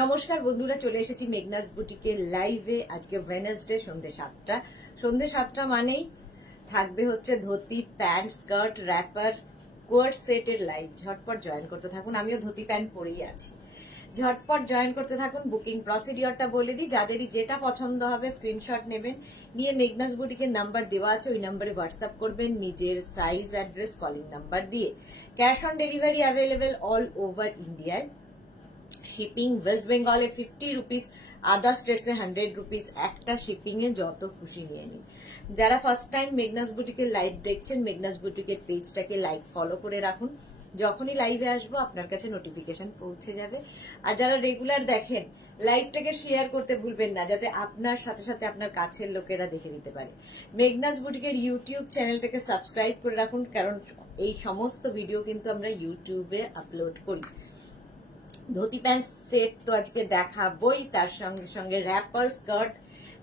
নমস্কার বন্ধুরা, চলে এসেছি মেঘনাস বুটিকের লাইভে। আজকে ওয়েডনেসডে, সন্ধ্যে সাতটা মানেই থাকবে হচ্ছে ধুতি, প্যান্ট, স্কার্ট, র্যাপার, কোয়ার্ড সেটের লাইভ। ঝটপট জয়েন করতে থাকুন। আমিও ধুতি প্যান্ট পরেই আছি। ঝটপট জয়েন করতে থাকুন। বুকিং প্রসিডিওরটা বলে দিই, যাদেরই যেটা পছন্দ হবে স্ক্রিনশট নেবেন, নিয়ে মেঘনাস বুটিকের নাম্বার দেওয়া আছে, ওই নাম্বারে হোয়াটসঅ্যাপ করবেন নিজের সাইজ, অ্যাড্রেস, কলিং নাম্বার দিয়ে। Cash on delivery available all over ইন্ডিয়ায়। শিপিং ওয়েস্ট বেঙ্গলে 50 রুপিস, আদার স্টেটসে 100 রুপিস। একটা শিপিং এ যত খুশি নিয়ে নিন। যারা ফার্স্ট টাইম মেঘনাস বুটিকের লাইভ দেখছেন, মেঘনাস বুটিকের পেজটাকে লাইক ফলো করে রাখুন। যখনই লাইভে আসবো আপনার কাছে নোটিফিকেশন পৌঁছে যাবে। আর যারা রেগুলার দেখেন, লাইভটাকে শেয়ার করতে ভুলবেন না, যাতে আপনার সাথে সাথে আপনার কাছের লোকেরা দেখে নিতে পারে। মেঘনাস বুটিকের ইউটিউব চ্যানেলটাকে সাবস্ক্রাইব করে রাখুন, কারণ এই সমস্ত ভিডিও কিন্তু আমরা ইউটিউবে আপলোড করি। ধুতি প্যান্ট সেট তো আজকে দেখাবই, তার সঙ্গে সঙ্গে wrapper, skirt,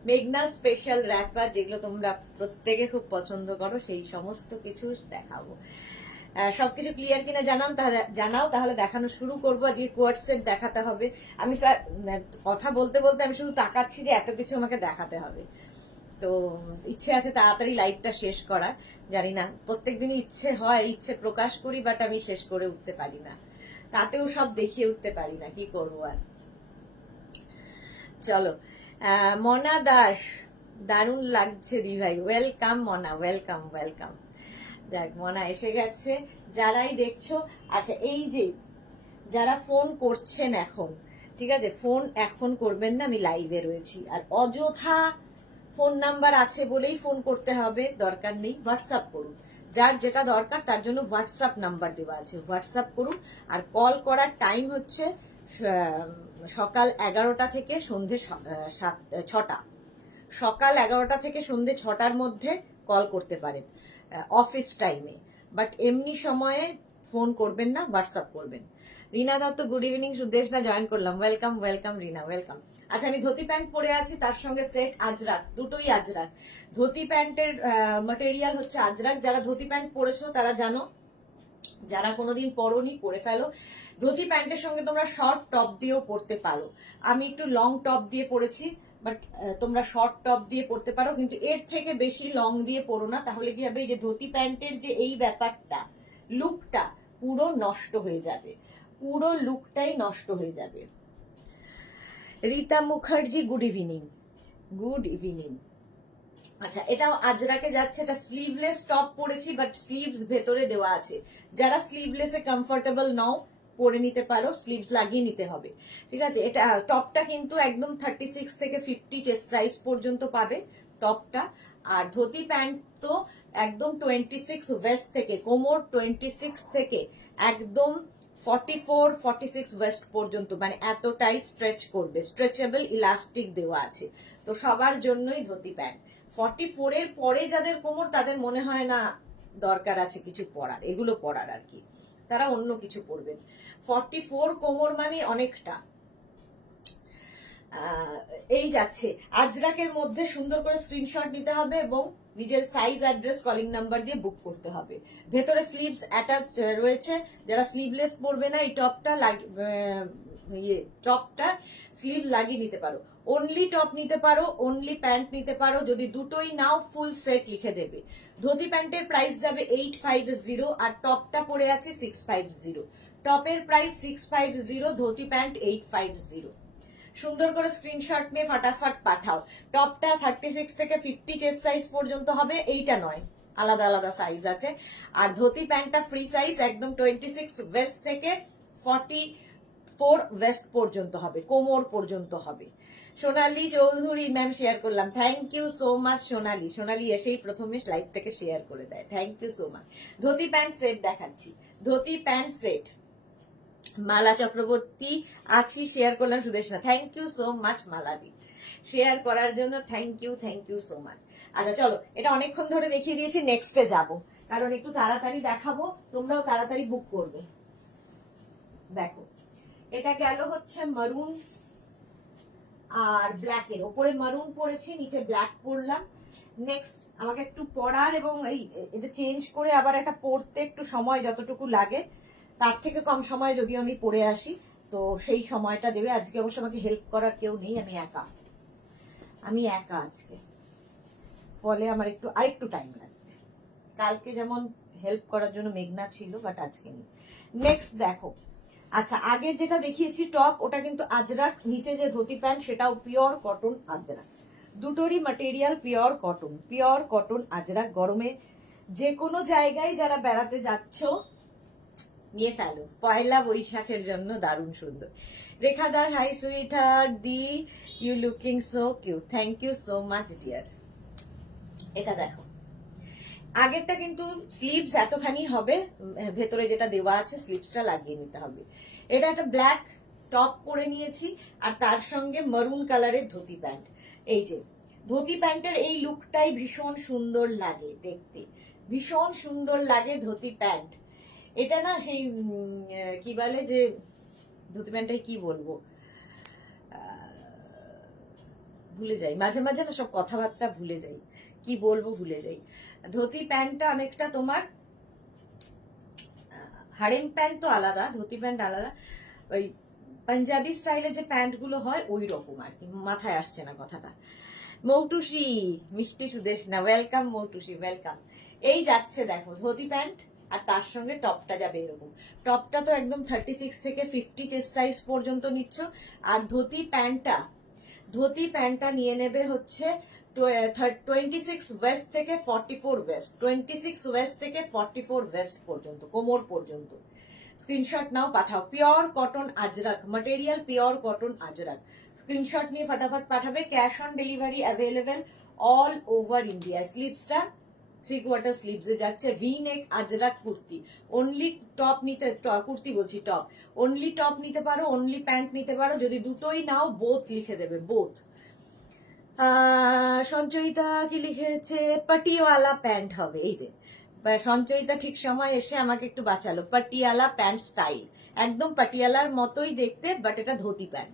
Meghna's special wrapper, যেগুলো তোমরা প্রত্যেকে খুব পছন্দ করো, সেই সমস্ত কিছু দেখাবো। সবকিছু ক্লিয়ার কিনা জানাও, তাহলে দেখানো শুরু করবো। আজকে কোয়ার্ড সেট দেখাতে হবে। আমি কথা বলতে বলতে আমি শুধু তাকাচ্ছি যে এত কিছু আমাকে দেখাতে হবে। তো ইচ্ছে আছে তাড়াতাড়ি লাইভটা শেষ করার। জানি না, প্রত্যেকদিনই ইচ্ছে হয়, ইচ্ছে প্রকাশ করি, বাট আমি শেষ করে উঠতে পারি না। তাতেও সব দেখিয়ে উঠতে পারি না, কি করবো আর। চলো, মনা দাস, দারুণ লাগছে দি ভাই। ওয়েলকাম মনা, ওয়েলকাম ওয়েলকাম। দেখ, মনা এসে গেছে। যারাই দেখছো, আচ্ছা এই যে যারা ফোন করছেন এখন, ঠিক আছে, ফোন এখন করবেন না, আমি লাইভে রয়েছি। আর অযথা ফোন নাম্বার আছে বলেই ফোন করতে হবে দরকার নেই। হোয়াটসঅ্যাপ করুন, যার যেটা দরকার তার জন্য হোয়াটসঅ্যাপ নাম্বার দেওয়া আছে, হোয়াটসঅ্যাপ করুন। আর কল করার টাইম হচ্ছে সকাল 11টা থেকে সন্ধে 6টা। সকাল 11টা থেকে সন্ধে 6টার মধ্যে কল করতে পারেন অফিস টাইমে, বাট এমনি সময়ে ফোন করবেন না, হোয়াটসঅ্যাপ করবেন। Rina Dutta, good evening. Sudeshna join করলাম, ওয়েলকাম ওয়েলকাম রিনা, ওয়েলকাম। আচ্ছা, আমি ধুতি প্যান্ট পরে আছি, তার সঙ্গে সেট আজরাক, দুটোই আজরাক। ধুতি প্যান্টের ম্যাটেরিয়াল হচ্ছে আজরাক। যারা ধুতি প্যান্ট পরেছো তারা জানো, যারা কোনোদিন পরোনি পরে ফেলো। ধুতি প্যান্টের সঙ্গে তোমরা শর্ট টপ দিয়েও পরতে পারো। আমি একটু লং টপ দিয়ে পরেছি, বাট তোমরা শর্ট টপ দিয়ে পরতে পারো, কিন্তু এর থেকে বেশি লং দিয়ে পরো না। তাহলে কি হবে, এই যে ধুতি প্যান্টের যে এই ব্যাপারটা, লুকটা পুরো নষ্ট হয়ে যাবে, পুরো লুকটাই নষ্ট হয়ে যাবে। Rita Mukherjee, good evening, good evening. আচ্ছা, এটাও আজরাকে যাচ্ছে। এটা স্লিভলেস টপ পরেছি, বাট স্লিভস ভেতরে দেওয়া আছে। যারা স্লিভলেসে কমফোর্টেবল নাও পরে নিতে পারো, স্লিভস লাগিয়ে নিতে হবে, ঠিক আছে। এটা টপটা কিন্তু একদম 36 থেকে 50 চেস্ট সাইজ পর্যন্ত পাবে টপটা। আর ধুতি প্যান্ট তো একদম 26 ওয়েস্ট থেকে, কোমর 26 থেকে একদম 44-46 ওয়েস্ট পর্যন্ত, মানে এতটাই স্ট্রেচ করবে। স্ট্রেচেবল ইলাস্টিক দেওয়া আছে, তো সবার জন্যই ধুতি প্যান্ট। 44 এর পরে যাদের কোমর, তাদের মনে হয় না দরকার আছে কিছু পরার, এগুলো পরার আর কি, তারা অন্য কিছু পরবেন। 44 কোমর মানে অনেকটা। এই যাচ্ছে আজরাকের মধ্যে। সুন্দর করে স্ক্রিনশট নিতে হবে এবং নিজের সাইজ, অ্যাড্রেস, কলিং নাম্বার দিয়ে বুক করতে হবে। ভেতরে স্লিভস অ্যাটাচ রয়েছে। যারা স্লিভলেস পরবে না, এই টপটা স্লিভ লাগিয়ে নিতে পারো। অনলি টপ নিতে পারো, অনলি প্যান্ট নিতে পারো। যদি দুটোই নাও, ফুল সেট লিখে দেবে। ধুতি প্যান্টের প্রাইস যাবে 850, আর টপটা পড়ে আছে 650। টপের প্রাইস 650, ধুতি প্যান্ট 850। সুন্দর করে স্ক্রিনশট নিয়ে ফাটাফাট পাঠাও। টপটা 36 থেকে 50 চেস্ট সাইজ পর্যন্ত হবে, এইটা নয়, আলাদা আলাদা সাইজ আছে। আর ধুতি প্যান্টটা ফ্রি সাইজ, একদম 26 ওয়েস্ট থেকে 44 ওয়েস্ট পর্যন্ত হবে, কোমর পর্যন্ত হবে। সোনালী চৌধুরী ম্যাম শেয়ার করলাম, thank you so much Sonali. Sonali এসেই প্রথমে লাইভটাকে শেয়ার করে দেয়, thank you so much. Dhoti pant set দেখাচ্ছি, ধুতি প্যান্ট সেট। মালা চক্রবর্তী আছি, শেয়ার করলাম Sudeshna, thank you so much মালাদি, শেয়ার করার জন্য থ্যাংক ইউ সো মাচ। আচ্ছা চলো, এটা অনেকক্ষণ ধরে দেখিয়ে দিয়েছি, নেক্সটে যাব, কারণ একটু তাড়াতাড়ি দেখাবো, তোমরাও তাড়াতাড়ি বুক করবে। দেখো, এটা গেল হচ্ছে মারুন আর ব্ল্যাকের ওপরে মারুন পরেছি, নিচে ব্ল্যাক পরলাম। নেক্সট আমাকে একটু পরার এবং এটা চেঞ্জ করে আবার একটা পরতে একটু সময় যতটুকু লাগে, তার থেকে কম সময় যদি আমি পরে আসি, তো সেই সময়টা দেবে। আজকে অবশ্য আমাকে হেল্প করার কেউ নেই, আমি একা আজকে, ফলে আমার আরেকটু টাইম লাগবে। কালকে যেমন হেল্প করার জন্য মেঘনা ছিল, বাট আজকে নেই। নেক্সট দেখো, আচ্ছা আগে যেটা দেখিয়েছি টপ, ওটা কিন্তু আজরাক, নিচে যে ধুতি প্যান্ট সেটাও পিওর কটন আজরাক, দুটোরই ম্যাটেরিয়াল পিওর কটন আজরাক। গরমে যে কোনো জায়গায় যারা বেড়াতে যাচ্ছ নিয়ে ফেলো, পয়লা বৈশাখের জন্য দারুণ সুন্দর। রেখাদার হাই সুইট হার্ট দি, you looking so cute, thank you so much dear. এটা দেখো, আগেরটা কিন্তু স্লিভস এতখানি হবে, ভেতরে যেটা দেওয়া আছে স্লিভসটা লাগিয়ে নিতে হবে। এটা একটা ব্ল্যাক টপ পরে নিয়েছি, আর তার সঙ্গে মারুন কালারের ধুতি প্যান্ট। এই যে ধুতি প্যান্টের এই লুকটাই ভীষণ সুন্দর লাগে দেখতে, ভীষণ সুন্দর লাগে ধুতি প্যান্ট। এটা না সেই কি বলে যে ধুতি প্যান্টটাই কি বলবো, ভুলে যাই মাঝে মাঝে না, সব কথাবার্তা ভুলে যাই, কি বলবো ভুলে যাই। ধুতি প্যান্টটা অনেকটা তোমার হারেম প্যান্ট তো আলাদা, ধুতি প্যান্ট আলাদা, ওই পাঞ্জাবি স্টাইলে যে প্যান্ট গুলো হয় ওই রকম আর কি, মাথায় আসছে না কথাটা। মৌটুসি মিষ্টি সুদেশনা, ওয়েলকাম মৌটুসি, ওয়েলকাম। এই যাচ্ছে দেখো ধুতি প্যান্ট, আর তার সঙ্গে টপটা যাবে এরকম। টপটা তো একদম 36 থেকে 50 চেস্ট সাইজ পর্যন্ত নিচ্ছ, আর ধুতি প্যান্টটা নিয়ে নেবে হচ্ছে 26 ওয়েস্ট থেকে 44 ওয়েস্ট, 26 ওয়েস্ট থেকে 44 ওয়েস্ট পর্যন্ত, কোমর পর্যন্ত। স্ক্রিনশট নাও, পাঠাও। Pure cotton Ajrakh material, pure cotton Ajrakh. Screenshot নিয়ে ফটাফট পাঠাবে। Cash on delivery available all over India. স্লিভসটা 3/4 স্লিভসে যাচ্ছে, V neck Ajrakh kurti. Only top নিতে, কুর্তি বলছি টপ, অনলি টপ নিতে পারো, অনলি প্যান্ট নিতে পারো। যদি দুটোই নাও বোথ লিখে দেবে, বোথ। সঞ্চয়িতা কি লিখেছে, পাটিওয়ালা প্যান্ট হবে। এই যে সঞ্চয়িতা ঠিক সময় এসে আমাকে একটু বাঁচালো। পাটিয়ালা প্যান্ট স্টাইল, একদম পাটিয়ালার মতোই দেখতে, বাট এটা ধুতি প্যান্ট।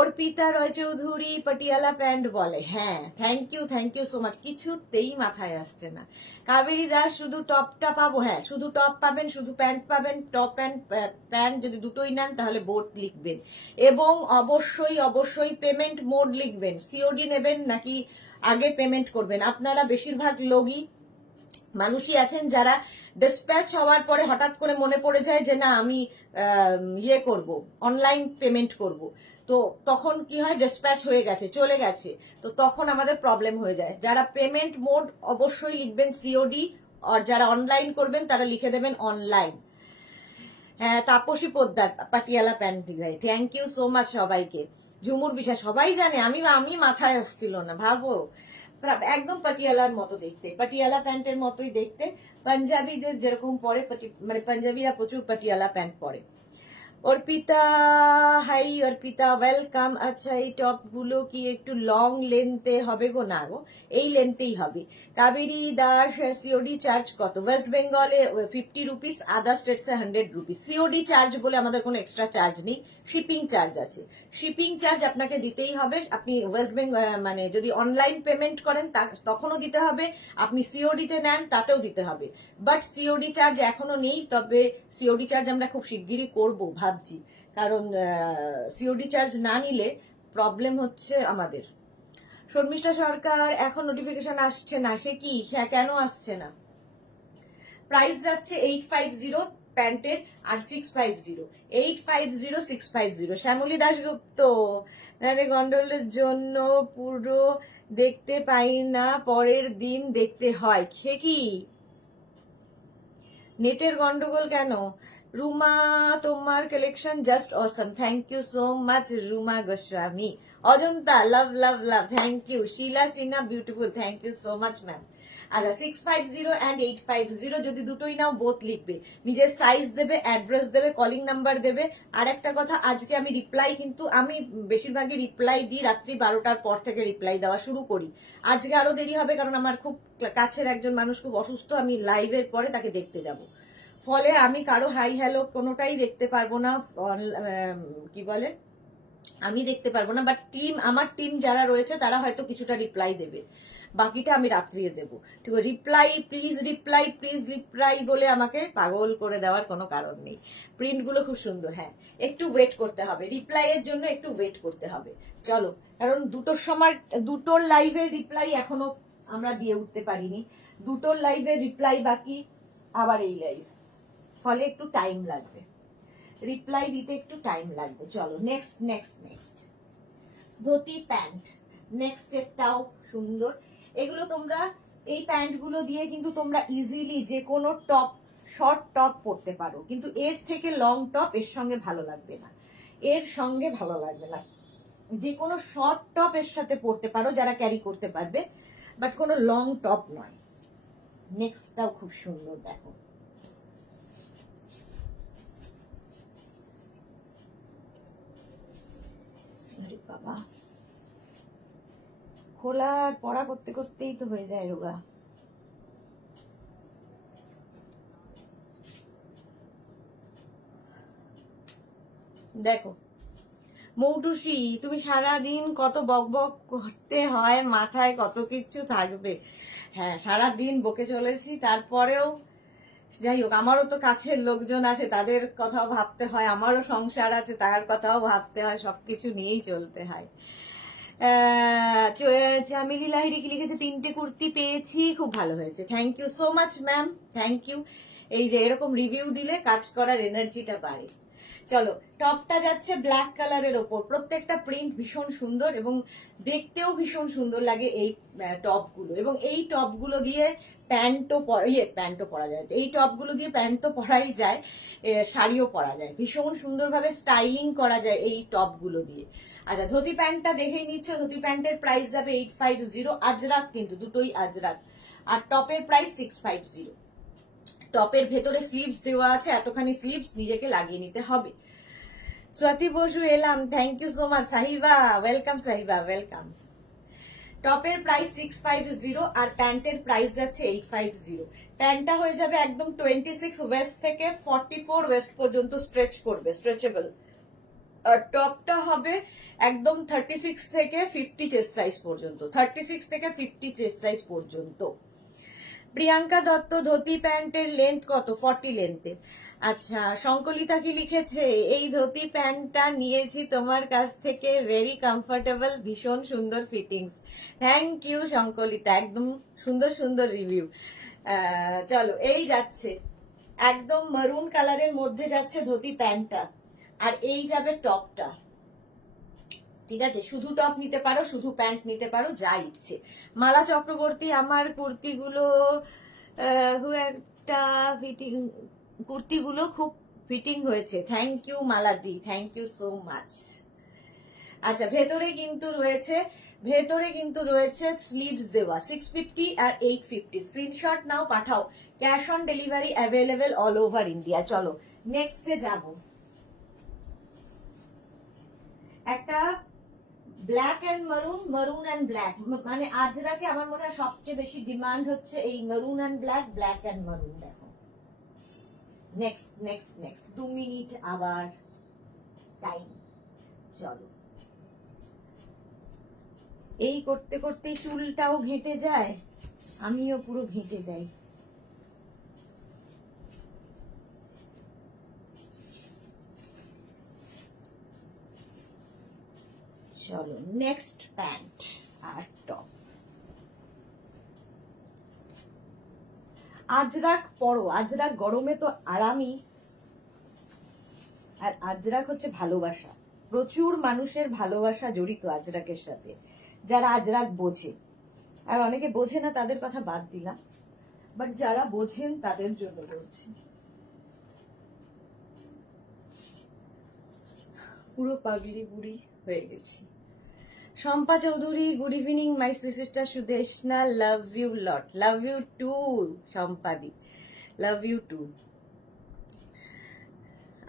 অর্পিতা রয় চৌধুরী পাটিয়ালা প্যান্ট বলে, হ্যাঁ থ্যাংক ইউ সো মাচ। কিছুতেই মাথায় আসছে না। কাবেরী দাস শুধু টপটা পাবো, হ্যাঁ শুধু টপ পাবেন, শুধু প্যান্ট পাবেন। টপ প্যান্ট যদি দুটোই নেন তাহলে বোথ লিখবেন, এবং অবশ্যই পেমেন্ট মোড লিখবেন। সিওডি নেবেন নাকি আগে পেমেন্ট করবেন। আপনারা বেশিরভাগ লোকই মানুষই আছেন যারা ডিসপ্যাচ হওয়ার পরে হঠাৎ করে মনে পড়ে যায় যে না আমি ইয়ে করব, অনলাইন পেমেন্ট করব, তো তখন কি হয়, ডিসপ্যাচ হয়ে গেছে, চলে গেছে, তো তখন আমাদের প্রবলেম হয়ে যায়। যারা পেমেন্ট মোড অবশ্যই লিখবেন সিওডি, আর যারা অনলাইন করবেন তারা লিখে দেবেন অনলাইন। হ্যাঁ, তাপসী পোদ্দার পাটিয়ালা প্যান্ট দিবে, থ্যাংক ইউ সো মাচ সবাইকে। ঝুমুর বিশ্বাস, সবাই জানে, আমি মাথায় আসছিল না, ভাবো একদম পাটিয়ালার মতো দেখতে, পাটিয়ালা প্যান্টের মতোই দেখতে। পাঞ্জাবিদের যেরকম পরে, মানে পাঞ্জাবিরা প্রচুর পাটিয়ালা প্যান্ট পরে। Arpita hi, Arpita welcome. আচ্ছা এই টপ গুলো কি একটু লং লেন্থে হবে গো? না গো, এই লেন্থেই হবে। কাবেরী দাস, সিওডি চার্জ কত? ওয়েস্ট বেঙ্গলে 50 রুপিস, আদার স্টেটসে 100 রুপিস। সিওডি চার্জ বলে আমাদের কোনো এক্সট্রা চার্জ নেই, শিপিং চার্জ আছে। শিপিং চার্জ আপনাকে দিতেই হবে। আপনি ওয়েস্ট বেঙ্গল মানে যদি অনলাইন পেমেন্ট করেন তখনও দিতে হবে, আপনি সিওডিতে নেন তাতেও দিতে হবে। বাট সিওডি চার্জ এখনো নেই, তবে সিওডি চার্জ আমরা খুব শিগগিরই করবো ভাবছি, কারণ সিওডি চার্জ না নিলে প্রবলেম হচ্ছে আমাদের। শর্মিষ্ঠা সরকার, এখন নোটিফিকেশন আসছে না, সে কি, কেন আসছে না? প্রাইস যাচ্ছে 850 প্যান্টের, আর 650, 850 650। শ্যামলী দাশগুপ্ত, গন্ডলের জন্য পুরো দেখতে পাই না, পরের দিন দেখতে হয়, সে কি নেটের গন্ডগোল কেন? রুমা, তোমার collection just awesome, thank you so much Ruma Goswami. Ajanta, love love love, thank you. Sheela Sinha, beautiful, thank you so much ma'am. আচ্ছা 650 অ্যান্ড 850, যদি দুটোই নাও বোথ লিখবে, নিজের সাইজ দেবে, অ্যাড্রেস দেবে, কলিং নাম্বার দেবে। আর একটা কথা, আজকে আমি রিপ্লাই কিন্তু আমি বেশিরভাগই রিপ্লাই দিই রাত্রি 12টার পর থেকে রিপ্লাই দেওয়া শুরু করি। আজকে আরো দেরি হবে, কারণ আমার খুব কাছের একজন মানুষ খুব অসুস্থ, আমি লাইভের পরে তাকে দেখতে যাব, ফলে আমি কারো হাই হ্যালো কোনোটাই দেখতে পারবো না, কি বলে আমি দেখতে পারবো না, বাট আমার টিম যারা রয়েছে তারা হয়তো কিছুটা রিপ্লাই দেবে, বাকিটা আমি রাত্রিয়ে দেবো। ঠিক আছে, প্লিজ রিপ্লাই বলে আমাকে পাগল করে দেওয়ার কোনো কারণ নেই। প্রিন্টগুলো খুব সুন্দর। হ্যাঁ, একটু ওয়েট করতে হবে, রিপ্লাইয়ের জন্য একটু ওয়েট করতে হবে। চলো, কারণ দুটোর লাইভের রিপ্লাই এখনো আমরা দিয়ে উঠতে পারিনি, দুটোর লাইভের রিপ্লাই বাকি, আবার এই লাইভ, ফলে একটু টাইম লাগবে, রিপ্লাই দিতে একটু টাইম লাগবে। চলো নেক্সট ধুতি প্যান্ট, নেক্সট এটাও সুন্দর। এগুলো তোমরা, এই প্যান্ট গুলো দিয়ে কিন্তু তোমরা ইজিলি যে কোনো টপ, শর্ট টপ পরতে পারো, কিন্তু এর থেকে লং টপ এর সঙ্গে ভালো লাগবে না, যে কোনো শর্ট টপ এর সাথে পরতে পারো যারা ক্যারি করতে পারবে, বাট কোনো লং টপ নয়। নেক্সটটাও খুব সুন্দর, দেখো বাবা, খোলা আর পড়া করতে করতেই তো হয়ে যায় রোগা। দেখো মৌটুসি, তুমি সারাদিন কত বক বক করতে হয়, মাথায় কত কিছু থাকবে। হ্যাঁ, সারাদিন বকে চলেছি, তারপরেও যাই হোক, আমারও তো কাছের লোকজন আছে, তাদের কথাও ভাবতে হয়, আমারও সংসার আছে, তার কথাও ভাবতে হয়, সবকিছু নিয়েই চলতে হয়। চামিলি লাহিরি কি লিখেছে, 3টে কুর্তি পেয়েছি, খুব ভালো হয়েছে, thank you so much ma'am, thank you. এই যে এরকম রিভিউ দিলে কাজ করার এনার্জিটা বাড়ে। চলো, টপটা যাচ্ছে ব্ল্যাক কালারের ওপর, প্রত্যেকটা প্রিন্ট ভীষণ সুন্দর এবং দেখতেও ভীষণ সুন্দর লাগে এই টপগুলো, এবং এই টপগুলো দিয়ে প্যান্টও পরা যায়, এই টপগুলো দিয়ে প্যান্ট তো পরাই যায়, শাড়িও পরা যায়, ভীষণ সুন্দরভাবে স্টাইলিং করা যায় এই টপগুলো দিয়ে। আচ্ছা, ধুতি প্যান্টটা দেখেই নিচ্ছ, ধুতি প্যান্টের প্রাইস যাবে 850, আজরাক, কিন্তু দুটোই আজরাক, আর টপের প্রাইস 650। টপের ভেতরে স্লিভস দেওয়া আছে, এতখানি স্লিভস নিজেকে লাগিয়ে নিতে হবে। স্বাতি বসু এলাম, thank you so much. Sahiba welcome, Sahiba welcome. টপের প্রাইস 650 আর প্যান্টের প্রাইস যাচ্ছে 850। প্যান্টটা হয়ে যাবে একদম 26 ওয়েস্ট থেকে 44 ওয়েস্ট পর্যন্ত স্ট্রেচ করবে, স্ট্রেচেবল। আর টপটা হবে একদম 36 থেকে 50 চেস্ট সাইজ পর্যন্ত, 36 থেকে 50 চেস্ট সাইজ পর্যন্ত। প্রিয়াঙ্কা দত্ত, ধুতি প্যান্টের লেন্থ কত? 40 লেন্থের। আচ্ছা, শঙ্কলিতা কি লিখেছে, এই ধুতি প্যান্টটা নিয়েছি তোমার কাছ থেকে, ভেরি কমফোর্টেবল, ভীষণ সুন্দর ফিটিংস। থ্যাংক ইউ শঙ্কলিতা, একদম সুন্দর সুন্দর রিভিউ। চলো, এই যাচ্ছে একদম মারুন কালারের মধ্যে যাচ্ছে ধুতি প্যান্টটা, আর এই যাবে টপটা। ঠিক আছে, শুধু টপ নিতে পারো, শুধু প্যান্ট নিতে পারো, যা ইচ্ছে। মালা চক্রবর্তী, আমার কুর্তিগুলো একটা ফিটিং, কুর্তিগুলো খুব ফিটিং হয়েছে, থ্যাংক ইউ মালাদি, থ্যাংক ইউ সো মাচ। আচ্ছা, ভেতরে কিন্তু রয়েছে স্লিভস দেওয়া, 650 আর 850। স্ক্রিনশট নাও, পাঠাও, cash on delivery available all over India. চলো নেক্সটে যাব, একটা black and maroon and black, মানে আজরাকে আমার মনে হয় সবচেয়ে বেশি ডিমান্ড হচ্ছে এই মারুন অ্যান্ড ব্ল্যাক অ্যান্ড মারুন। দেখো নেক্সট 2 মিনিট আবার টাইম। চলো, এই করতে করতে চুলটাও ঘেঁটে যায়, আমিও পুরো ঘেঁটে যাই। চলো নেক্সট প্যান্ট আর টপ। আজরাক পরো, আজরাক গরমে তো আরামই, আর আজরাক হচ্ছে ভালোবাসা, প্রচুর মানুষের ভালোবাসা জড়িত আজরাকের সাথে, যারা আজরাক বোঝে। আর অনেকে বোঝে না, তাদের কথা বাদ দিলাম, বাট যারা বোঝেন তাদের জন্য বলছি। পুরো পাগলি বুড়ি হয়ে গেছি। Shampa Chowdhury, good evening my sister Sudeshna, love you lot, love you too শম্পাদি, লাভ ইউ টু।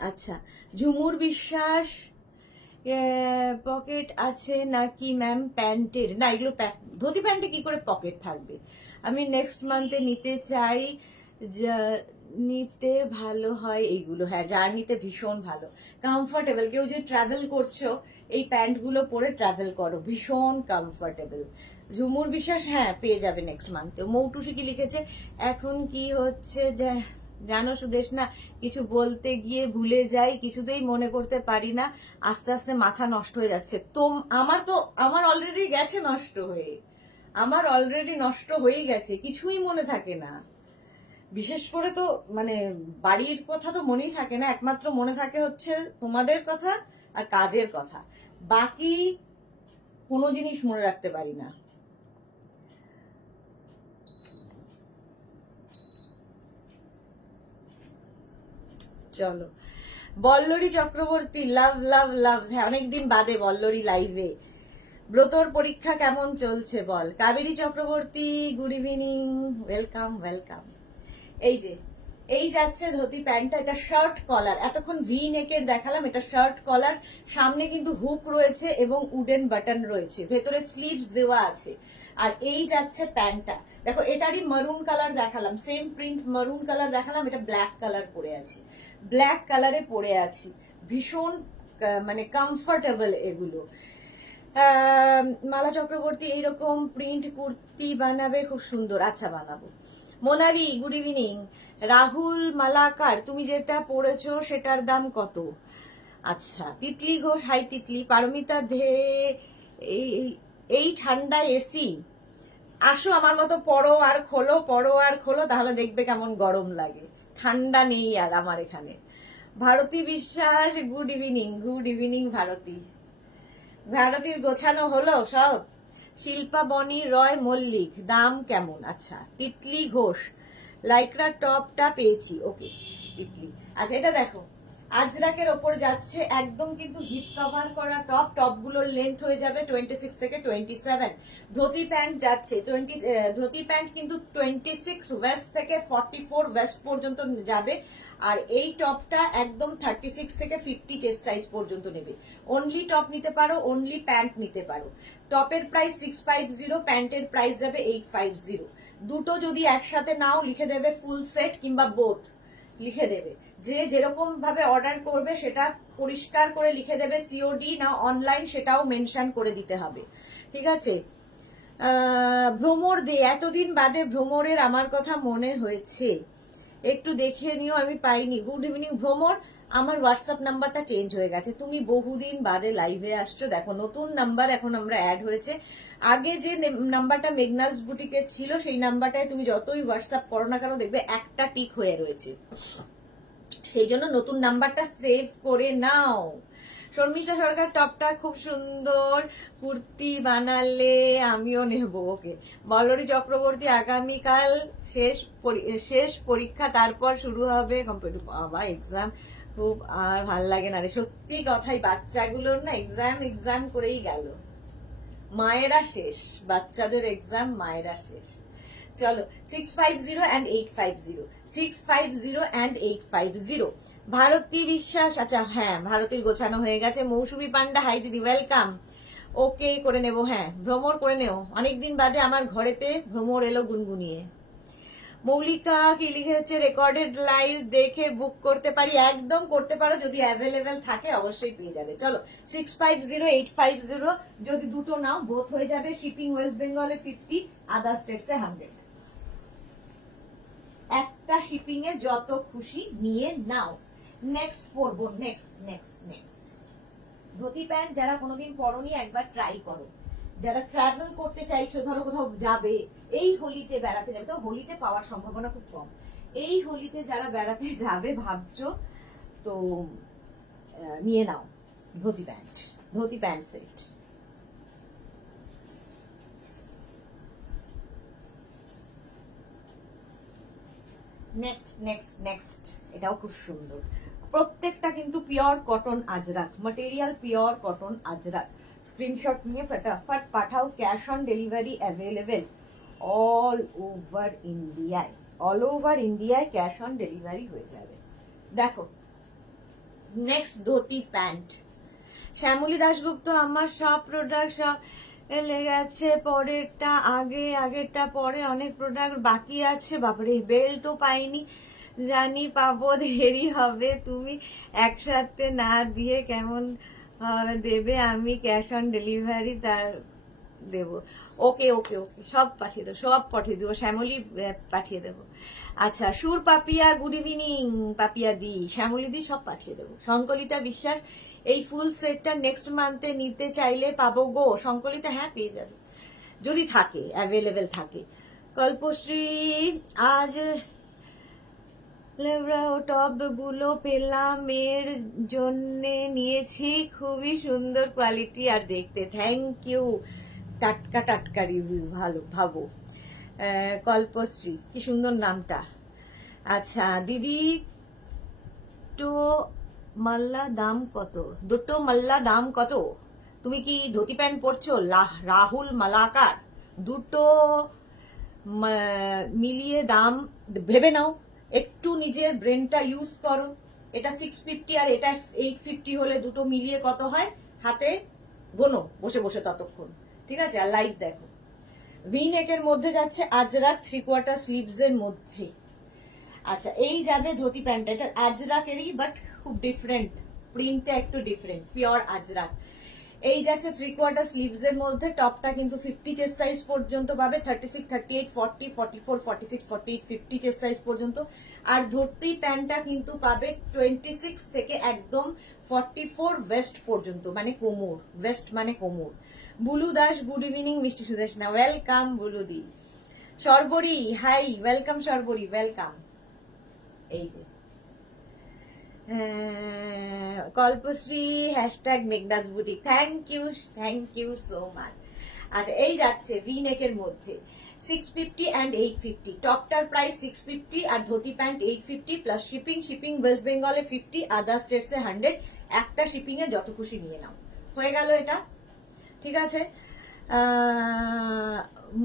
আচ্ছা, ঝুমুর বিশ্বাস, পকেট আছে নাকি ম্যাম প্যান্টের? না, এগুলো ধুতি প্যান্টে কি করে পকেট থাকবে? আমি নেক্সট মান্থে নিতে চাই, নিতে ভালো হয় এইগুলো, হ্যাঁ জার্নিতে ভীষণ ভালো, কমফোর্টেবল। কেউ যদি ট্রাভেল করছো এই প্যান্টগুলো পরে ট্রাভেল করো, ভীষণ কমফোর্টেবল। ঝুমুর বিশ্বাস, হ্যাঁ পেয়ে যাবে নেক্সট মান্থে। মৌটুসি কি লিখেছে, এখন কি হচ্ছে যে জানো সুদেশ না, কিছু বলতে গিয়ে ভুলে যাই, কিছুতেই মনে করতে পারি না, আস্তে আস্তে মাথা নষ্ট হয়ে যাচ্ছে। আমার অলরেডি গেছে নষ্ট হয়ে, আমার অলরেডি নষ্ট হয়েই গেছে, কিছুই মনে থাকে না। বিশেষ করে তো মানে বাড়ির কথা তো মনেই থাকে না, একমাত্র মনে থাকে হচ্ছে তোমাদের কথা আর কাজের কথা, বাকি কোনো জিনিস মনে রাখতে পারি না। চলো, বল্লরী চক্রবর্তী, লাভ লাভ লাভ, হ্যাঁ অনেকদিন বাদে বল্লরী লাইভে। ব্রতর পরীক্ষা কেমন চলছে বল। Kaveri Chakraborty, good evening, welcome welcome. এই যে এই যাচ্ছে ধুতি প্যান্টটা, এটা শার্ট কলার, এতক্ষণ ভি নেকের দেখালাম, এটা শার্ট কলার, সামনে কিন্তু হুক রয়েছে এবং উডেন বাটন রয়েছে, ভেতরে স্লিভস দেওয়া আছে। আর এই যাচ্ছে প্যান্টটা, দেখো এটারই মারুন কালার দেখালাম, সেম প্রিন্ট মারুন কালার দেখালাম, এটা ব্ল্যাক কালার পরে আছে, ব্ল্যাক কালারে পরে আছি, ভীষণ মানে কমফোর্টেবল এগুলো। মালা চক্রবর্তী, এইরকম প্রিন্ট কুর্তি বানাবে, খুব সুন্দর, আচ্ছা বানাবো। Monali, good evening. রাহুল মালাকার, তুমি যেটা পড়েছো সেটার দাম কত? আচ্ছা, তিতলি ঘোষ, হাই তিতলি। পারমিতা ধে, এই এই ঠান্ডায় এসি, আসো আমার মতো পড়ো আর খোলো, পড়ো আর খোলো, তাহলে দেখবে কেমন গরম লাগে। ঠান্ডা নেই আর আমার এখানে। Bharati Biswas, good evening, good evening Bharati. ভারতীর গোছানো হলো সব? শিল্পা বনি রয় মল্লিক, দাম কেমন? আচ্ছা, তিতলি ঘোষ, লাইক্রা টপটা পেয়েছি, ওকে তিতলি। আচ্ছা এটা দেখো, আজরাকের ওপর যাচ্ছে, একদম কিন্তু হিপ কভার করা টপ, টপগুলোর লেন্থ হয়ে যাবে 26 থেকে 27। ধুতি প্যান্ট যাচ্ছে ধুতি প্যান্ট কিন্তু 26 ওয়েস্ট থেকে 44 ওয়েস্ট পর্যন্ত যাবে। আর এই টপটা একদম 36 থেকে 50 চেস্ট সাইজ পর্যন্ত নেবে। অনলি টপ নিতে পারো, অনলি প্যান্ট নিতে পারো। টপের প্রাইস 650, প্যান্টের প্রাইস যাবে 850। দুটো যদি একসাথে নাও লিখে দেবে ফুল সেট কিংবা বোথ লিখে দেবে, যে যেরকম ভাবে অর্ডার করবে সেটা পরিষ্কার করে লিখে দেবে, সিওডি না অনলাইন সেটাও মেনশন করে দিতে হবে, ঠিক আছে। ভ্রমর দে, এতদিন বাদে ভ্রমরের আমার কথা মনে হয়েছে, একটু দেখে নিও, আমি পাইনি। গুড ইভিনিং ভ্রমর, আমার হোয়াটসঅ্যাপ নাম্বারটা চেঞ্জ হয়ে গেছে, তুমি বহুদিন বাদে লাইভে আসছো, দেখো নতুন নাম্বার এখন আমরা অ্যাড হয়েছে। আগে যে নাম্বারটা মেঘনাস বুটিকের ছিল সেই নাম্বারটায় তুমি যতই হোয়াটসঅ্যাপ করো না কেন দেখবে একটা টিক হয়ে রয়েছে, সেই জন্য নতুন নাম্বারটা সেভ করে নাও। শর্মিষ্ঠা সরকার, টপটা খুব সুন্দর, কুর্তি বানালে আমিও নেব, ওকে। বল্লরী চক্রবর্তী, আগামীকাল শেষ পরীক্ষা, তারপর শুরু হবে কম্পিটিভ, বাবা এক্সাম খুব আর ভাল লাগে না রে, সত্যি কথাই, বাচ্চাগুলোর না এক্সাম এক্সাম করেই গেল, মায়েরা শেষ, বাচ্চাদের এক্সাম মায়েরা শেষ। চলো 650 and 850, 650 and 850। ভারতী বিশ্বাস, আচ্ছা হ্যাঁ ভারতীর গোছানো হয়ে গেছে। মৌসুমী পান্ডা, হাই দিদি, ওয়েলকাম, ওকে করে নেব, হ্যাঁ ভ্রমর করে নেও, অনেকদিন বাদে আমার ঘরেতে ভ্রমর এলো গুনগুনিয়ে। মৌলিকা কি লিখেছে, রেকর্ডেড লাইভ দেখে বুক করতে পারি, একদম করতে পারো, যদি অ্যাভেলেবেল থাকে অবশ্যই পেয়ে যাবে। চলো 650 850, যদি দুটো নাও বোথ হয়ে যাবে, শিপিং ওয়েস্ট বেঙ্গলে 50, আদার স্টেটসে 100। একটা শিপিং এ যত খুশি নিয়ে নাও। নেক্সট পরবো, next next next dhoti pant যারা কোনোদিন পরনি একবার ট্রাই করো, যারা ট্রাভেল করতে চাইছো, ধরো কোথাও যাবে, এই হোলিতে বেড়াতে যাবে, তো হোলিতে পাওয়ার সম্ভাবনা খুব কম, এই হোলিতে যারা বেড়াতে যাবে ভাবছো, তো নিয়ে নাও dhoti pant set. Next next next, এটাও খুব সুন্দর, প্রত্যেকটা কিন্তু pure cotton Ajrakh material, pure cotton Ajrakh. Screenshot নিয়ে ফটাফট পাঠাও, cash on delivery available all over ইন্ডিয়ায়, অল ওভার ইন্ডিয়ায় ক্যাশ অন ডেলিভারি হয়ে যাবে। দেখো নেক্সট ধুতি প্যান্ট, শ্যামলী দাশগুপ্ত, আমার সব প্রোডাক্ট সব লেগেছে, পরেরটা আগেরটা পরে, অনেক প্রোডাক্ট বাকি আছে, বাপরে বেল্টও পাইনি, জানি পাবো, দেরি হবে, তুমি একসাথে না দিয়ে কেমন দেবে, আমি ক্যাশ অন ডেলিভারি তার দেব। ওকে ওকে ওকে, সব পাঠিয়ে দেবো, সব পাঠিয়ে দেবো, শ্যামলী পাঠিয়ে দেবো। আচ্ছা, সুর পাপিয়া, গুড ইভিনিং পাপিয়া দি, শ্যামলী দি, সব পাঠিয়ে দেবো। শঙ্কলিতা বিশ্বাস, এই ফুল সেটটা নেক্সট মান্থে নিতে চাইলে পাবো গো? শঙ্কলিতা, হ্যাঁ পেয়ে যাবে যদি থাকে, অ্যাভেলেবেল থাকে। কল্পশ্রী, আজ টপ গুলো পেলাম, এর জন্য নিয়েছি, খুবই সুন্দর কোয়ালিটি আর দেখতে। থ্যাংক ইউ, টাটকা টাটকা রিভিউ, ভালো ভাবো। কল্পশ্রী, কি সুন্দর নামটা। আচ্ছা দিদি, তো মাল্লা দাম কত? দুটো মাল্লা দাম কত? তুমি কি ধুতি প্যান্ট পরছো? রাহুল মালাকার, দুটো মিলিয়ে দাম ভেবে নাও, একটু নিজের ব্রেনটা ইউজ করো। এটা 650 আর এটা 850 হলে দুটো মিলিয়ে কত হয় হাতে গোনো বসে বসে ততক্ষণ, ঠিক আছে? আর লাইট দেখো। ভি নেকের মধ্যে যাচ্ছে আজরাক, 3/4 স্লিভস এর মধ্যে। আচ্ছা, এই যাবে ধুতি প্যান্ট, এটা আজরাকেরই বাট খুব ডিফারেন্ট, প্রিন্টটা একটু ডিফারেন্ট, পিওর আজরাক। এই যাচ্ছে 3/4 স্লিভস এর মধ্যে, টপটা কিন্তু 50 চেস্ট সাইজ পর্যন্ত পাবে, 36, 38, 40, 44, 46, 48, 50 চেস্ট সাইজ পর্যন্ত। আর ধুতি প্যান্টটা কিন্তু পাবে 26 থেকে একদম 44 ওয়েস্ট পর্যন্ত, মানে কোমর, ওয়েস্ট মানে কোমর। বুলু দাস, গুড ইভিনিং মিষ্টি সুদেশনা, ওয়েলকাম বুলুদি। Sarbari, hi, welcome Sarbari, welcome. এই যে Kalpashree, hashtag Meghna's boutique, thank you so much. আচ্ছা, এই যাচ্ছে ভি নেকের মধ্যে 650 অ্যান্ড 850, টপটার প্রাইস 650 আর ধুতি প্যান্ট 850 প্লাস শিপিং ওয়েস্ট বেঙ্গলে 50, আদার স্টেটসে 100, একটা শিপিং এ যত খুশি নিয়ে নাও। হয়ে গেল এটা, ঠিক আছে?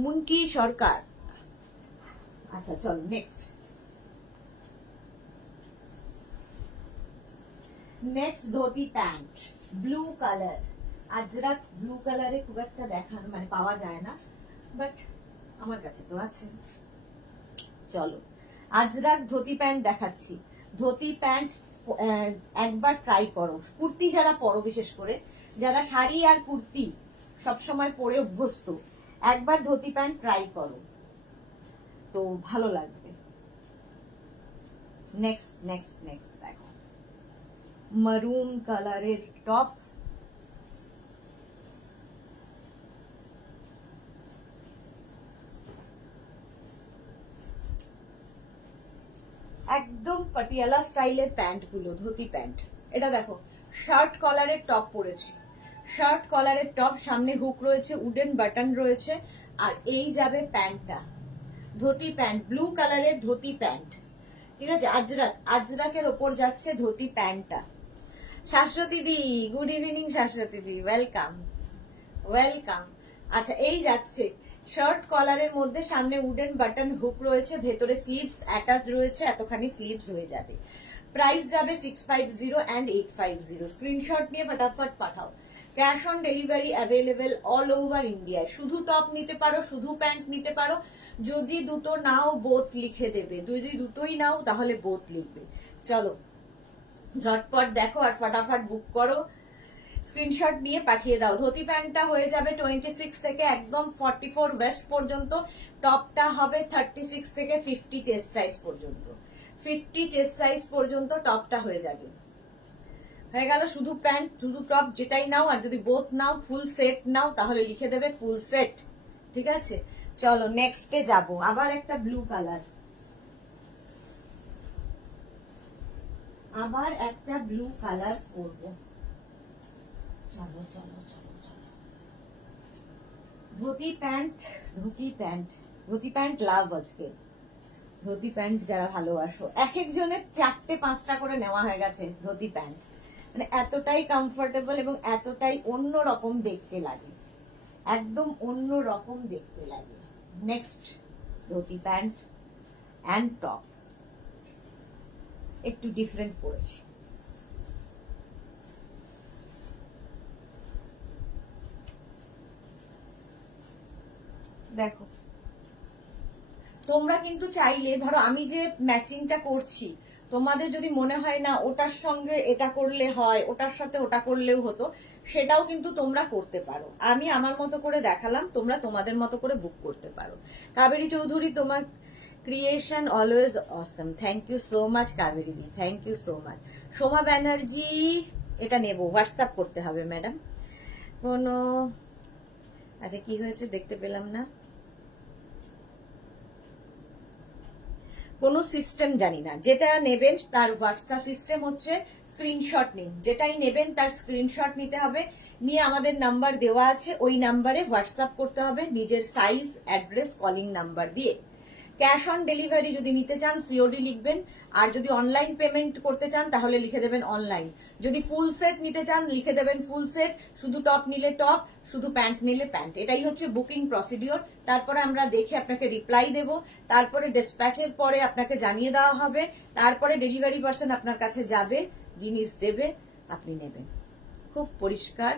মুনকি সরকার। আচ্ছা চলো next. Next dhoti pant, blue colour, Ajrak blue কালারে খুব একটা দেখানো মানে পাওয়া যায় না, বাট আমার কাছে তো আছে। চলো, আজরাক ধুতি প্যান্ট দেখাচ্ছি। ধুতি প্যান্ট একবার ট্রাই করো, কুর্তি যারা পরো, বিশেষ করে যারা শাড়ি আর কুর্তি সবসময় পরে অভ্যস্ত, একবার ধুতি প্যান্ট ট্রাই করো, তো ভালো লাগবে। নেক্সট নেক্সট নেক্সট দেখো, মারুন কালারের টপ, একদম পাটিয়ালা স্টাইলের প্যান্ট গুলো, ধুতি প্যান্ট। এটা দেখো, শার্ট কলারের টপ পরেছি, শার্ট কলারের টপ, সামনে হুক রয়েছে, উডেন বাটন রয়েছে, আর এই যাবে প্যান্টটা, ধুতি প্যান্ট, ব্লু কালারের ধুতি প্যান্ট, ঠিক আছে? আজরাকের ওপর যাচ্ছে ধুতি প্যান্টটা। শাশ্বতী দি, গুড ইভিনিং শাশ্বতী দি, ওয়েলকাম ওয়েলকাম। আচ্ছা, এই যাচ্ছে শার্ট কলারের মধ্যে, সামনে উডেন বাটন হুক রয়েছে, ভেতরে স্লিভস অ্যাটাচ রয়েছে, এতখানি স্লিভস হয়ে যাবে। প্রাইস যাবে 650 অ্যান্ড 850, স্ক্রিনশট নিয়ে ফটাফট পাঠাও। Cash on delivery available all over ইন্ডিয়ায়। শুধু টপ নিতে পারো, শুধু প্যান্ট নিতে পারো, যদি দুটো নাও বোথ লিখে দেবে, যদি দুটোই নাও তাহলে বোথ লিখবে। চলো ঝটপট দেখো আর ফটাফট বুক করো, স্ক্রিনশট নিয়ে পাঠিয়ে দাও। ধুতি প্যান্টটা হয়ে যাবে 26 থেকে একদম 44 ওয়েস্ট পর্যন্ত, টপটা হবে 36 থেকে 50 চেস্ট সাইজ পর্যন্ত, 50 চেস্ট সাইজ পর্যন্ত টপটা হয়ে যাবে। হয়ে গেল শুধু প্যান্ট শুধু টপ যেটাই নাও, আর যদি বোথ নাও ফুল সেট নাও তাহলে লিখে দেবে ফুল সেট, ঠিক আছে? চলো নেক্সটে যাব, আবার একটা ব্লু কালার, আবার একটা ব্লু কালার করবো। চলো চলো চলো চলো, dhoti pant, dhoti pant, dhoti pant love আজকে। ধুতি প্যান্ট যারা ভালোবাসো, এক একজনের 4টে 5টা করে নেওয়া হয়ে গেছে ধুতি প্যান্ট, মানে এতটাই কমফোর্টেবল এবং এতটাই অন্য রকম দেখতে লাগে, একদম অন্য রকম দেখতে লাগে। Next dhoti pant and top, একটু ডিফারেন্ট পড়েছে। দেখো তোমরা কিন্তু চাইলে, ধরো আমি যে ম্যাচিংটা করছি, তোমাদের যদি মনে হয় না ওটার সঙ্গে এটা করলে হয়, ওটার সাথে ওটা করলেও হতো, সেটাও কিন্তু তোমরা করতে পারো। আমি আমার মতো করে দেখালাম, তোমরা তোমাদের মতো করে বুক করতে পারো। কাবেরী চৌধুরী, তোমার creation always awesome. Thank you so much Kaveri দি, thank you so much. Soma Banerjee, এটা নেব, হোয়াটসঅ্যাপ করতে হবে ম্যাডাম। কোনো, আচ্ছা কি হয়েছে দেখতে পেলাম না, কোনো সিস্টেম জানি না। যেটা নেবেন তার হোয়াটসঅ্যাপ সিস্টেম হচ্ছে স্ক্রিনশট নিন, যেটাই নেবেন তার স্ক্রিনশট নিতে হবে, নিয়ে আমাদের নাম্বার দেওয়া আছে, ওই নাম্বারে হোয়াটসঅ্যাপ করতে হবে নিজের সাইজ, অ্যাড্রেস, কলিং নাম্বার দিয়ে। ক্যাশ অন ডেলিভারি যদি নিতে চান সিওডি লিখবেন, আর যদি অনলাইন পেমেন্ট করতে চান তাহলে লিখে দেবেন অনলাইন। যদি ফুল সেট নিতে চান লিখে দেবেন ফুল সেট, শুধু টপ নিলে টপ, শুধু প্যান্ট নিলে প্যান্ট। এটাই হচ্ছে বুকিং প্রসিডিওর। তারপরে আমরা দেখে আপনাকে রিপ্লাই দেব, তারপরে ডিসপ্যাচের পরে আপনাকে জানিয়ে দেওয়া হবে, তারপরে ডেলিভারি পার্সন আপনার কাছে যাবে, জিনিস দেবে, আপনি নেবেন। খুব পরিষ্কার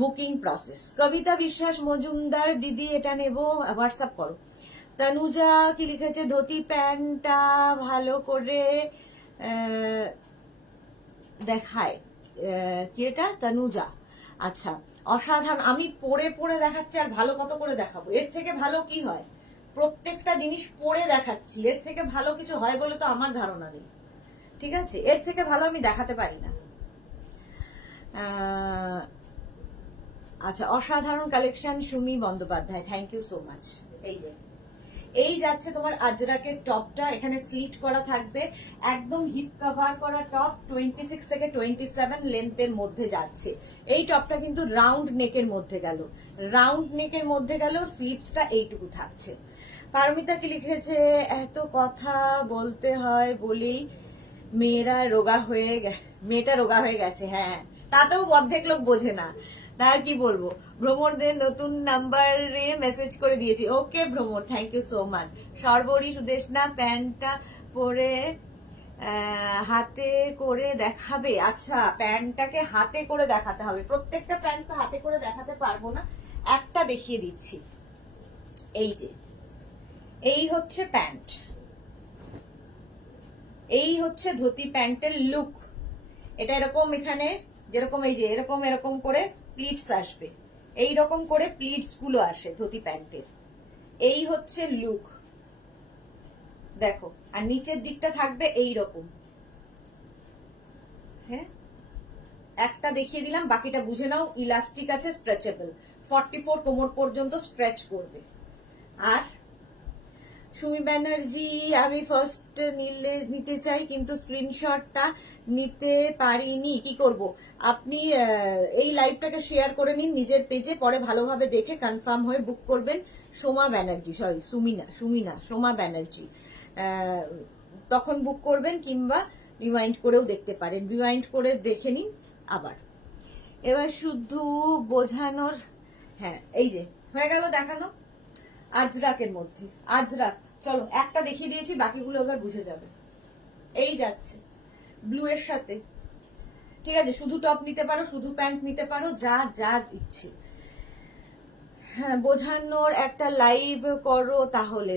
বুকিং প্রসেস। কবিতা বিশ্বাস মজুমদার, দিদি এটা নেব, হোয়াটসঅ্যাপ করো। তনুজা কি লিখেছে, ধুতি প্যান্টটা ভালো করে দেখায়, কি এটা তনুজা? আচ্ছা, অসাধারণ। আমি পরে পরে দেখাচ্ছি, আর ভালো কত করে দেখাবো? এর থেকে ভালো কি হয়? প্রত্যেকটা জিনিস পরে দেখাচ্ছি, এর থেকে ভালো কিছু হয় বলে তো আমার ধারণা নেই। ঠিক আছে, এর থেকে ভালো আমি দেখাতে পারি না। আচ্ছা, অসাধারণ collection Sumi Bandyopadhyay, thank you so much. এই যে এই যাচ্ছে তোমার আজরাকের টপটা, এখানে স্লিট করা থাকবে, একদম হিপ কভার করা টপ, 26 থেকে 27 লেন্থের মধ্যে যাচ্ছে। এই টপটা কিন্তু রাউন্ড নেকের মধ্যে গেল, রাউন্ড নেকের মধ্যে গেল, স্লিভসটা এইটুকু থাকছে। পারমিতা কি লিখেছে, এত কথা বলতে হয় বলেই মেয়েটা রোগা হয়ে গেছে। হ্যাঁ, তাতেও অর্ধেক লোক বোঝে না, তার কি বলবো। ভ্রমরদের নতুন নাম্বারে মেসেজ করে দিয়েছি। Okay Bhramar, thank you so much. Sarbari Sudeshna, প্যান্টটা পরে হাতে করে দেখাবে? আচ্ছা, প্যান্টটাকে হাতে করে দেখাতে হবে। প্রত্যেকটা প্যান্ট তো হাতে করে দেখাতে পারবো না, একটা দেখিয়ে দিচ্ছি। এই যে এই হচ্ছে প্যান্ট, এই হচ্ছে ধুতি প্যান্টের লুক। এটা এরকম, এখানে যেরকম এই যে এরকম এরকম করে প্লিটস আসবে, এই রকম করে প্লিটস গুলো আসে ধুতি প্যান্টের। এই হচ্ছে লুক, দেখো। আর নিচের দিকটা থাকবে এই রকম। হ্যাঁ, একটা দেখিয়ে দিলাম, বাকিটা বুঝে নাও। ইলাস্টিক আছে, স্ট্রেচেবল, 44 কোমর পর্যন্ত স্ট্রেচ করবে। আর সুমি ব্যানার্জি, আমি ফার্স্ট নিতে চাই কিন্তু স্ক্রিনশটটা নিতে পারিনি, কি করব? আপনি এই লাইভটাকে শেয়ার করে নিন নিজের পেজে, পরে ভালোভাবে দেখে কনফার্ম হয়ে বুক করবেন। সোমা ব্যানার্জি, সরি সুমিনা, সোমা ব্যানার্জি, তখন বুক করবেন, কিংবা রিমাইন্ড করেও দেখতে পারেন, রিমাইন্ড করে দেখে নিন আবার। এবার শুধু বোঝানোর, হ্যাঁ এই যে হয়ে গেল দেখানো। আজরাকের মধ্যে, আজরাক, চলো একটা দেখিয়ে দিয়েছি, বাকিগুলো এবার বুঝে যাবে। এই যাচ্ছে ব্লু এর সাথে, ঠিক আছে। শুধু টপ নিতে পারো, শুধু প্যান্ট নিতে পারো, যা যা ইচ্ছে। হ্যাঁ, বোঝানোর একটা লাইভ করো তাহলে,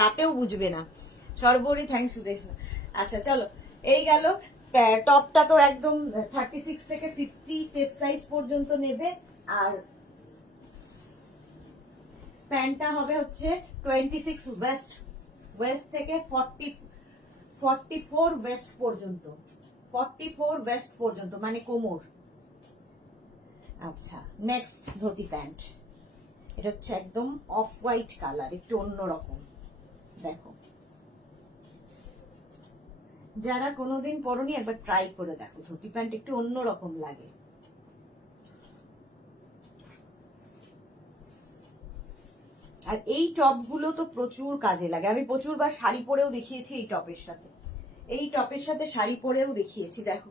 তাতেও বুঝবে না। সর্বরী, থ্যাংকস সুদেশ। আচ্ছা চলো, এই গেল। টপটা তো একদম 36 থেকে 50 চেস্ট সাইজ পর্যন্ত নেবে, আর প্যান্টটা হবে হচ্ছে 26 ওয়েস্ট থেকে 44 ওয়েস্ট পর্যন্ত, 44 ওয়েস্ট পর্যন্ত মানে কোমর। আচ্ছা, নেক্সট ধুতি প্যান্ট, এটা হচ্ছে একদম অফ হোয়াইট কালার, একটু অন্যরকম। দেখো, যারা কোনোদিন পরনি একবার ট্রাই করে দেখো, ধুতি প্যান্ট একটু অন্যরকম লাগে। আর এই টপ গুলো তো প্রচুর কাজে লাগে, আমি প্রচুরবার শাড়ি পরেও দেখিয়েছি এই টপের সাথে, এই টপের সাথে শাড়ি পরেও দেখিয়েছি। দেখো,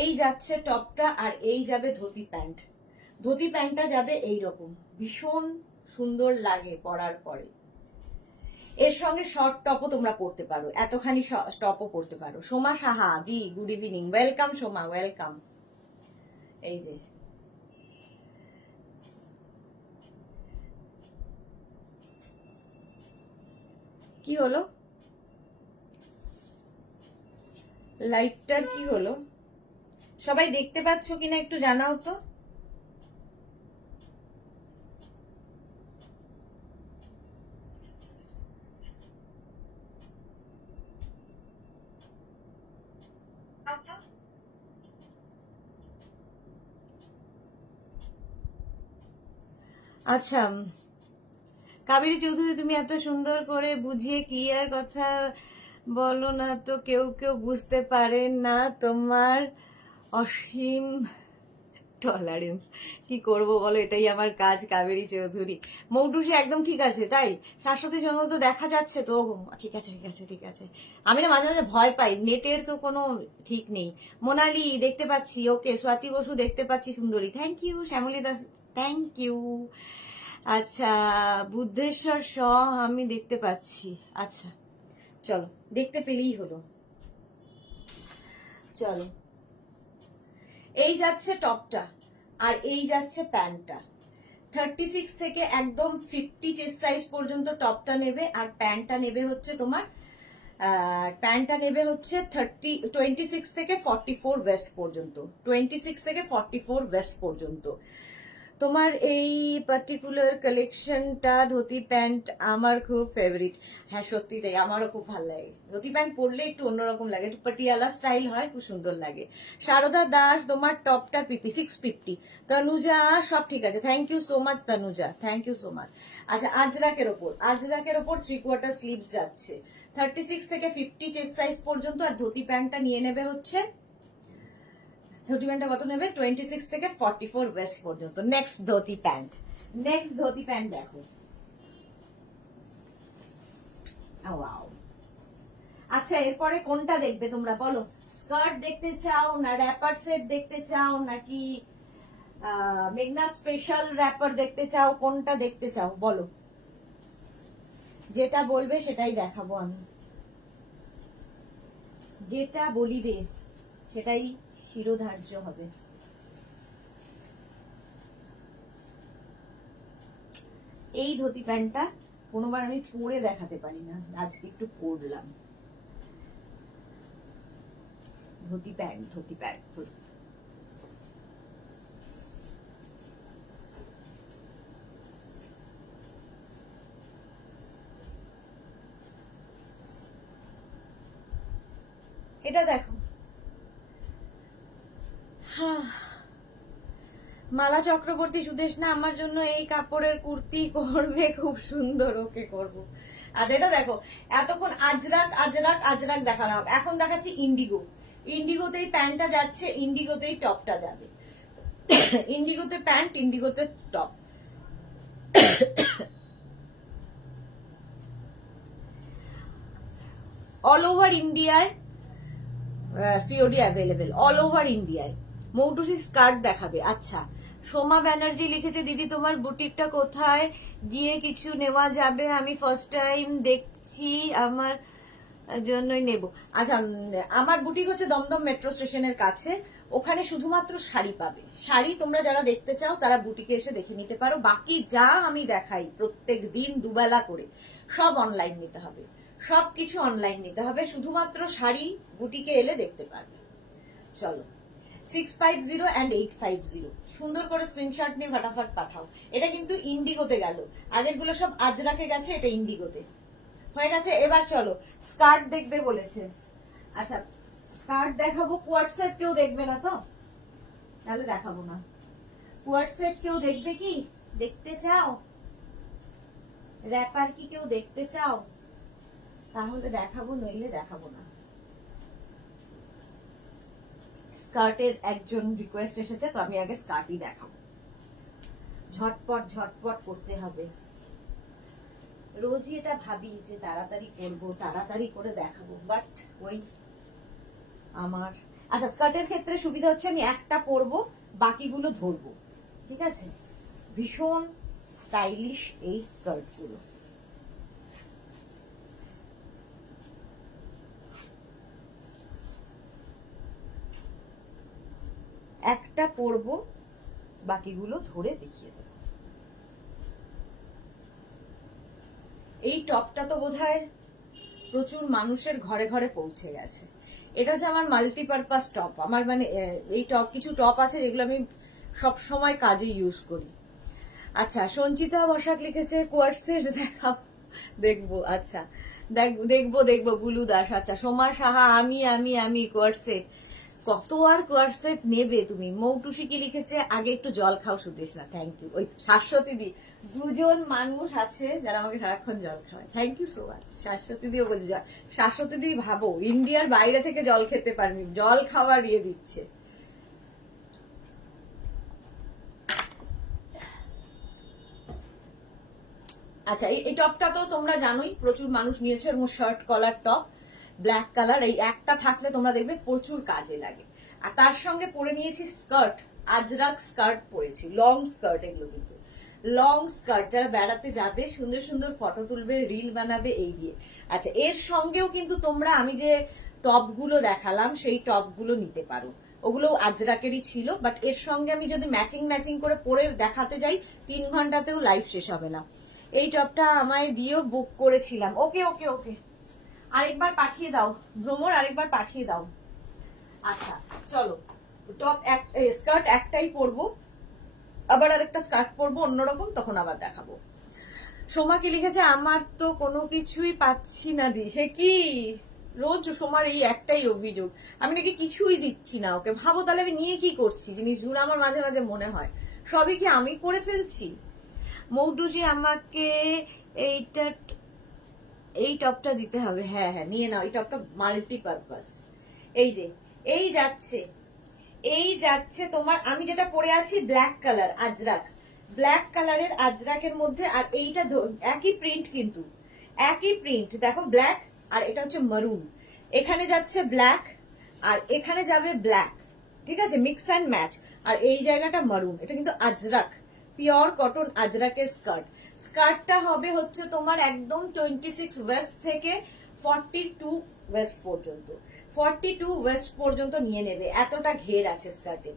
এই যাচ্ছে টপটা, আর এই যাবে ধুতি প্যান্ট। ধুতি প্যান্টটা যাবে এইরকম, ভীষণ সুন্দর লাগে পরার পরে। এর সঙ্গে শর্ট টপও তোমরা পরতে পারো, এতখানি টপও পরতে পারো। সোমা সাহা দি, good evening, welcome Soma, welcome. এই যে কি হলো লাইভটার, কি হলো সবাই দেখতে পাচ্ছ কিনা একটু জানাও তো। আচ্ছা কাবেরী চৌধুরী, তুমি এত সুন্দর করে বুঝিয়ে ক্লিয়ার কথা বলো না তো কেউ কেউ বুঝতে পারে না, তোমার অসীম টলারেন্স। কি করব বলো, এটাই আমার কাজ কাবেরী চৌধুরী। মৌটুসি একদম ঠিক আছে, তাই শাশ্বতী জন্ম তো দেখা যাচ্ছে তো। ঠিক আছে ঠিক আছে ঠিক আছে, আমি না মাঝে মাঝে ভয় পাই, নেটের তো কোনো ঠিক নেই। মোনালি দেখতে পাচ্ছি, ওকে। স্বাতি বসু দেখতে পাচ্ছি, সুন্দরী, thank you. Shyamali Das thank you. আচ্ছা বুদ্ধেশ্বর স আমি দেখতে পাচ্ছি। আচ্ছা চলো, দেখতে পেলেই হলো। চলো, এই যাচ্ছে টপটা আর এই যাচ্ছে প্যান্টটা। 36 থেকে একদম 50 চেস্ট সাইজ পর্যন্ত টপটা নেবে, আর প্যান্টটা নেবে হচ্ছে তোমার 26 থেকে 44 ওয়েস্ট পর্যন্ত। 26 থেকে 44 ওয়েস্ট পর্যন্ত। তোমার এই পার্টিকুলার কালেকশনটা ধুতি প্যান্ট আমার খুব ফেভারিট। হ্যাঁ সত্যি তাই, আমারও খুব ভালো লাগে। ধুতি প্যান্ট পরলে একটু অন্যরকম লাগে, একটু পাটিয়ালা স্টাইল হয়, খুব সুন্দর লাগে। শারদা দাস, তোমার টপটার পিপি 650। তনুজা সব ঠিক আছে, thank you so much Tanuja, thank you so much. আচ্ছা আজরাকের ওপর 3/4 স্লিভস যাচ্ছে, 36 থেকে 50 চেস্ট সাইজ পর্যন্ত। আর ধুতি প্যান্টটা নিয়ে নেবে হচ্ছে, ধুতি প্যান্টটা কত নেবে, 26 থেকে 44 ওয়েস্ট পর্যন্ত। Next dhoti pant, next dhoti pant দেখো। ওয়াও। আচ্ছা এরপরে কোনটা দেখবে তোমরা বলো? স্কার্ট দেখতে চাও, না র্যাপার সেট দেখতে চাও, নাকি মেঘনা স্পেশাল র্যাপার দেখতে চাও? কোনটা দেখতে চাও বলো, যেটা বলবে সেটাই দেখাবো আমি, যেটা বলিবে সেটাই শিরোধার্য হবে। এই ধুতি প্যান্টটা কোনোবার আমি পরে দেখাতে পারি না, আজকে একটু পরলাম। ধুতি প্যান্ট, ধুতি প্যান্ট, এটা দেখো। মালা চক্রবর্তী সুদেশ না আমার জন্য এই কাপড়ের কুর্তি করবে, খুব সুন্দর, ওকে করবো। আচ্ছা এটা দেখো, এতক্ষণ আজরাক আজরাক আজরাক দেখালাম, এখন দেখাচ্ছি ইন্ডিগো। ইন্ডিগোতেই প্যান্টটা যাচ্ছে, ইন্ডিগোতেই টপটা যাবে। ইন্ডিগোতে প্যান্ট, ইন্ডিগোতে টপ। অল ওভার ইন্ডিয়ায় সিওডি অ্যাভেলেবেল, অল ওভার ইন্ডিয়ায়। মৌটুসি স্কার্ট দেখাবে। আচ্ছা সোমা ব্যানার্জি লিখেছে, দিদি তোমার বুটিকটা কোথায়, গিয়ে কিছু নেওয়া যাবে? আমি ফার্স্ট টাইম দেখছি, আমার জন্যই নেব। আচ্ছা আমার বুটিক হচ্ছে দমদম মেট্রো স্টেশনের কাছে, ওখানে শুধুমাত্র শাড়ি পাবে। শাড়ি তোমরা যারা দেখতে চাও তারা বুটিকে এসে দেখে নিতে পারো। বাকি যা আমি দেখাই প্রত্যেক দিন দুবেলা করে, সব অনলাইন নিতে হবে, সবকিছু অনলাইন নিতে হবে। শুধুমাত্র শাড়ি বুটিকে এলে দেখতে পারবে। চলো 650 and 850 সুন্দর করে স্ক্রিনশট নিয়ে ফটাফট পাঠাও। এটা কিন্তু ইন্ডিগোতে গেল, আগের গুলো সব আজরাকে গেছে, এটা ইন্ডিগোতে হয়ে গেছে। এবার চলো স্কার্ট দেখবে বলেছে। আচ্ছা স্কার্ট দেখাবো। কোয়ার্ট সেট কেউ দেখবে না তো? তাহলে দেখাবো না। কোয়ার্ট সেট কেউ দেখবে কি? দেখতে চাও? র্যাপার কি কেউ দেখতে চাও? তাহলে দেখাবো, নইলে দেখাবো না। স্কার্টের একজন রিকোয়েস্ট এসেছে, তো আমি আগে স্কার্টই দেখাবো। ঝটপট ঝটপট করতে হবে। রোজই এটা ভাবি যে তাড়াতাড়ি করব, তাড়াতাড়ি করে দেখাবো, বাট ওই আমার। আচ্ছা স্কার্টের ক্ষেত্রে সুবিধা হচ্ছে আমি একটা পরবো, বাকিগুলো ধরবো, ঠিক আছে? ভীষণ স্টাইলিশ এই স্কার্ট গুলো। একটা পরবো, বাকিগুলো ধরে দেখিয়ে দেবো। এই টপটা তো বোধহয় প্রচুর মানুষের ঘরে ঘরে পৌঁছে গেছে। এটা হচ্ছে আমার মাল্টিপারপাস টপ। আমার মানে এই টপ, কিছু টপ আছে যেগুলো আমি সব সময় কাজে ইউজ করি। আচ্ছা, সঞ্চিতা বসাক লিখেছে কোয়ার্সেট দেখাব, দেখবো। আচ্ছা, দেখবো গুলু দাস। আচ্ছা, সোমা সাহা, আমি কোয়ার্সেট, কত আর কোয়ার্সেট নেবে তুমি? মৌটুসি কি লিখেছে, আগে একটু জল খাও সুদেশ না। Thank you. ওই শাশ্বতী দি, দুজন মানুষ আছে যারা আমাকে সারাক্ষণ জল খাওয়ায়। Thank you so much. Shashwati দিও বলছে জল। শাশ্বতী দি ভাবো, ইন্ডিয়ার বাইরে থেকে জল খেতে পারবি, জল খাওয়ার ইয়ে দিচ্ছে। আচ্ছা, এই টপটা তো তোমরা জানোই, প্রচুর মানুষ নিয়েছে। এরকম shirt collar top, black colour. এই একটা থাকলে তোমরা দেখবে প্রচুর কাজে লাগে। আর তার সঙ্গে পরে নিয়েছি স্কার্ট, আজরাক স্কার্ট পরেছি, লং স্কার্ট। এগুলো কিন্তু লং স্কার্ট, যারা বেড়াতে যাবে, সুন্দর সুন্দর ফটো তুলবে, রিল বানাবে এই দিয়ে। আচ্ছা, এর সঙ্গেও কিন্তু তোমরা আমি যে টপগুলো দেখালাম সেই টপগুলো নিতে পারো। ওগুলো আজরাকেরই ছিল, বাট এর সঙ্গে আমি যদি ম্যাচিং করে পরে দেখাতে যাই 3 ঘন্টাতেও লাইভ শেষ হবে না। এই টপটা আমায় দিয়েও বুক করেছিলাম। ওকে ওকে ওকে, আরেকবার পাঠিয়ে দাও ভ্রমর, আরেকবার পাঠিয়ে দাও। আচ্ছা চলো, টপ স্কার্ট একটাই পরবো, আবার আরেকটা স্কার্ট পরবো অন্যরকম, তখন আবার দেখাবো। সোমা কি লিখেছে, আমার তো কোনো কিছুই পাচ্ছি না দি। সে কি, রোজ সোমার এই একটাই অভিযোগ, আমি নাকি কিছুই দিচ্ছি না ওকে। ভাবো তাহলে আমি নিয়ে কি করছি জিনিসগুলো, আমার মাঝে মাঝে মনে হয় সবই কি আমি করে ফেলছি। মৌটুসি, আমাকে এইটা, এই টপটা দিতে হবে। হ্যাঁ হ্যাঁ, নিয়ে নাও। এই টপটা মাল্টিপারপাস। এই যে এই যাচ্ছে তোমার, আমি যেটা পরে আছি ব্ল্যাক কালার আজরাক, ব্ল্যাক কালারের আজরাকের মধ্যে। আর এইটা একই প্রিন্ট, কিন্তু একই প্রিন্ট, দেখো ব্ল্যাক, আর এটা হচ্ছে মারুন। এখানে যাচ্ছে ব্ল্যাক আর এখানে যাবে ব্ল্যাক, ঠিক আছে, মিক্স অ্যান্ড ম্যাচ। আর এই জায়গাটা মারুন। এটা কিন্তু আজরাক, পিওর কটন আজরাকের স্কার্ট। স্কার্টটা হবে হচ্ছে তোমার একদম 26 ওয়েস্ট থেকে 42 ওয়েস্ট পর্যন্ত, 42 ওয়েস্ট পর্যন্ত নিয়ে নেবে। এতটা ঘের আছে স্কার্টে,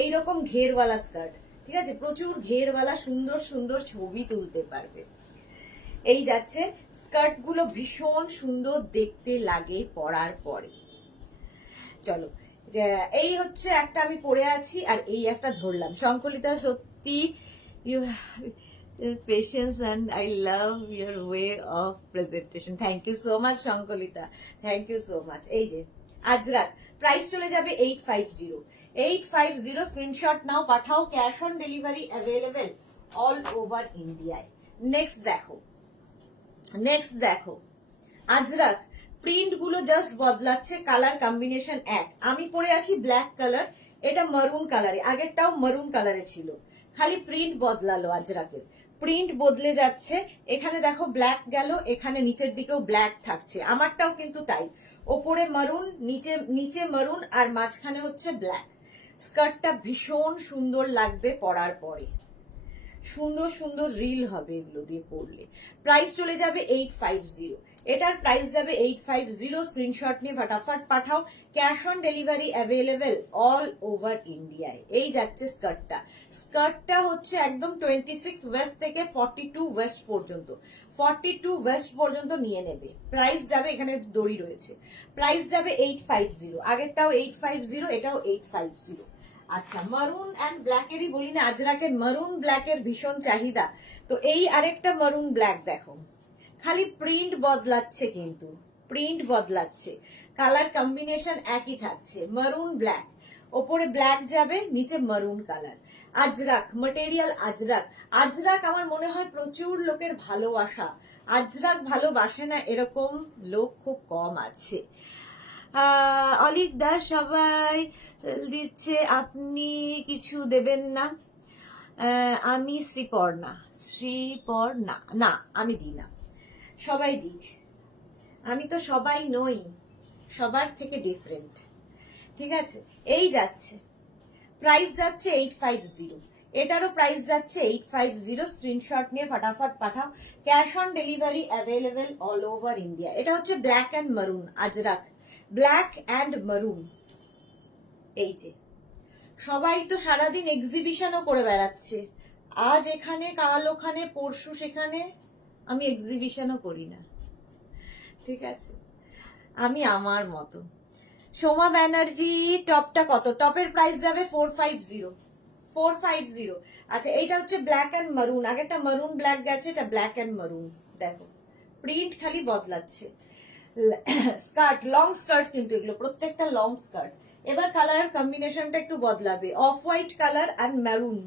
এইরকম ঘেরওয়ালা স্কার্ট, ঠিক আছে, প্রচুর ঘেরওয়ালা, সুন্দর সুন্দর ছবি তুলতে পারবে। এই যাচ্ছে স্কার্ট গুলো, ভীষণ সুন্দর দেখতে লাগে পরার পরে। চলো, এই হচ্ছে একটা আমি পরে আছি, আর এই একটা ধরলাম। শঙ্কলিতা, সত্যি you patience and I love your way of presentation. Thank you so much Shankalita, thank you so much. এই যে আজরাক, প্রাইস চলে যাবে 850। 850, স্ক্রিনশট নাও, পাঠাও। Cash on delivery available all over ইন্ডিয়ায়। নেক্সট দেখো আজরাক, প্রিন্ট গুলো জাস্ট বদলাচ্ছে, কালার কম্বিনেশন এক। আমি পরে আছি ব্ল্যাক কালার, এটা মারুন কালারে, আগেরটাও মারুন কালারে ছিল, খালি প্রিন্ট বদলালো। আজরাকের প্রিন্ট বদলে যাচ্ছে। এখানে দেখো ব্ল্যাক গেল, এখানে নিচের দিকেও ব্ল্যাক থাকছে, আমারটাও কিন্তু তাই। ওপরে মারুন, নিচে মারুন, আর মাঝখানে হচ্ছে ব্ল্যাক। স্কার্টটা ভীষণ সুন্দর লাগবে পরার পরে, সুন্দর সুন্দর রিল হবে এগুলো দিয়ে পরলে। প্রাইস চলে যাবে 850, এটার প্রাইস যাবে 850। স্ক্রিনশট নিয়ে ফটাফট পাঠাও। Cash on delivery available all over ইন্ডিয়ায়। এই যাচ্ছে স্কার্টটা হচ্ছে একদম 26 ওয়েস্ট থেকে 42 ওয়েস্ট পর্যন্ত, 42 ওয়েস্ট পর্যন্ত নিয়ে নেবে। প্রাইস যাবে, এখানে দড়ি রয়েছে, প্রাইস যাবে 850। আগেরটাও 850, এটাও 850। আচ্ছা, মারুন অ্যান্ড ব্ল্যাকেরই বলি না, আজরাকের মারুন ব্ল্যাকের ভীষণ চাহিদা। তো এই আরেকটা মারুন ব্ল্যাক দেখো, খালি প্রিন্ট বদলাচ্ছে, কিন্তু প্রিন্ট বদলাচ্ছে, কালার কম্বিনেশন একই থাকছে, মারুন ব্ল্যাক। ওপরে ব্ল্যাক যাবে, নিচে মারুন কালার। আজরাক মেটেরিয়াল, আজরাক আমার মনে হয় প্রচুর লোকের ভালোবাসা। আজরাক ভালোবাসে না এরকম লোক খুব কম আছে। অলিক দাস সবাই দিচ্ছে, আপনি কিছু দেবেন না? আমি শ্রীপর্ণা, না আমি দিই না, সবাই দিক, আমি তো সবাই নই, সবার থেকে ডিফারেন্ট, ঠিক আছে। এই যাচ্ছে, প্রাইস যাচ্ছে 850, এটারও প্রাইস যাচ্ছে 850। স্ক্রিনশট নিয়ে ফটাফট পাঠাও। Cash on delivery available all over India. এটা হচ্ছে ব্ল্যাক অ্যান্ড মারুন আজরাক, ব্ল্যাক অ্যান্ড মারুন। এই যে সবাই তো সারাদিন এক্সিবিশনও করে বেড়াচ্ছে, আজ এখানে কাল ওখানে পরশু সেখানে, আমি এক্সিবিশনও করি না, ঠিক আছে। আমি আমার মতো। সোমা ব্যানার্জি টপটা কত? টপের প্রাইস যাবে 450। 450। আচ্ছা এইটা হচ্ছে ব্ল্যাক অ্যান্ড মারুন, আগেরটা মারুন ব্ল্যাক গেছে, এটা ব্ল্যাক অ্যান্ড মারুন। দেখো প্রিন্ট খালি বদলাচ্ছে। স্কার্ট, লং স্কার্ট, কিন্তু এগুলো প্রত্যেকটা লং স্কার্ট। এবার কালার কম্বিনেশনটা একটু বদলাবে, off white colour and maroon,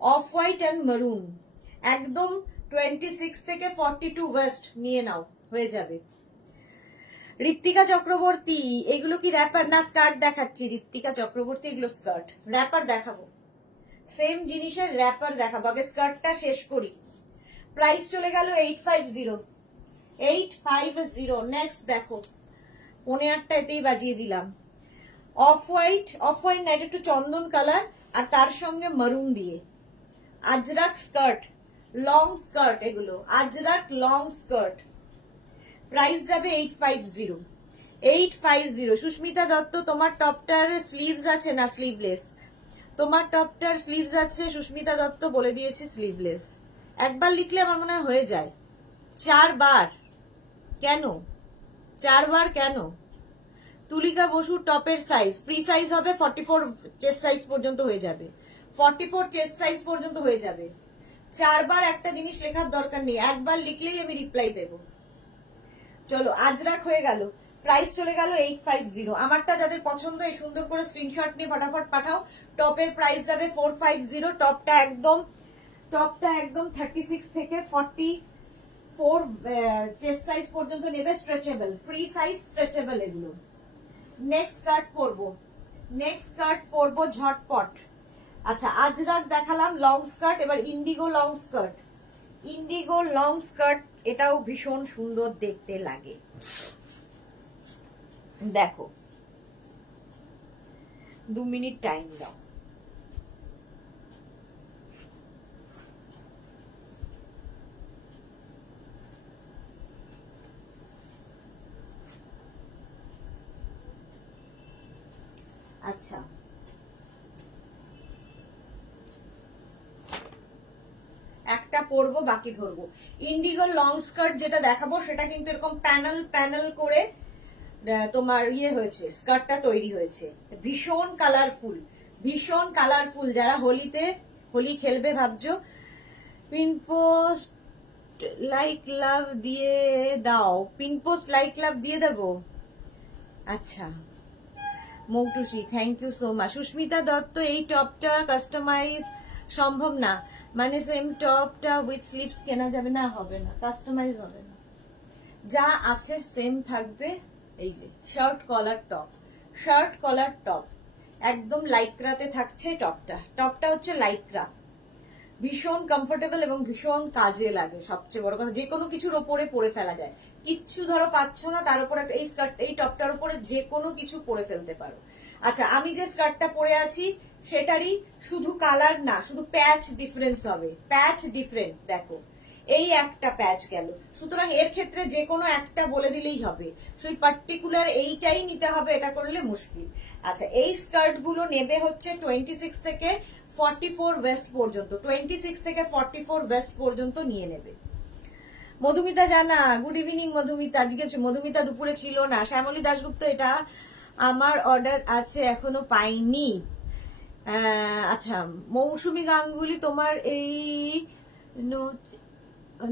off white and maroon. একদম 26 থেকে 42 ওয়েস্ট নিয়ে নাও, হয়ে যাবে। ঋত্বিকা চক্রবর্তী, এগুলো কি র্যাপার না স্কার্ট দেখাচ্ছি? ঋত্বিকা চক্রবর্তী, এগুলো স্কার্ট, র্যাপার দেখাবো, সেম জিনিসের র্যাপার দেখাবো। আগে স্কার্টটা শেষ করি। প্রাইস চলে গেল 850। 850। নেক্সট দেখো, 8:15 এতেই বাজিয়ে দিলাম। অফ হোয়াইট, অফ হোয়াইট না, এটা একটু চন্দন কালার আর তার সঙ্গে মারুন দিয়ে আজরাক স্কার্ট, লং স্কার্ট, এগুলো আজরাক লং স্কার্ট। প্রাইস যাবে 850। 850। সুস্মিতা দত্ত, তোমার টপটার স্লিভস আছে না স্লিভলেস? তোমার টপটার স্লিভস আছে সুস্মিতা দত্ত, বলে দিয়েছি স্লিভলেস। একবার লিখলে আমার মনে হয় হয়ে যায়। 4 বার কেন? 4 বার কেন? তুলিকা বসুর টপের সাইজ, ফ্রি সাইজ হবে 44 চেস্ট সাইজ পর্যন্ত হয়ে যাবে। 44 চেস্ট সাইজ পর্যন্ত হয়ে যাবে। 4 বার একটা জিনিস লেখার দরকার নেই, একবার লিখলেই আমি রিপ্লাই দেব। চলো আজরাক হয়ে গেল। প্রাইস চলে গেল 850। আমারটা যাদের পছন্দ, এই সুন্দর করে স্ক্রিনশট নিয়ে ফটাফট পাঠাও। টপের প্রাইস যাবে 450। টপটা একদম 36 থেকে 44 চেস্ট সাইজ পর্যন্ত নেবে, স্ট্রেচেবল, ফ্রি সাইজ স্ট্রেচেবল এগুলো। নেক্সট স্কার্ট পরবো ঝটপট। আচ্ছা আজরাক দেখালাম লং স্কার্ট, এবার Indigo long skirt. Indigo long skirt, এটাও ভীষণ সুন্দর দেখতে লাগে। দেখো 2 মিনিট টাইম দাও। আচ্ছা একটা পরবো, বাকি ধরবো। ইন্ডিগো লং স্কার্ট যেটা দেখাবো সেটা কিন্তু এরকম প্যানেল প্যানেল করে তোমার ইয়ে হয়েছে, স্কার্টটা তৈরি হয়েছে। ভীষণ কালারফুল, ভীষণ কালারফুল। যারা হোলি খেলবে ভাবছো, পিনপোস্ট লাইক লাভ দিয়ে দাও, পিনপোস্ট লাইক লাভ দিয়ে দেবো। আচ্ছা Moutusi, thank you so much. Susmita Dutta, এই টপটা কাস্টমাইজ সম্ভব না, মানে সেম টপটা উইথ স্লিভস কেনা যাবে না? হবে না, কাস্টমাইজ হবে না, যা আছে সেম থাকবে। এই যে shirt collar top, shirt collar top, একদম লাইক্রাতে থাকছে টপটা। টপটা হচ্ছে লাইক্রা, ভীষণ কমফোর্টেবল এবং ভীষণ কাজে লাগে। সবচেয়ে বড় কথা, যে কোনো কিছুর ওপরে পরে ফেলা যায়। কিচ্ছু ধরো পাচ্ছ না, তার উপর এই স্কার্ট, এই টপটার উপরে যে কোনো কিছু পরে ফেলতে পারো। আচ্ছা আমি যে স্কার্টটা পরে আছি সেটারই শুধু কালার না, শুধু প্যাচ ডিফারেন্স হবে, প্যাচ ডিফারেন্ট। দেখো এই একটা প্যাচ গেল, সুতরাং এর ক্ষেত্রে যে কোনো একটা বলে দিলেই হবে। সেই পার্টিকুলার এইটাই নিতে হবে, এটা করলে মুশকিল। আচ্ছা এই স্কার্ট গুলো নেবে হচ্ছে 26 থেকে 44 ওয়েস্ট পর্যন্ত, 26 থেকে 44 ওয়েস্ট পর্যন্ত নিয়ে নেবে। মধুমিতা জানা, গুড ইভিনিং মধুমিতা। আজকে মধুমিতা দুপুরে ছিল না। শ্যামলী দাশগুপ্ত, এটা আমার অর্ডার আছে, এখনো পাইনি। আচ্ছা মৌসুমী গাঙ্গুলি, তোমার এই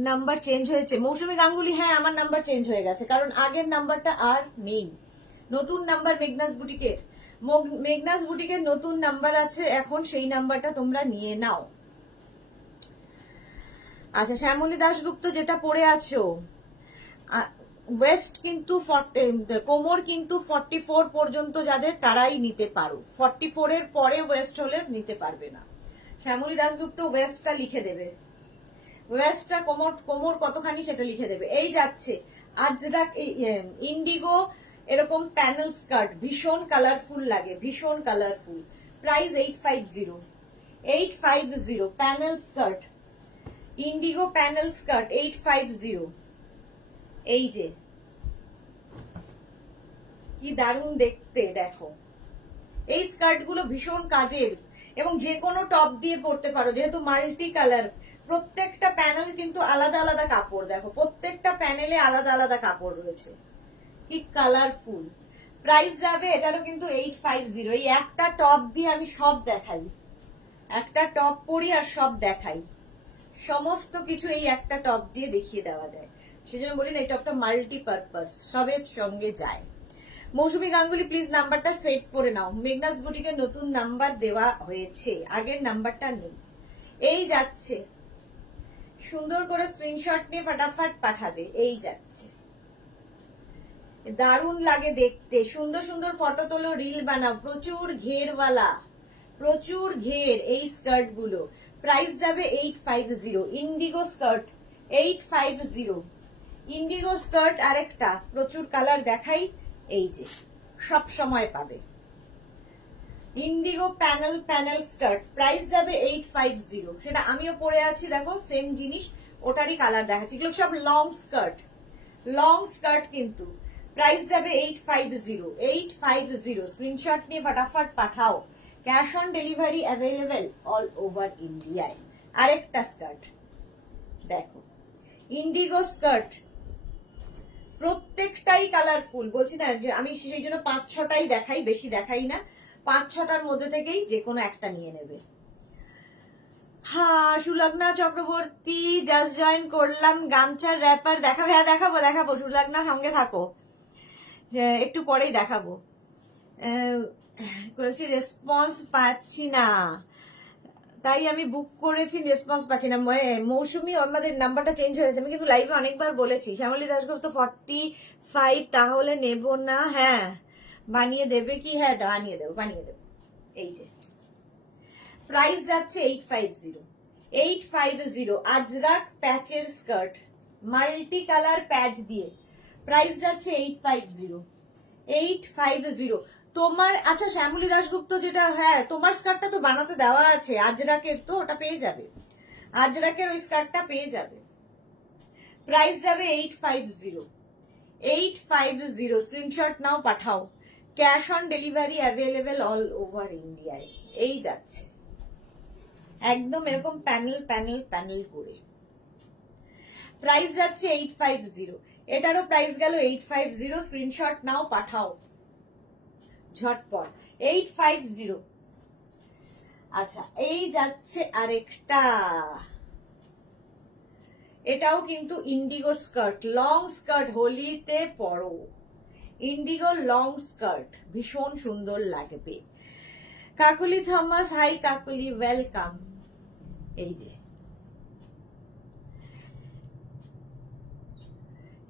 নাম্বার চেঞ্জ হয়েছে? মৌসুমী গাঙ্গুলি, হ্যাঁ আমার নাম্বার চেঞ্জ হয়ে গেছে, কারণ আগের নাম্বারটা আর নেই। নতুন নাম্বার মেঘনাস বুটিকের, মেঘনাস বুটিকের নতুন নাম্বার আছে এখন, সেই নাম্বারটা তোমরা নিয়ে নাও। আচ্ছা শ্যামলী দাশগুপ্ত, যেটা পরে আছো ওয়েস্ট কিন্তু কোমর কিন্তু 44 পর্যন্ত যাদের, তারাই নিতে পারো। 44 এর পরে ওয়েস্ট হলে নিতে পারবে না। শ্যামলী দাশগুপ্ত ওয়েস্টটা লিখে দেবে, ওয়েস্টটা কোমর কতখানি সেটা লিখে দেবে। এই যাচ্ছে আজরাক ইন্ডিগো এরকম প্যানেল স্কার্ট, ভীষণ কালারফুল লাগে, ভীষণ colourful. Price 850। 850 panel skirt, Indigo panel skirt 850। এই যে কি দারুণ দেখতে, দেখো এই স্কার্ট গুলো ভীষণ কাজের এবং যে কোনো টপ দিয়ে পরতে পারো, যেহেতু মাল্টি কালার। প্রত্যেকটা প্যানেল কিন্তু আলাদা আলাদা কাপড়, দেখো প্রত্যেকটা প্যানেলে আলাদা আলাদা কাপড় রয়েছে। কি কালারফুল। প্রাইস যাবে এটারও কিন্তু 850। এই একটা টপ দিয়ে আমি সব দেখাই, একটা টপ পরি আর সব দেখাই, সমস্ত কিছু এই একটা টপ দিয়ে দেখিয়ে দেওয়া যায়। সেজন্য বলি না এই টপটা মাল্টিপারপাস, সবের সঙ্গে যায়। মৌসুমী গাঙ্গুলি প্লিজ নাম্বারটা সেভ করে নাও। মেঘনাস বুটিকে নতুন নাম্বার দেওয়া হয়েছে, আগের নাম্বারটা নেই। এই যাচ্ছে, সুন্দর করে স্ক্রিনশট নিয়ে ফটাফট পাঠাবে। এই যাচ্ছে, দারুণ লাগে দেখতে। সুন্দর সুন্দর ফটো তোলো, রিল বানাও। প্রচুর ঘেরওয়ালা, প্রচুর ঘের এই স্কার্ট গুলো। প্রাইস যাবে 850। Indigo skirt 850। ইন্ডিগো স্কার্ট আরেকটা, প্রচুর কালার দেখাই। এই যে সব সময় পাবে Indigo panel panel skirt. Price যাবে 850। সেটা আমিও পরে আছি, দেখো সেম জিনিস, ওটারই কালার দেখাচ্ছি। এগুলো সব লং স্কার্ট, লং স্কার্ট কিন্তু। প্রাইস যাবে 850। 850 স্ক্রিনশট নিয়ে ফটাফট পাঠাও। Cash on delivery available all over ইন্ডিয়ায়। আরেকটা স্কার্ট দেখো, ইন্ডিগো স্কার্ট, প্রত্যেকটাই কালারফুল। বলছি না যে আমি সেই জন্য 5-6টাই দেখাই, বেশি দেখাই না। 5-6টার মধ্যে থেকেই যে কোনো একটা নিয়ে নেবে। হ্যাঁ, সুলগ্না চক্রবর্তী জাস্ট জয়েন করলাম। গামছার র্যাপার দেখাবো? হ্যাঁ দেখাবো দেখাবো, সুলগ্না সঙ্গে থাকো, একটু পরেই দেখাবো। রেসপন্স পাচ্ছি না, তাই আমি বুক করেছি, রেসপন্স পাচ্ছি না। মৌসুমি আমাদের নাম্বারটা চেঞ্জ হয়েছে, আমি কিন্তু লাইভে অনেকবার বলেছি। শ্যামলী দাসগুপ্ত 45, তাহলে নেব না। হ্যাঁ বানিয়ে দেবে কি? হ্যাঁ বানিয়ে দেবো, বানিয়ে দেবো। এই যে প্রাইস যাচ্ছে 850। 850 আজরাক প্যাচের স্কার্ট, মাল্টি কালার প্যাচ দিয়ে। প্রাইস যাচ্ছে 850। 850 তোমার। আচ্ছা শ্যামলী দাশগুপ্ত যেটা, হ্যাঁ তোমার স্কার্টটা তো বানাতে দেওয়া আছে আজরাকের, তো ওটা পেয়ে যাবে। আজরাকের ওই স্কার্টটা পেয়ে যাবে। প্রাইস যাবে 850। 850 স্ক্রিনশট নাও, পাঠাও। Cash on delivery available all over ইন্ডিয়ায়। এই যাচ্ছে একদম এরকম প্যানেল প্যানেল প্যানেল করে। প্রাইস যাচ্ছে 850। এটারও প্রাইস গেল 850। স্ক্রিনশট নাও, পাঠাও ঝটপট। 850। আচ্ছা এই যাচ্ছে আরেকটা, এটাও কিন্তু ইন্ডিগো স্কার্ট, লং স্কার্ট, হোলিতে পরো। ইন্ডিগো লং স্কার্ট ভীষণ সুন্দর লাগবে। Kakuli Thomas, hi Kakuli, welcome. এই যে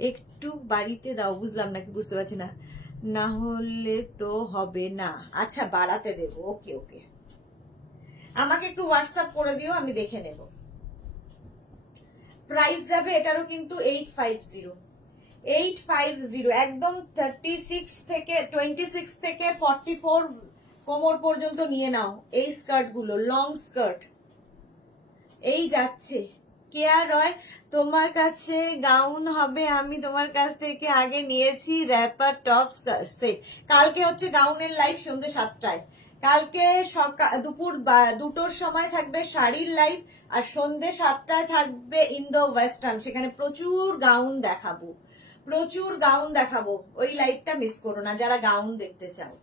একটু বাড়িতে দাও, বুঝলাম নাকি, বুঝতে পারছি না। না হলে তো হবে না। আচ্ছা বাড়াতে দেবো, ওকে ওকে। আমাকে একটু হোয়াটসঅ্যাপ করে দিও, আমি দেখে নেব। প্রাইস যাবে এটারও কিন্তু 850। 850 একদম 26 থেকে 44 কোমর পর্যন্ত নিয়ে নাও এই স্কার্ট গুলো, লং স্কার্ট। এই যাচ্ছে কেয়া রয়, তোমার কাছে গাউন হবে? আমি তোমার কাছ থেকে আগে নিয়েছি র্যাপার টপ সেট। কালকে হচ্ছে গাউনের লাইভ সন্ধ্যে 7টায়। কালকে দুপুর 2টোর সময় থাকবে শাড়ির লাইভ, আর সন্ধ্যে 7টায় থাকবে ইন্দো ওয়েস্টার্ন। সেখানে প্রচুর গাউন দেখাবো, প্রচুর গাউন দেখাবো। ওই লাইভটা মিস করো না যারা গাউন দেখতে চাও।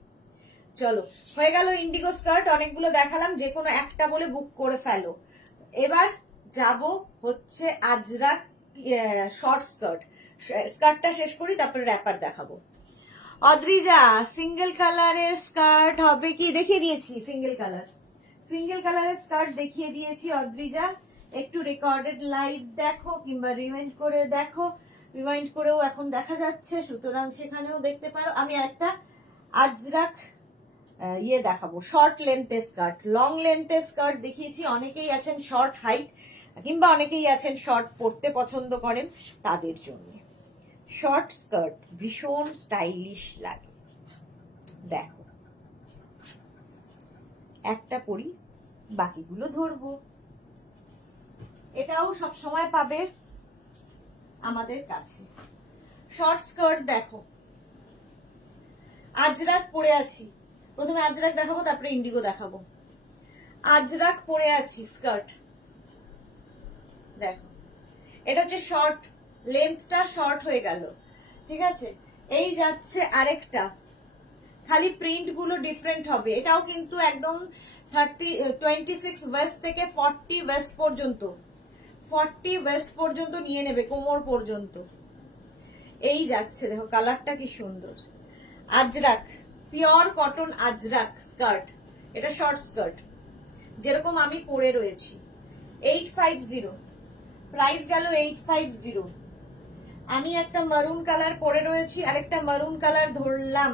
চলো হয়ে গেল ইন্ডিগো স্কার্ট, অনেকগুলো দেখালাম, যে কোনো একটা বলে বুক করে ফেলো। এবার যাব হচ্ছে আজরাক শর্ট স্কার্ট। স্কার্টটা শেষ করি, তারপরে র্যাপার দেখাবো। অদ্রিজা সিঙ্গেল কালারের স্কার্ট হবে কি? দেখিয়ে দিয়েছি সিঙ্গেল কালার, সিঙ্গেল কালারের স্কার্ট দেখিয়ে দিয়েছি। অদ্রিজা একটু রেকর্ডেড লাইভ দেখো, কিংবা রিমাইন্ড করে দেখো। রিমাইন্ড করেও এখন দেখা যাচ্ছে, সুতরাং সেখানেও দেখতে পারো। আমি একটা আজরাক ইয়ে দেখাবো, শর্ট লেন্থের স্কার্ট। লং লেন্থের স্কার্ট দেখিয়েছি, অনেকেই আছেন শর্ট হাইট, কিংবা অনেকেই আছেন শর্ট পরতে পছন্দ করেন, তাদের জন্য শর্ট স্কার্ট ভীষণ স্টাইলিশ লাগে। দেখো একটা পরি, বাকিগুলো ধরবো। এটাও সব সময় পাবে আমাদের কাছে। শর্ট স্কার্ট দেখো, আজরাক পরে আছি, প্রথমে আজরাক দেখাবো, তারপরে ইন্ডিগো দেখাবো। আজরাক পরে আছি স্কার্ট দেখো, এটা হচ্ছে শর্ট, লেন্থটা শর্ট হয়ে গেল, ঠিক আছে। এই যাচ্ছে আরেকটা, খালি প্রিন্ট গুলো ডিফারেন্ট হবে। এটাও কিন্তু একদম 26 ওয়েস্ট থেকে 40 ওয়েস্ট পর্যন্ত, 40 ওয়েস্ট পর্যন্ত নিয়ে নেবে, কোমর পর্যন্ত। এই যাচ্ছে, দেখো কালারটা কি সুন্দর। Ajrak, pure cotton Ajrak skirt, এটা শর্ট স্কার্ট যেরকম আমি পরে রয়েছি। 850, প্রাইস গেল 850। আমি একটা মারুন কালার পরে রয়েছি, আরেকটা মারুন কালার ধরলাম।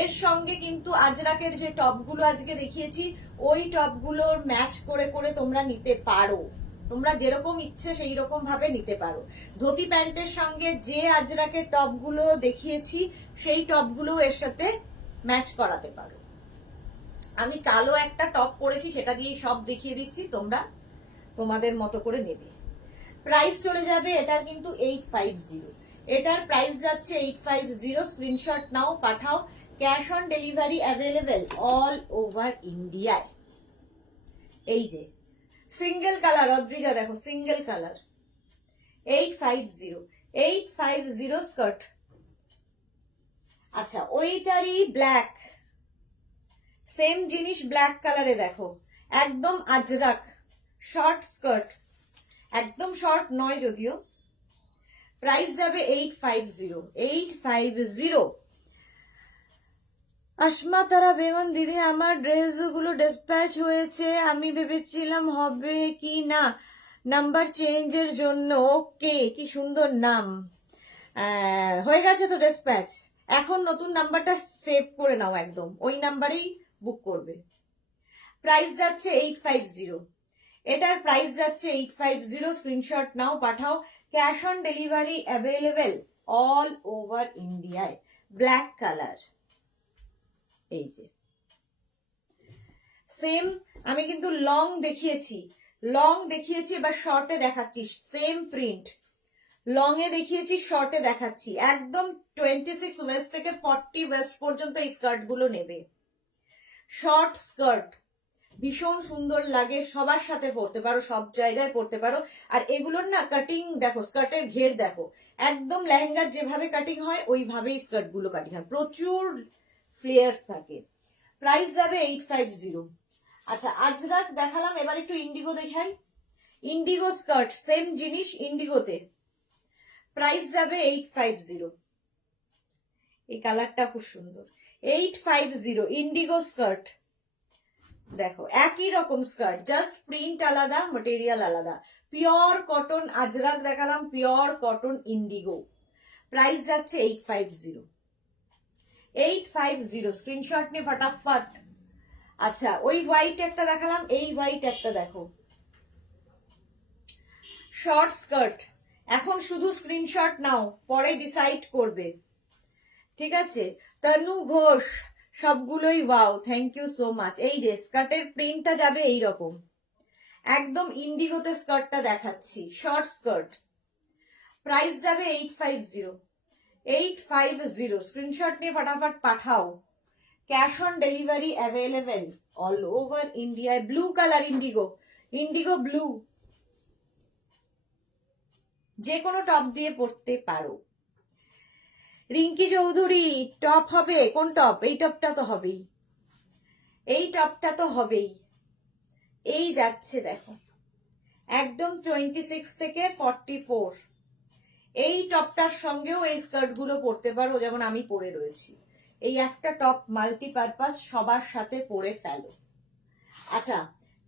এর সঙ্গে কিন্তু আজরাকের যে টপগুলো আজকে দেখিয়েছি, ওই টপগুলোর ম্যাচ করে করে তোমরা নিতে পারো। তোমরা যেরকম ইচ্ছে সেই রকম ভাবে নিতে পারো। ধুতি প্যান্টের সঙ্গে যে আজরাকের টপগুলো দেখিয়েছি, সেই টপগুলো এর সাথে ম্যাচ করাতে পারো। আমি কালো একটা টপ পরেছি, সেটা দিয়েই সব দেখিয়ে দিচ্ছি, তোমরা তোমাদের মতো করে নেবে। প্রাইস চলে যাবে এটার কিন্তু 850, এটার প্রাইস যাচ্ছে 850। স্ক্রিনশট নাও, পাঠাও। Cash on delivery available all over ইন্ডিয়ায়। এই যে সিঙ্গেল কালার, অদ্রিজা দেখো সিঙ্গেল কালার, 850, 850 স্কার্ট। আচ্ছা, ওইটারই ব্ল্যাক, সেম জিনিস ব্ল্যাক কালারে দেখো, একদম আজরাক শর্ট স্কার্ট, একদম শর্ট নয় যদিও। প্রাইস যাবে 850, 850। আসমা তারা বেগম দিদি, আমার ড্রেসগুলো ডিসপ্যাচ হয়েছে, আমি ভেবেছিলাম হবে কি না নাম্বার চেঞ্জের জন্য। ওকে, কি সুন্দর নাম। হয়ে গেছে তো ডিসপ্যাচ। এখন নতুন নাম্বারটা সেভ করে নাও, একদম ওই নাম্বারেই বুক করবে। প্রাইস যাচ্ছে 850, এটার প্রাইস যাচ্ছে 850। স্ক্রিনশট নাও, পাঠাও। Cash on delivery available all over ইন্ডিয়ায়। ব্ল্যাক কালার, এই যে সেম। আমি কিন্তু লং দেখিয়েছি, লং দেখিয়েছি, এবার শর্টে দেখাচ্ছি। সেম প্রিন্ট, লং এ দেখিয়েছি, শর্টে দেখাচ্ছি। একদম 26 ওয়েস্ট থেকে 40 ওয়েস্ট পর্যন্ত এই স্কার্ট গুলো নেবে। শর্ট স্কার্ট ভীষণ সুন্দর লাগে, সবার সাথে পরতে পারো, সব জায়গায় পরতে পারো। আর এগুলোর না কাটিং দেখো, স্কার্টের ঘের দেখো, একদম লেহেঙ্গার যেভাবে কাটিং হয় ওইভাবেই স্কার্ট গুলো কাটিং হয়, প্রচুর ফ্লেয়ার থাকে। প্রাইস যাবে 850। আচ্ছা, আজরাক দেখালাম, এবার একটু ইন্ডিগো দেখাই। ইন্ডিগো স্কার্ট, সেম জিনিস ইন্ডিগোতে। প্রাইস যাবে 850। এই কালারটা খুব সুন্দর, 850 ইন্ডিগো স্কার্ট। দেখো একই রকম স্কার্ট, জাস্ট প্রিন্ট আলাদা, মেটেরিয়াল আলাদা। পিওর কটন আজরাক দেখালাম, পিওর কটন ইন্ডিগো। প্রাইস যাচ্ছে 850, 850। স্ক্রিনশট নিয়ে ফটাফট। আচ্ছা, ওই হোয়াইট একটা দেখালাম, এই হোয়াইট একটা দেখো, শর্ট স্কার্ট। এখন শুধু স্ক্রিনশট নাও, পরে ডিসাইড করবে, ঠিক আছে? তনু ঘোষ, সবগুলোই wow, thank you so much. এই যে স্কার্টের প্রিন্টটা যাবে এইরকম, একদম ইন্ডিগোতে স্কার্টটা দেখাচ্ছি, শর্ট স্কার্ট। প্রাইস যাবে 850, 850। স্ক্রিনশট নিয়ে ফটাফট পাঠাও। Cash on delivery available all over ইন্ডিয়ায়। Blue colour indigo, indigo blue, যে কোনো টপ দিয়ে পরতে পারো। রিঙ্কি চৌধুরী, টপ হবে? কোন টপ? এই টপটা তো হবেই, এই টপটা তো হবেই। এই যাচ্ছে দেখো, একদম 26 থেকে 44। এই টপটার সঙ্গেও এই স্কার্ট গুলো পরতে পারো, যেমন আমি পরে রয়েছি। এই একটা টপ মাল্টিপারপাস, সবার সাথে পরে ফেলো। আচ্ছা,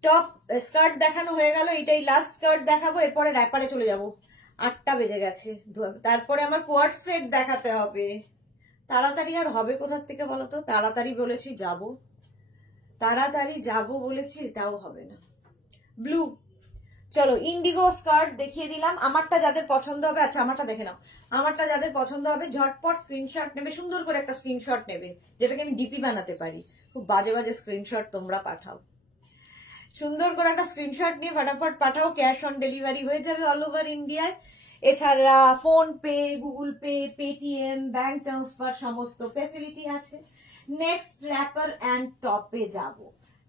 টপ স্কার্ট দেখানো হয়ে গেল, এটাই লাস্ট স্কার্ট দেখাবো, এরপরে র্যাপারে চলে যাব। 8টা বেজে গেছে, তারপরে আমার কোয়ার্ড সেট দেখাতে হবে। তাড়াতাড়ি আর হবে কোথার থেকে বলো তো? তাড়াতাড়ি বলেছি যাব, তাড়াতাড়ি যাব বলেছি, তাও হবে না। ব্লু, চলো ইন্ডিগো স্কার্ট দেখিয়ে দিলাম। আমারটা যাদের পছন্দ হবে, আচ্ছা আমারটা দেখে নাও, আমারটা যাদের পছন্দ হবে ঝটপট স্ক্রিনশট নেবে, সুন্দর করে একটা স্ক্রিনশট নেবে, যেটাকে আমি ডিপি বানাতে পারি। খুব বাজে বাজে স্ক্রিনশট তোমরা পাঠাও, সুন্দর করে একটা স্ক্রিনশট নিয়ে ফটাফট পাঠাও। ক্যাশ অন ডেলিভারি হয়ে যাবে অল ওভার ইন্ডিয়ায়। এছাড়া phone pay, Google pay, Paytm, bank transfer সমস্ত ফেসিলিটি আছে। নেক্সট র্যাপার অ্যান্ড টপে যাব,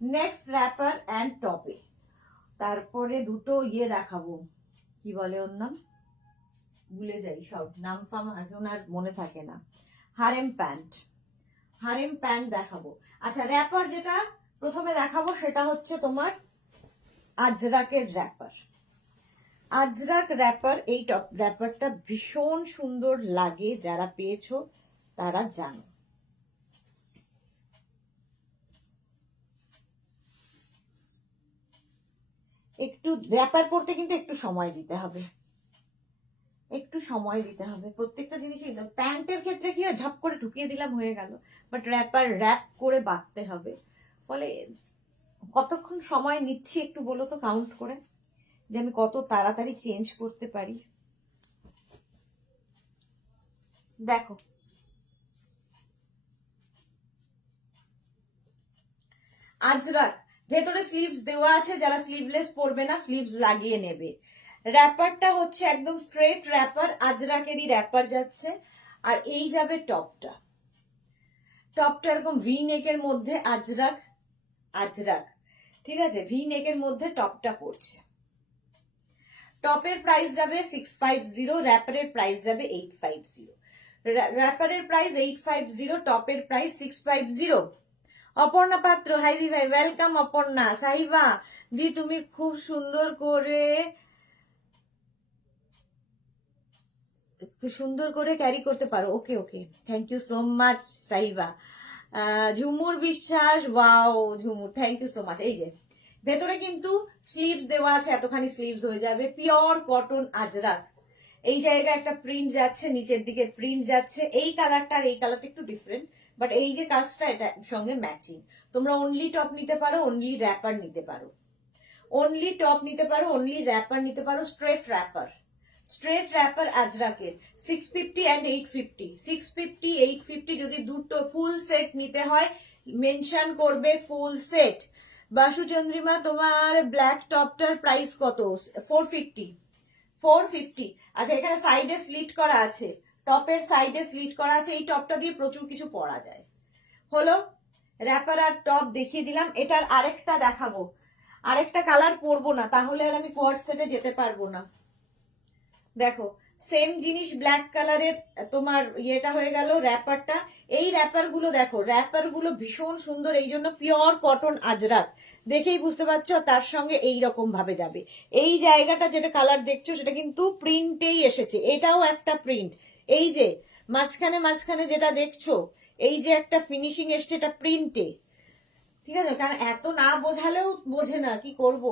নেক্সট র্যাপার অ্যান্ড টপে। তারপরে দুটো ইয়ে দেখাবো, কি বলে ওর নাম, ভুলে যাই সব নাম ফাম, এখন আর মনে থাকে না। হারেম প্যান্ট, হারেম প্যান্ট দেখাবো। আচ্ছা র্যাপার যেটা প্রথমে দেখাবো সেটা হচ্ছে তোমার আজরাকের র্যাপার। আজরাক র্যাপার, এই টপ র্যাপারটা ভীষণ সুন্দর লাগে, যারা পেয়েছো তারা জানো। একটু র্যাপার পরতে কিন্তু একটু সময় দিতে হবে, একটু সময় দিতে হবে প্রত্যেকটা জিনিসই। প্যান্টের ক্ষেত্রে কি হয়, ঝপ করে ঢুকিয়ে দিলাম হয়ে গেল, বাট র্যাপার র্যাপ করে বাঁধতে হবে। ফলে কতক্ষণ সময় নিচ্ছি একটু বলো তো কাউন্ট করে, যে আমি কত তাড়াতাড়ি চেঞ্জ করতে পারি। দেখো আজরাক, ভেতরে স্লিভস দেওয়া আছে, যারা স্লিভলেস পরবে না স্লিভস লাগিয়ে নেবে। র্যাপারটা হচ্ছে একদম স্ট্রেট র্যাপার, আজরাকেরই র্যাপার যাচ্ছে। আর এই যাবে টপটা, টপটা এরকম ভি নেকের মধ্যে আজরাক, আজরাক ঠিক আছে, ভি নেকের মধ্যে টপটা পড়ছে। টপের প্রাইস যাবে 650, র্যাপারের প্রাইস যাবে 850। র্যাপারের প্রাইস 850, টপের প্রাইস 650। অপর্ণা পাত্র, হাই দি ভাই, ওয়েলকাম অপর্ণা। সাহিবা দি তুমি খুব সুন্দর করে সুন্দর করে ক্যারি করতে পারো। Okay okay, thank you so much Sahiba. Jhumur Biswas, wow Jhumur, thank you so much. এই যে ভেতরে কিন্তু স্লিভস দেওয়া আছে, এতখানি স্লিভস হয়ে যাবে, পিওর কটন আজরাক। এই জায়গায় একটা প্রিন্ট যাচ্ছে, নিচের দিকে প্রিন্ট যাচ্ছে। এই কালারটা আর এই কালারটা একটু ডিফারেন্ট, বাট এই যে কাজটা এটা সঙ্গে ম্যাচিং। তোমরা অনলি টপ নিতে পারো, অনলি র্যাপার নিতে পারো, অনলি টপ নিতে পারো, অনলি র্যাপার নিতে পারো। স্ট্রেট র্যাপার, স্ট্রেট র্যাপার আজরাকের 650 অ্যান্ড 850, 650 850। যদি দুটো ফুল সেট নিতে হয় মেনশন করবে ফুল সেট। বাসু চন্দ্রিমা তোমার ব্ল্যাক টপটার প্রাইস কত? 450, 450। আচ্ছা এখানে সাইডে স্লিট করা আছে, টপের সাইডে স্লিট করা আছে, এই টপটা দিয়ে প্রচুর কিছু পরা যায়। হলো র্যাপার আর টপ দেখিয়ে দিলাম। এটার আরেকটা দেখাবো, আরেকটা কালার পরবো না, তাহলে আর আমি কোয়ার্ড সেটে যেতে পারবো না। দেখো সেম জিনিস ব্ল্যাক কালারের তোমার ইয়েটা হয়ে গেল র্যাপারটা। এই র্যাপার গুলো দেখো, র্যাপার গুলো ভীষণ সুন্দর, এই জন্য পিওর কটন আজরাক, দেখেই বুঝতে পারছো। তার সঙ্গে এই রকম ভাবে যাবে। এই জায়গাটা যেটা কালার দেখছো সেটা কিন্তু প্রিন্টেই এসেছে, এটাও একটা প্রিন্ট। এই যে মাঝখানে মাঝখানে যেটা দেখছো, এই যে একটা ফিনিশিং এসছে, এটা প্রিন্টে, ঠিক আছে। কারণ এত না বোঝালেও বোঝে না, কি করব।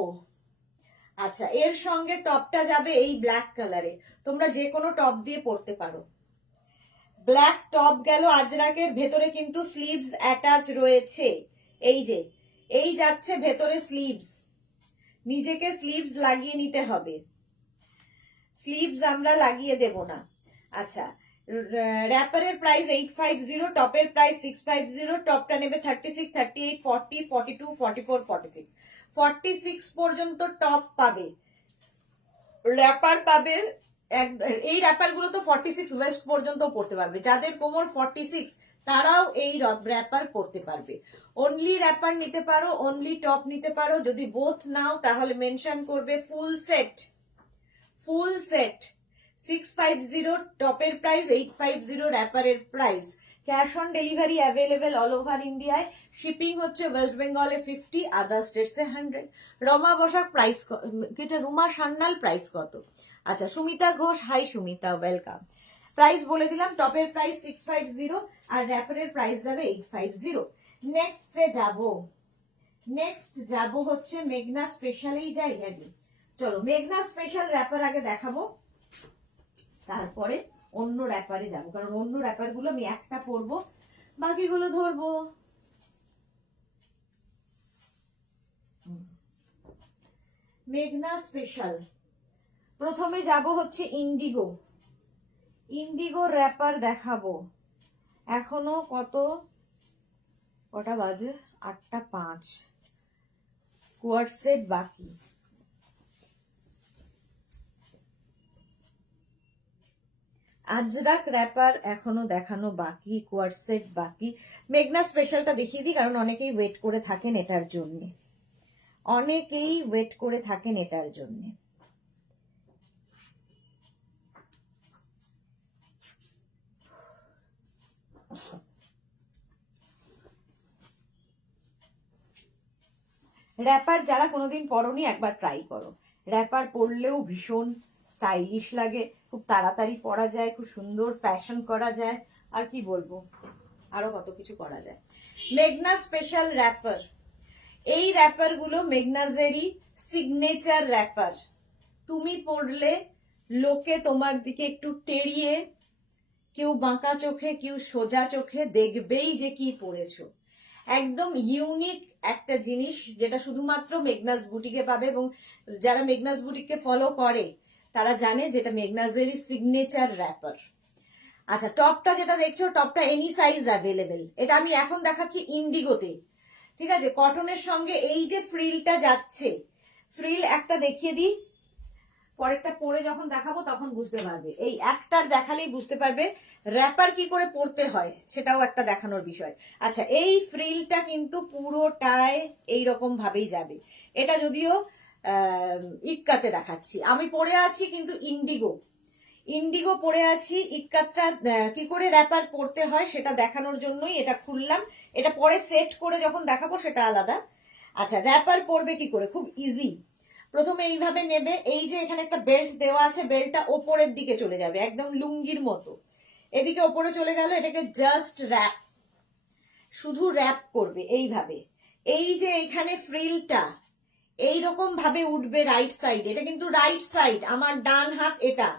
আচ্ছা এর সঙ্গে টপটা যাবে এই ব্ল্যাক কালারে, তোমরা যে কোনো টপ দিয়ে পরতে পারো। ব্ল্যাক টপ গেল আজরাকের, ভেতরে কিন্তু স্লিভস অ্যাটাচ রয়েছে। এই যে এই যাচ্ছে ভেতরে স্লিভস, নিজেকে স্লিভস লাগিয়ে নিতে হবে, স্লিভস আমরা লাগিয়ে দেব না। আচ্ছা র্যাপারের প্রাইস 850, টপের প্রাইস 650। টপটা নেবে 36, 38, 40, 42, 44, 46, 46 পর্যন্ত টপ পাবে, র্যাপার পাবে। এই র্যাপার গুলো তো 46 ওয়েস্ট পর্যন্ত পড়তে পারবে, যাদের কোমর 46 তারাও এই র্যাপার পড়তে পারবে। অনলি র্যাপার নিতে পারো, অনলি টপ নিতে পারো। যদি বোথ নাও তাহলে মেনশন করবে ফুল সেট, ফুল সেট 650, টপের প্রাইস 850, র্যাপারের price. Cash on delivery available all over ইন্ডিয়ায়, শিপিং হচ্ছে ওয়েস্ট বেঙ্গলে 50, আদার স্টেটসে 100। রমা বসাক প্রাইস, এটা রুমা সান্যাল প্রাইস কত? আচ্ছা Sumita Ghosh, hi Sumita, welcome. Price বলে দিলাম, টপের প্রাইস 650 আর র্যাপারের প্রাইস যাবে 850। নেক্সটে যাব, নেক্সট যাব হচ্ছে মেঘনা স্পেশালেই যাই নাকি। চলো মেঘনা স্পেশাল র্যাপার আগে দেখাবো, তারপরে অন্য র্যাপারে যাবো, কারণ অন্য র্যাপার গুলো আমি একটা পরবো, বাকিগুলো ধরবো। মেঘনা স্পেশাল প্রথমে যাব হচ্ছে ইন্ডিগো, ইন্ডিগো র্যাপার দেখাবো। এখনো কটা বাজে? 8:05, কোয়ার্ড সেট বাকি। আজরাক র্যাপার এখনো দেখানো বাকি, কোয়ার্ড সেট বাকি। মেঘনা স্পেশালটা দেখিয়ে দিই, কারণ অনেকেই ওয়েট করে থাকেন এটার জন্য, অনেকেই ওয়েট করে থাকেন এটার জন্য। র্যাপার যারা কোনোদিন পরনি একবার ট্রাই করো। র্যাপার পরলেও ভীষণ স্টাইলিশ লাগে, খুব তাড়াতাড়ি পরা যায়, খুব সুন্দর ফ্যাশন করা যায়, আর কি বলবো, আরো কত কিছু করা যায়। মেঘনা স্পেশাল র্যাপার, এই র্যাপার গুলো মেঘনাজেরই সিগনেচার র্যাপার। তুমি পরলে লোকে তোমার দিকে একটু টেরিয়ে, কেউ বাঁকা চোখে কেউ সোজা চোখে দেখবেই যে কি পরেছো। একদম ইউনিক একটা জিনিস, যেটা শুধুমাত্র মেঘনাস বুটিকে পাবে, এবং যারা মেঘনাস বুটিককে ফলো করে তারা জানে যেটা মেঘনাসেরই সিগনেচার র্যাপার। আচ্ছা, টপটা যেটা দেখছো, টপটা এনি সাইজ অ্যাভেলেবেল। এটা আমি এখন দেখাচ্ছি ইন্ডিগোতে, ঠিক আছে। কটনের সঙ্গে এই যে ফ্রিলটা যাচ্ছে, ফ্রিল একটা দেখিয়ে দিই, পরেরটা পরে যখন দেখাবো তখন বুঝতে পারবে। এই একটার দেখালেই বুঝতে পারবে র্যাপার কি করে পরতে হয়, সেটাও একটা দেখানোর বিষয়। আচ্ছা, এই ফ্রিলটা কিন্তু পুরোটায় এইরকম ভাবেই যাবে। এটা যদিও ইক্কাতে দেখাচ্ছি, আমি পরে আছি কিন্তু ইন্ডিগো পরে আছি। ইক্কাতটা কি করে র্যাপার পরতে হয় সেটা দেখানোর জন্যই এটা খুললাম। এটা পরে সেট করে যখন দেখাবো সেটা আলাদা। আচ্ছা, র্যাপার পরবে কি করে, খুব ইজি। প্রথমে এইভাবে নেবে, এই যে এখানে একটা বেল্ট দেওয়া আছে, বেল্টটা ওপরের দিকে চলে যাবে একদম লুঙ্গির মতো, এদিকে ওপরে চলে গেল। এটাকে জাস্ট র্যাপ, শুধু র্যাপ করবে এইভাবে। এই যে এইখানে ফ্রিলটা এইরকম ভাবে উঠবে রাইট সাইড, এটা কিন্তু রাইট সাইড, আমার ডান হাত এটা।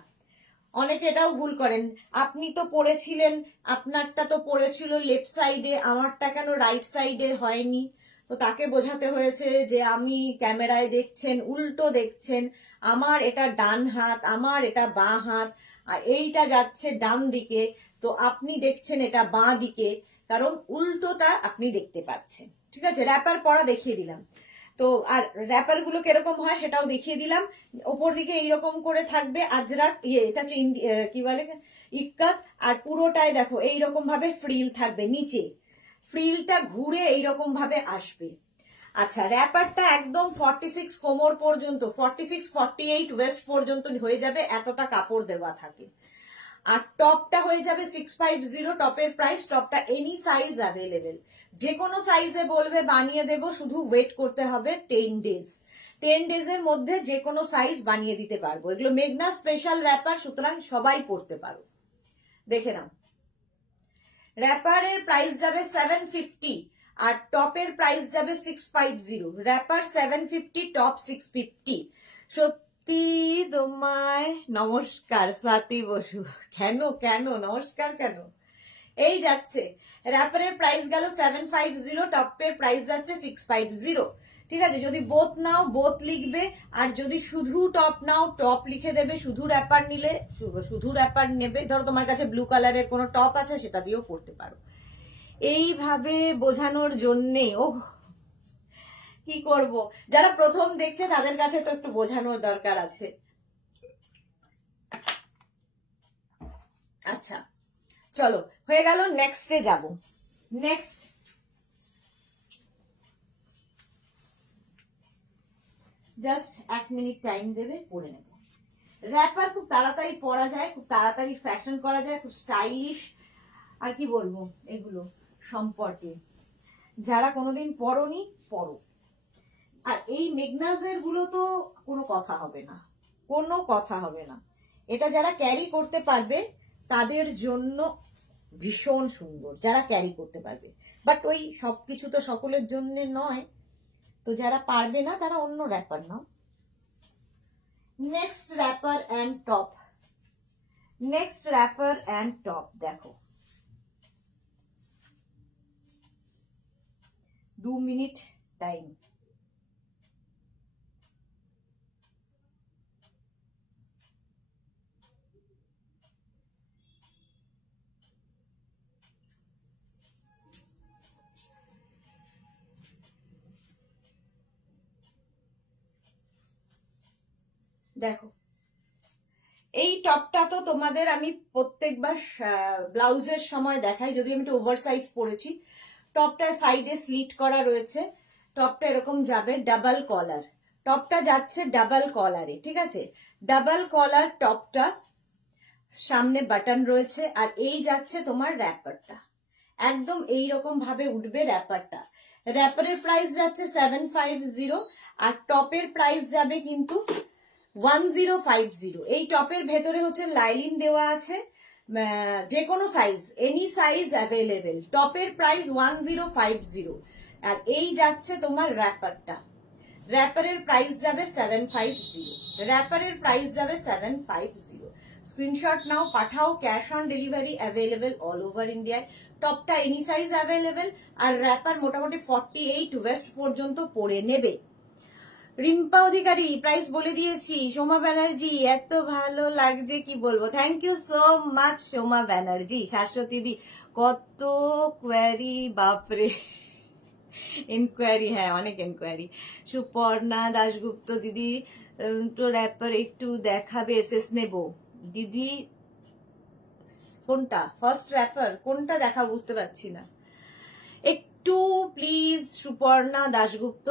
অনেকে এটাও ভুল করেন, আপনি তো পড়েছিলেন, আপনারটা তো পড়েছিল লেফট সাইডে, আমারটা কেন রাইট সাইডে হয়নি? তো তাকে বোঝাতে হয়েছে যে আমি ক্যামেরায় দেখছেন উল্টো দেখছেন, আমার এটা ডান হাত, আমার এটা বাঁ হাত, আর এইটা যাচ্ছে ডান দিকে, তো আপনি দেখছেন এটা বাঁ দিকে, কারণ উল্টোটা আপনি দেখতে পাচ্ছেন। ঠিক আছে, র্যাপার পরা দেখিয়ে দিলাম। তো আর র্যাপার গুলো কিরকম হয় সেটাও দেখিয়ে দিলাম। ওপর দিকে এইরকম করে থাকবে আজরাক, এটা হচ্ছে কি বলে ইক্কাত, আর পুরোটাই দেখো এইরকম ভাবে ফ্রিল থাকবে নিচে, ফ্রিলটা ঘুরে এইরকম ভাবে আসবে। আচ্ছা, র্যাপারটা একদম 46 কোমর পর্যন্ত, 46 48 ওয়েস্ট পর্যন্ত হয়ে যাবে, এতটা কাপড় দেওয়া থাকে। আর টপটা হয়ে যাবে 650, টপের প্রাইস। টপটা এনি সাইজ অ্যাভেলেবেল, যে কোনো সাইজে বলবে বানিয়ে দেব, শুধু ওয়েট করতে হবে 10 ডেজ। 10 ডেজের মধ্যে যে কোনো সাইজ বানিয়ে দিতে পারবো। এগুলো মেঘনা স্পেশাল র্যাপার, সুতরাং সবাই পরতে পারো। দেখে নাও, র্যাপারের প্রাইস যাবে 750 আর টপের প্রাইস যাবে 650। Wrapper 750, top 650। সত্যি তোমায় নমস্কার স্বাতি বসু। কেন কেন নমস্কার কেন? এই যাচ্ছে, র্যাপারের প্রাইস গেল 750, টপের প্রাইস যাচ্ছে 650। ঠিক আছে, যদি বোথ নাও বোথ লিখবে, আর যদি শুধু টপ নাও টপ লিখে দেবে, শুধু র্যাপার নিলে শুধু র্যাপার নেবে। ধরো তোমার কাছে ব্লু কালারের কোনো টপ আছে, সেটা দিয়েও পড়তে পারো। এইভাবে বোঝানোর জন্যে কি করব, যারা প্রথম দেখছে তাদের কাছে তো একটু বোঝানোর দরকার আছে। আচ্ছা চলো, হয়ে গেল, নেক্সটে যাব। নেক্সট, জাস্ট 1 মিনিট টাইম দেবে, পরে নেব। র্যাপার খুব তাড়াতাড়ি পরা যায়, খুব তাড়াতাড়ি ফ্যাশন করা যায়, খুব স্টাইলিশ। আর কি বলবো এগুলো সম্পর্কে, যারা কোনোদিন পরনি পরো। আর এই মেগনাজের গুলো তো কোনো কথা হবে না, কোনো কথা হবে না। এটা যারা ক্যারি করতে পারবে তাদের জন্য ভীষণ সুন্দর, যারা ক্যারি করতে পারবে। বাট ওই সবকিছু তো সকলের জন্য নয়, তো যারা পারবে না তারা অন্য র্যাপার নাও। Next wrapper and top, next wrapper and top দেখো, 2 মিনিট টাইম। দেখো, এই টপটা তো তোমাদের আমি প্রত্যেকবার ব্লাউজের সময় দেখাই, যদি আমি একটু ওভার সাইজ পরেছি। টপটার সাইডে স্লিট করা রয়েছে, টপটা এরকম যাবে ডাবল কলার, টপটা যাচ্ছে ডাবল কলারে। ঠিক আছে, ডাবল কলার টপটা, সামনে বাটন রয়েছে, আর এই যাচ্ছে তোমার র্যাপারটা। একদম এইরকম ভাবে উঠবে র্যাপারটা। র্যাপারের প্রাইস যাচ্ছে 750 আর টপের প্রাইস যাবে কিন্তু 1050। এই টপের ভেতরে হচ্ছে লাইলিন দেওয়া আছে, যে কোনো সাইজ, এনি সাইজ অ্যাভেলেবেল। টপের প্রাইস 1050 আর এই যাচ্ছে তোমার র্যাপারটা। র্যাপারের প্রাইস যাবে 750, র্যাপারের প্রাইস যাবে 750। স্ক্রিনশট নাও, পাঠাও, cash on delivery available all over ইন্ডিয়ায়। টপটা এনি সাইজ অ্যাভেলেবেল আর র্যাপার মোটামুটি 48 ওয়েস্ট পর্যন্ত পরে নেবে। রিম্পা অধিকারী প্রাইস বলে দিয়েছি। সোমা ব্যানার্জি এত ভালো লাগছে কি বলবো, thank you so much Soma Banerjee. Shashwati দি কত কোয়ারি, বাপরে এনকোয়ারি, হ্যাঁ অনেক এনকোয়ারি। সুপর্ণা দাশগুপ্ত দিদি তো র্যাপার একটু দেখাবে, এসএস নেব দিদি। কোনটা ফার্স্ট র্যাপার, কোনটা দেখা বুঝতে পারছি না, একটু please Suparna Dasgupta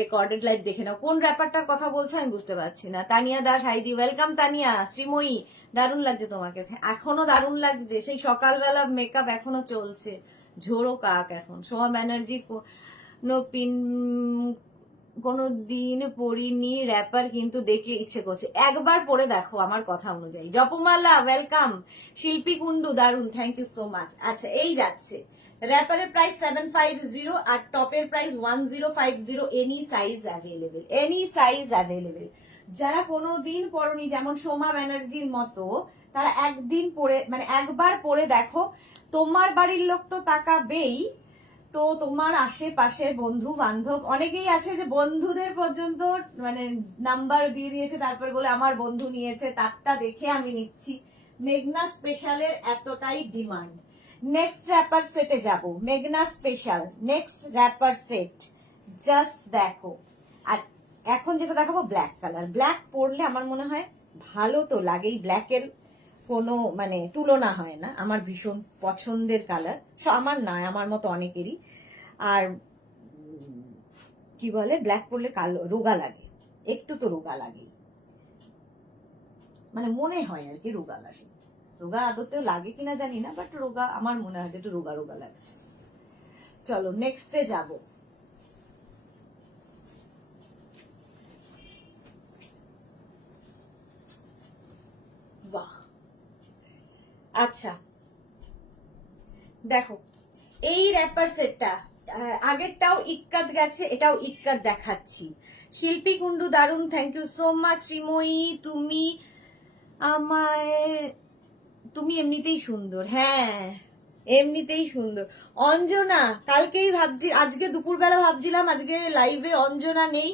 recorded live দেখে নাও, কোন র্যাপারটার কথা বলছো আমি বুঝতে পারছি না। তানিয়া দাস হাইদি ওয়েলকাম। তানিয়া শ্রীময়ী দারুণ লাগছে তোমাকে, এখনো দারুণ লাগছে, সেই সকালবেলা মেকআপ এখনো চলছে, ঝোড়ো কাক এখন। সোমা ব্যানার্জি কোনো দিন পড়িনি র্যাপার, কিন্তু দেখলে ইচ্ছে করছে, একবার পরে দেখো আমার কথা অনুযায়ী। জপমালা ওয়েলকাম। শিল্পী কুন্ডু দারুণ, থ্যাংক ইউ সো মাচ। আচ্ছা এই যাচ্ছে র্যাপারের প্রাইস 750 আর টপের price 1050, any size available, any size available. যারা কোনোদিন পরনি, যেমন সোমা ব্যানার্জির মতো, তারা একদিন পরে, মানে একবার পরে দেখো, তোমার বাড়ির লোক তো তাকাবেই, তো তোমার আশেপাশের বন্ধু বান্ধব অনেকেই আছে যে বন্ধুদের পর্যন্ত মানে নাম্বার দিয়ে দিয়েছে, তারপর বলে আমার বন্ধু নিয়েছে, তারটা দেখে আমি নিচ্ছি। মেঘনা স্পেশালের এতটাই ডিমান্ড। নেক্সট র্যাপার সেটে যাব, মেঘনা special next wrapper set, just দেখো। আর এখন যেটা দেখাবো ব্ল্যাক কালার, ব্ল্যাক পরলে আমার মনে হয় ভালো তো লাগেই, ব্ল্যাকের কোনো মানে তুলনা হয় না, আমার ভীষণ পছন্দের কালার, আমার নয় আমার মতো অনেকেরই। আর কি বলে, ব্ল্যাক পরলে কালো রোগা লাগে, একটু তো রোগা লাগে, মানে মনে হয় আর কি রোগা লাগে, রোগা আদতেও লাগে কিনা জানি না, বাট রোগা আমার মনে হয় একটু রোগা রোগা লাগছে। চলো নেক্সটে যাব। বাহ, আচ্ছা দেখো এই র্যাপার সেটটা, আগেরটাও ইক্কাত গেছে, এটাও ইক্কাত দেখাচ্ছি। শিল্পী কুন্ডু দারুণ, thank you so much. Srimoyee তুমি আমায়, তুমি এমনিতেই সুন্দর, হ্যাঁ এমনিতেই সুন্দর। অঞ্জনা কালকেই ভাবছি, আজকে দুপুরবেলা ভাবছিলাম আজকে লাইভে অঞ্জনা নেই,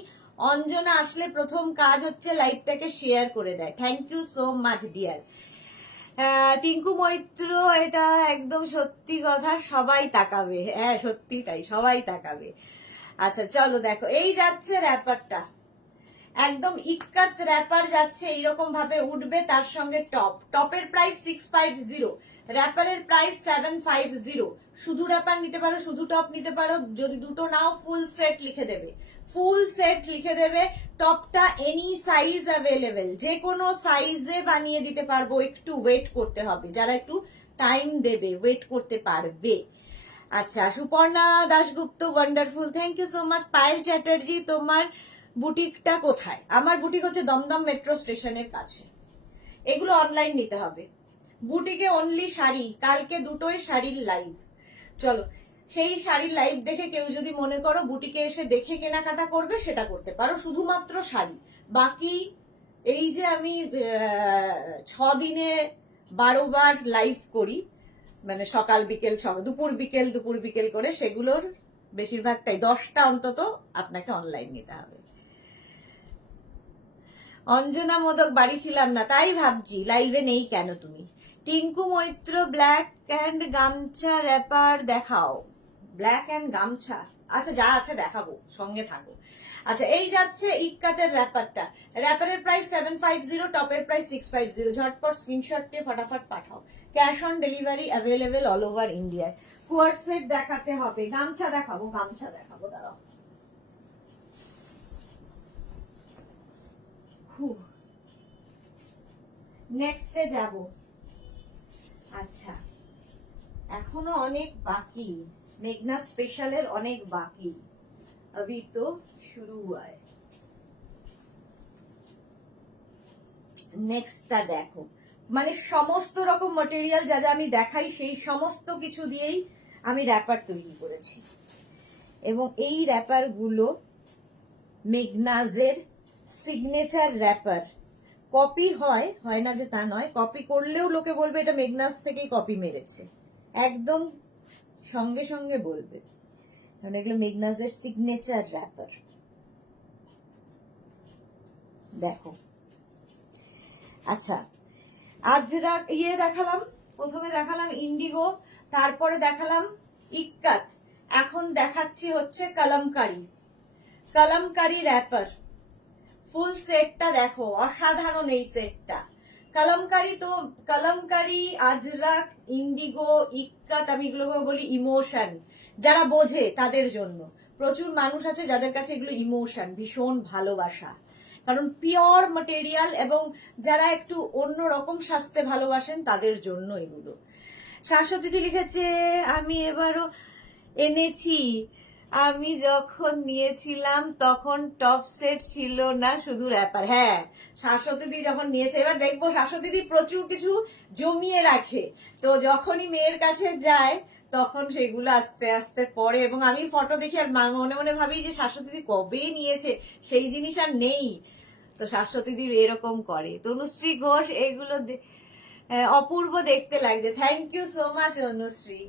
অঞ্জনা আসলে প্রথম কাজ হচ্ছে লাইভটাকে শেয়ার করে দেয়, thank you so much dear. Tinku Maitra এটা একদম সত্যি কথা, সবাই তাকাবে, হ্যাঁ সত্যি তাই, সবাই তাকাবে। আচ্ছা চলো দেখো এই যাচ্ছে র্যাপারটা, একদম ইক্কাত র্যাপার যাচ্ছে, এইরকম ভাবে উঠবে, তার সঙ্গে টপ, টপের প্রাইস 650, র্যাপারের প্রাইস 750। শুধু র্যাপার নিতে পারো, শুধু টপ নিতে পারো, যদি দুটো নাও ফুল সেট লিখে দেবে, ফুল সেট লিখে দেবে। টপটা এনি সাইজ অ্যাভেলেবেল, যে কোনো সাইজে বানিয়ে দিতে পারবো, একটু ওয়েট করতে হবে, যারা একটু টাইম দেবে ওয়েট করতে পারবে। আচ্ছা Suparna Dasgupta wonderful, thank you so much. Payel Chatterjee তোমার বুটিকটা কোথায়? আমার বুটিক হচ্ছে দমদম মেট্রো স্টেশনের কাছে, এগুলো অনলাইন নিতে হবে। বুটিকে অনলি শাড়ি, কালকে দুটোই শাড়ির লাইভ, চলো সেই শাড়ির লাইভ দেখে কেউ যদি মনে করো বুটিকে এসে দেখে কেনাকাটা করবে, সেটা করতে পারো, শুধুমাত্র শাড়ি। বাকি এই যে আমি 6 দিনে 12বার লাইভ করি, মানে সকাল বিকেল, দুপুর বিকেল করে, সেগুলোর বেশিরভাগটাই 10টা অন্তত আপনাকে অনলাইন নিতে হবে। অঞ্জনা মোদক বাড়ি ছিলাম না, তাই ভাবছি লাইভে নেই কেন তুমি। টিঙ্কু মৈত্র ব্ল্যাক অ্যান্ড গামছা র্যাপার দেখাও, ব্ল্যাক অ্যান্ড গামছা, আচ্ছা যা আছে দেখাবো, সঙ্গে থাকো। আচ্ছা এই যাচ্ছে ইক্কাতের র্যাপারটা, র্যাপারের প্রাইস 750, টপের প্রাইস 650। ঝটপট স্ক্রিনশটকে ফটাফট পাঠাও, cash on delivery available all over ইন্ডিয়ায়। কোয়ার্সেট দেখাতে হবে, গামছা দেখাবো, গামছা দেখাবো, দাঁড়াও। নেক্সটে যাব। আচ্ছা এখনো অনেক বাকি, মেঘনা স্পেশালের অনেক বাকি, अभी तो শুরু হয়। নেক্সটটা দেখো, মানে সমস্ত রকম ম্যাটেরিয়াল যা যা আমি দেখাই সেই সমস্ত কিছু দিয়েই আমি র্যাপার তৈরি করেছি। এবং এই র্যাপার গুলো মেঘনাজের সিগনেচার র্যাপার। কপি হয়, হয় না যে তা নয়, কপি করলেও লোকে বলবে এটা মেঘনাজ থেকেই কপি মেরেছে, একদম সঙ্গে সঙ্গে বলবে, কারণ এগুলো মেঘনাজের সিগনেচার র্যাপার। দেখো, আচ্ছা আজ দেখালাম, প্রথমে দেখালাম ইন্ডিগো, তারপরে দেখালাম ইক্কাত, এখন দেখাচ্ছি হচ্ছে কলমকারি। কলমকারি র্যাপার ফুল সেটটা দেখো, অসাধারণ এই সেটটা। কলমকারি তো কলমকারি, আজরাক, ইন্ডিগো, ইক্কাত, আমি এগুলো বলি ইমোশন। যারা বোঝে তাদের জন্য, প্রচুর মানুষ আছে যাদের কাছে এগুলো ইমোশন, ভীষণ ভালোবাসা, কারণ পিওর ম্যাটেরিয়াল, এবং যারা একটু অন্য রকম সাজতে ভালোবাসেন তাদের জন্য এগুলো। শাশ্বতী দিদি লিখেছে আমি এবারও এনেছি, আমি যখন নিয়েছিলাম তখন টপ সেট ছিল না, শুধু র্যাপার। হ্যাঁ, শাশ্বতী দিদি যখন নিয়েছে, এবার দেখবো শাশ্বতী দিদি প্রচুর কিছু জমিয়ে রাখে, তো যখনই মেয়ের কাছে যায় তখন সেগুলো আস্তে আস্তে পড়ে, এবং আমি ফটো দেখি আর মনে মনে ভাবি যে শাশ্বতী দিদি কবে নিয়েছে, সেই জিনিস আর নেই। তো শাশ্বতী দিদি এরকম করে। তনুশ্রী ঘোষ, এগুলো অপূর্ব দেখতে লাগছে, thank you so much Anushree.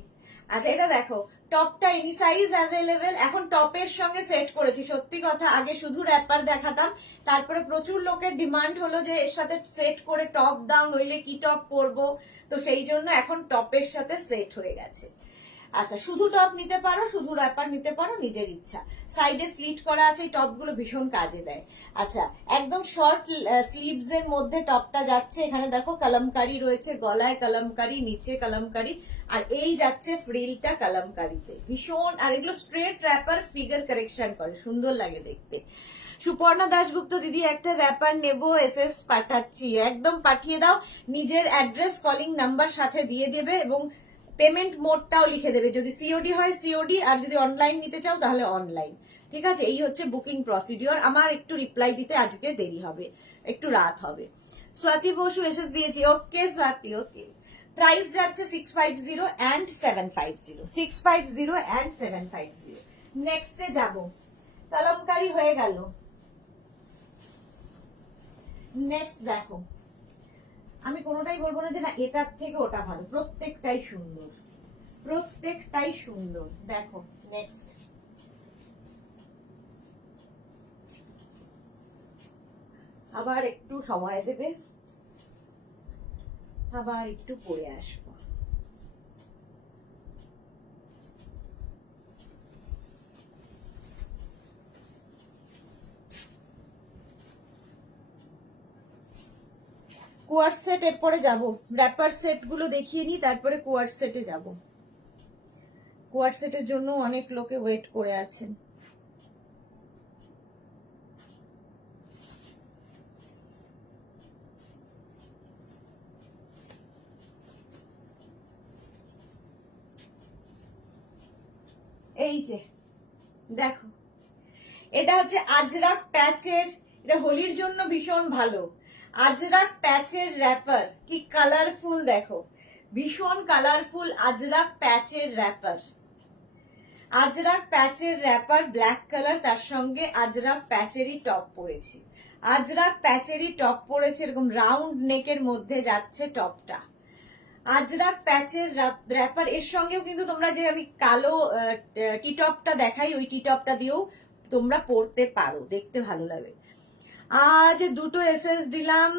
আচ্ছা এটা দেখো, টপটা এনি সাইজ অ্যাভেলেবেল, এখন টপের সঙ্গে সেট করেছি। সত্যি কথা, আগে শুধু র্যাপার দেখাতাম, তারপরে প্রচুর লোকের ডিমান্ড হলো যে এর সাথে সেট করে টপ দাও, নইলে কি টপ পরবো, তো সেই জন্য এখন টপের সাথে সেট হয়ে গেছে। আচ্ছা, শুধু টপ নিতে পারো, শুধু র্যাপার নিতে পারো, নিজের ইচ্ছা। সাইডে স্লিট করা আছে, এই টপগুলো ভীষণ কাজে দেয়। আচ্ছা, একদম শর্ট স্লিভস এর মধ্যে টপটা যাচ্ছে, এখানে দেখো কলমকারি রয়েছে, গলায় কলমকারি, নিচে কলমকারি, আর এই যাচ্ছে ফ্রিলটা কলমকারিতে, ভীষণ। আর এগুলো স্ট্রেট র্যাপার, ফিগার কারেকশন করে, সুন্দর লাগে দেখতে। সুপর্ণা দাশগুপ্ত দিদি, একটা র্যাপার নেবো, এসএস পাঠাচ্ছি, একদম পাঠিয়ে দাও, নিজের অ্যাড্রেস কলিং নাম্বার সাথে দিয়ে দেবে, এবং পেমেন্ট মোডটাও লিখে দেবে, যদি সিওডি হয় সিওডি, আর যদি অনলাইন নিতে চাও তাহলে অনলাইন। ঠিক আছে, এই হচ্ছে বুকিং প্রসিডিওর। আমার একটু রিপ্লাই দিতে আজকে দেরি হবে, একটু রাত হবে। স্বাতি বসু এসএস দিয়েছি, ওকে স্বাতি, ওকে। প্রাইস যাচ্ছে 650 and 750, 650 and 750। নেক্সটে যাব, কলমকারি হয়ে গেল। নেক্সট দেখো, আমি কোনোটাই বলবো না যে না এটার থেকে ওটা ভালো, প্রত্যেকটাই সুন্দর, প্রত্যেকটাই সুন্দর। দেখো নেক্সট, আবার একটু সময় দেবে, আবার একটু পরে আসবো। কোয়ার্ট সেট এরপরে যাবো, র্যাপার সেট গুলো দেখিয়ে নি, তারপরে কোয়ার্ট সেটে যাব। কোয়ার্ট সেটের জন্য অনেক লোকে ওয়েট করে আছেন। এই যে দেখো, এটা হচ্ছে আজরাক প্যাচের, এটা হোলির জন্য ভীষণ ভালো। আজরাক প্যাচের র্যাপার, কি কালারফুল দেখো, ভীষণ কালারফুল আজরাক প্যাচের র্যাপার। আজরাক প্যাচের র্যাপার, ব্ল্যাক কালার, তার সঙ্গে আজরাক প্যাচেরই টপ পরেছি। আজরাক প্যাচেরই টপ পরেছে, এরকম রাউন্ড নেকের মধ্যে যাচ্ছে টপটা। আজরাক প্যাচের র্যাপার, এর সঙ্গেও কিন্তু তোমরা যে আমি কালো টি টপটা দেখাই, ওই টি টপটা দিয়েও তোমরা পরতে পারো, দেখতে ভালো লাগে। আজ দুটো এসএস দিলাম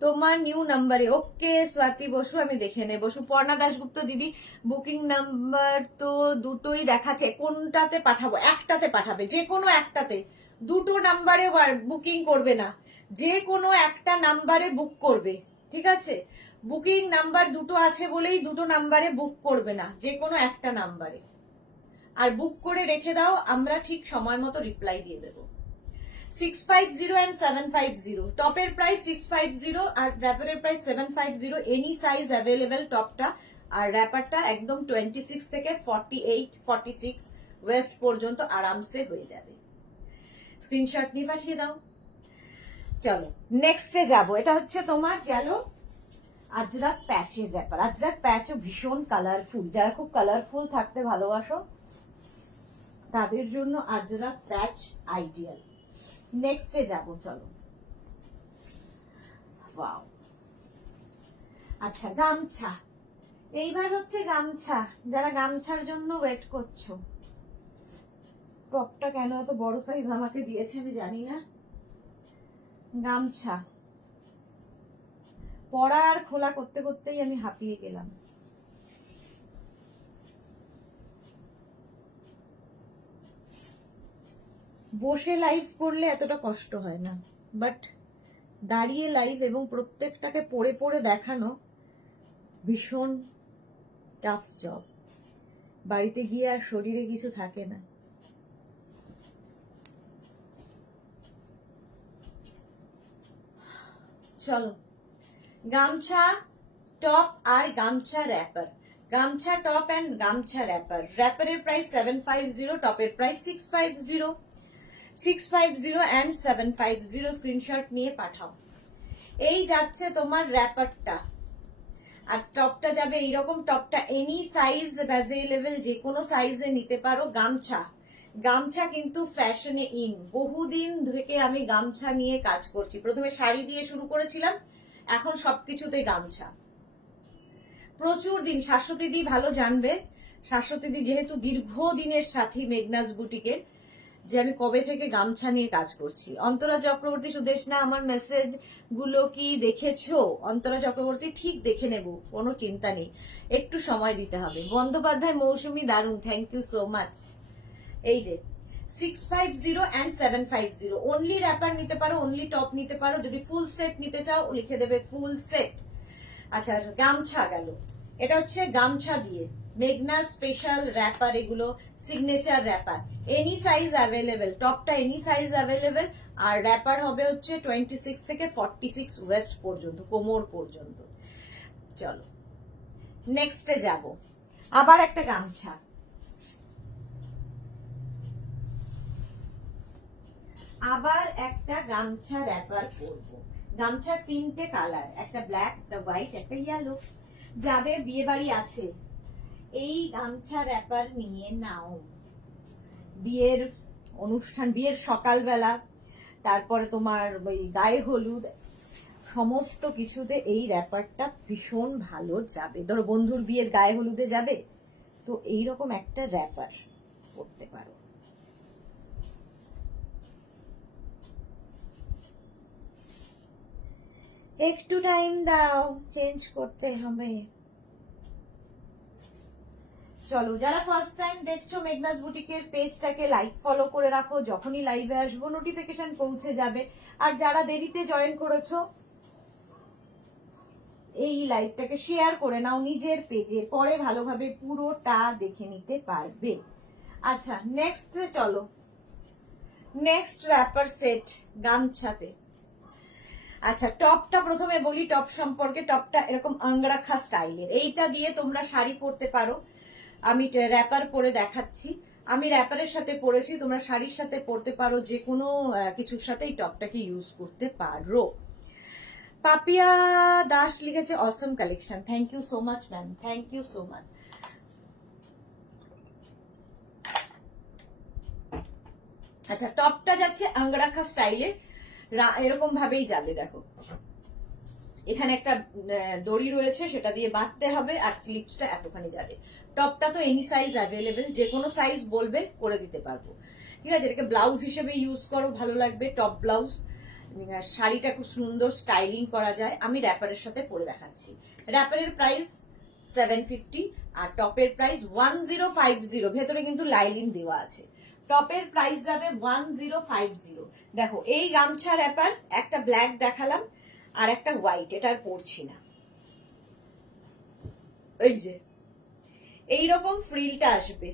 তোমার নিউ নাম্বারে, ওকে স্বাতি বসু, আমি দেখে নেব। সুপর্ণা দাশগুপ্ত দিদি, বুকিং নাম্বার তো দুটোই দেখাচ্ছে, কোনটাতে পাঠাবো? একটাতে পাঠাবে, যে কোনো একটাতে, দুটো নাম্বারে বুকিং করবে না, যে কোনো একটা নাম্বারে বুক করবে, ঠিক আছে? বুকিং নাম্বার দুটো আছে বলেই দুটো নাম্বারে বুক করবে না, যে কোনো একটা নাম্বারে। আর বুক করে রেখে দাও, আমরা ঠিক সময় মতো রিপ্লাই দিয়ে দেবো। 650 and 750, টপের প্রাইস 650 আর র্যাপারের প্রাইস 750, এনি সাইজ অ্যাভেলেবেল টপটা আর র্যাপারটা একদম 26 থেকে 48 46 ওয়েস্ট পর্যন্ত আরামসে হয়ে যাবে। স্ক্রিনশট নিয়ে পাঠিয়ে দাও। চলো নেক্সটে যাব। এটা হচ্ছে তোমার গেল আজরাক প্যাচের র্যাপার। আজরাক প্যাচও ভীষণ কালারফুল, যারা খুব কালারফুল থাকতে ভালোবাসো তাদের জন্য আজরাক প্যাচ আইডিয়াল। নেক্সটে যাব চলো। ওয়াও, আচ্ছা গামছা। এইবার হচ্ছে গামছা, যারা গামছার জন্য ওয়েট করছো। টপটা কেন এত বড় সাইজ আমাকে দিয়েছে আমি জানি না। গামছা পরা আর খোলা করতে করতেই আমি হাঁপিয়ে গেলাম। বসে লাইভ করলে এতটা কষ্ট হয় না, বাট দাঁড়িয়ে লাইভ এবং প্রত্যেকটাকে পড়ে পড়ে দেখানো ভীষণ টাফ জব। বাড়িতে গিয়ে আর শরীরে কিছু থাকে না। চলো, গামছা টপ আর গামছা র্যাপার। গামছা টপ অ্যান্ড গামছা র্যাপার। র্যাপারের প্রাইস 750, টপের প্রাইস 650। 650 অ্যান্ড 750 স্ক্রিনশট নিয়ে পাঠাও। এই যাচ্ছে তোমার র্যাপারটা, আর টপটা যাবে এইরকম। টপটা এনি সাইজ অ্যাভেলেবেল, যে কোনো সাইজে নিতে পারো। গামছা, গামছা কিন্তু ফ্যাশনে ইন। বহুদিন থেকে আমি গামছা নিয়ে কাজ করছি। প্রথমে শাড়ি দিয়ে শুরু করেছিলাম, এখন সবকিছুতে গামছা। প্রচুর দিন, শাশ্বতীদি ভালো জানবে। শাশ্বতীদি যেহেতু দীর্ঘদিনের সাথী মেঘনাস বুটিকের, যে আমি কবে থেকে গামছা নিয়ে কাজ করছি। অন্তরা চক্রবর্তী, সুদেশনা, আমার মেসেজ গুলো কি দেখেছো? অন্তরা চক্রবর্তী, ঠিক দেখে নেব, কোনো চিন্তা নেই, একটু সময় দিতে হবে। বন্দ্যোপাধ্যায় মৌসুমী, দারুণ, থ্যাংক ইউ সো মাচ। এই যে 650 অ্যান্ড 750, অনলি র্যাপার নিতে পারো, অনলি টপ নিতে পারো। যদি ফুল সেট নিতে চাও লিখে দেবে ফুল সেট। আচ্ছা, গামছা গেল। এটা হচ্ছে গামছা দিয়ে মেঘনা স্পেশাল র্যাপার, এগুলো signature wrapper. Any size available, টপটা এনি সাইজ অ্যাভেলেবেল। আর র্যাপার হবে হচ্ছে 26 থেকে 46 ওয়েস্ট পর্যন্ত, কোমর পর্যন্ত। চলো নেক্সটে যাব। আবার একটা গামছা, আবার একটা গামছা র্যাপার করবো। গামছার 3টে কালার, একটা ব্ল্যাক, একটা হোয়াইট, একটা ইয়েলো। যাদের বিয়ে বাড়ি আছে এই গামছা র্যাপার নিয়ে নাও। বিয়ের অনুষ্ঠান, বিয়ের সকালবেলা, তারপরে তোমার ওই গায়ে হলুদ, সমস্ত কিছুতে এই র্যাপারটা ভীষণ ভালো যাবে। ধরো বন্ধুর বিয়ের গায়ে হলুদে যাবে, তো এইরকম একটা র্যাপার করতে পারো। একটু টাইম দাও, চেঞ্জ করতে হবে। চলো, যারা ফার্স্ট টাইম দেখছো মেঘনাস বুটিকের পেজটাকে লাইক ফলো করে রাখো, যখনই লাইভে আসবো নোটিফিকেশন পৌঁছে যাবে। আর যারা দেরিতে জয়েন করেছো, এই লাইভটাকে শেয়ার করে নাও নিজের পেজে, পরে ভালোভাবে পুরোটা দেখে নিতে পারবে। আচ্ছা নেক্সট চলো, নেক্সট র্যাপার সেট গামছাতে। আচ্ছা, টপটা প্রথমে বলি টপ সম্পর্কে। টপটা এরকম আংরাখা স্টাইলের, এইটা দিয়ে তোমরা শাড়ি পরতে পারো। আমি র্যাপার পরে দেখাচ্ছি। আমি র্যাপারের সাথে পরেছি, তোমরা শাড়ির সাথে পরতে পারো, যে কোনো কিছুর সাথে এই টপটাকে ইউজ করতে পারো। পাপিয়া দাস লিখেছে Assam collection, thank you so much ma'am, thank you so much. আচ্ছা, টপটা যাচ্ছে আংরাখা স্টাইলে, এরকম ভাবেই যাবে। দেখো এখানে একটা দড়ি রয়েছে, সেটা দিয়ে বাঁধতে হবে, আর স্লিপসটা এতখানি যাবে। টপটা তো এনি সাইজ অ্যাভেলেবেল, যে কোনো সাইজ বলবে করে দিতে পারবো। ঠিক আছে, এটাকে ব্লাউজ হিসেবে ইউজ করো, ভালো লাগবে। টপ ব্লাউজ, শাড়িটা খুব সুন্দর স্টাইলিং করা যায়। আমি র্যাপারের সাথে পরে দেখাচ্ছি। র্যাপারের প্রাইস 750 আর টপের প্রাইস 1050। ভেতরে কিন্তু লাইলিন দেওয়া আছে। টপের প্রাইস যাবে 1050। দেখো এই গামছা র্যাপার, একটা ব্ল্যাক দেখালাম আর একটা হোয়াইট, এটা আর পরছি না। এই যে এইরকম ফ্রিলটা আসবে।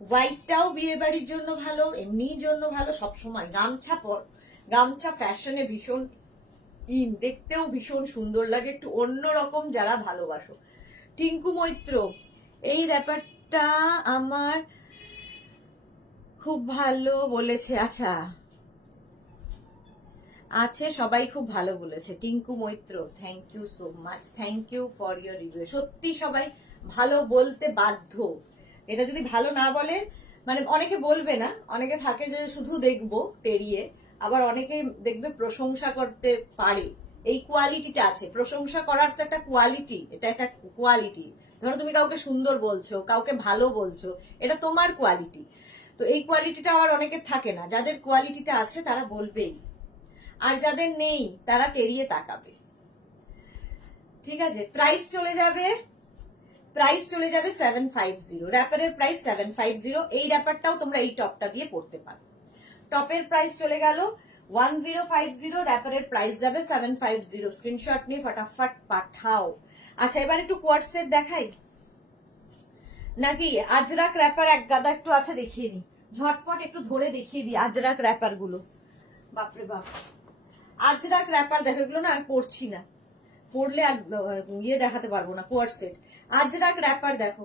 হোয়াইটটাও বিয়ে বাড়ির জন্য ভালো, এমনির জন্য ভালো, সবসময় গামছা পর। গামছা ফ্যাশনে ভীষণ ইন, দেখতেও ভীষণ সুন্দর লাগে, একটু অন্যরকম যারা ভালোবাসো। টিঙ্কু মৈত্র, এই র্যাপারটা আমার খুব ভালো বলেছে। আচ্ছা আছে, সবাই খুব ভালো বলেছে। Tinku Maitra, thank you so much, thank you for your review. সত্যি সবাই ভালো বলতে বাধ্য, এটা যদি ভালো না বলে মানে অনেকে বলবে না, অনেকে থাকে যে শুধু দেখবো টেরিয়ে, আবার অনেকে দেখবে প্রশংসা করতে পারে। এই কোয়ালিটিটা আছে, প্রশংসা করার তো একটা কোয়ালিটি, এটা একটা কোয়ালিটি। ধরো তুমি কাউকে সুন্দর বলছো, কাউকে ভালো বলছো, এটা তোমার কোয়ালিটি। তো এই কোয়ালিটিটা আবার অনেকের থাকে না, যাদের কোয়ালিটিটা আছে তারা বলবেই, আর যাদের নেই তারা টেরিয়ে তাকাবে। ঠিক আছে, প্রাইস চলে যাবে, প্রাইস চলে যাবে 750, র্যাপারের প্রাইস 750। এই র্যাপারটাও তোমরা এই টপটা দিয়ে পড়তে পারো। টপের প্রাইস চলে গেল 1050, র্যাপারের প্রাইস যাবে 750। স্ক্রিনশট নিয়ে ফটাফট পাঠাও। আচ্ছা এবার একটু কোয়ার্ড সেট দেখাই নাকি? আজরাক র্যাপার এক গাদা একটু আছে, দেখিয়ে নি ঝটপট, একটু ধরে দেখিয়ে দিই আজরাক র্যাপার গুলো। বাপরে বাপ, আজরাক র্যাপার দেখো, এগুলো না আর পড়ছি না, পড়লে আর ইয়ে দেখাতে পারবো না কোয়ার্ড সেট। আজরাক র্যাপার দেখো,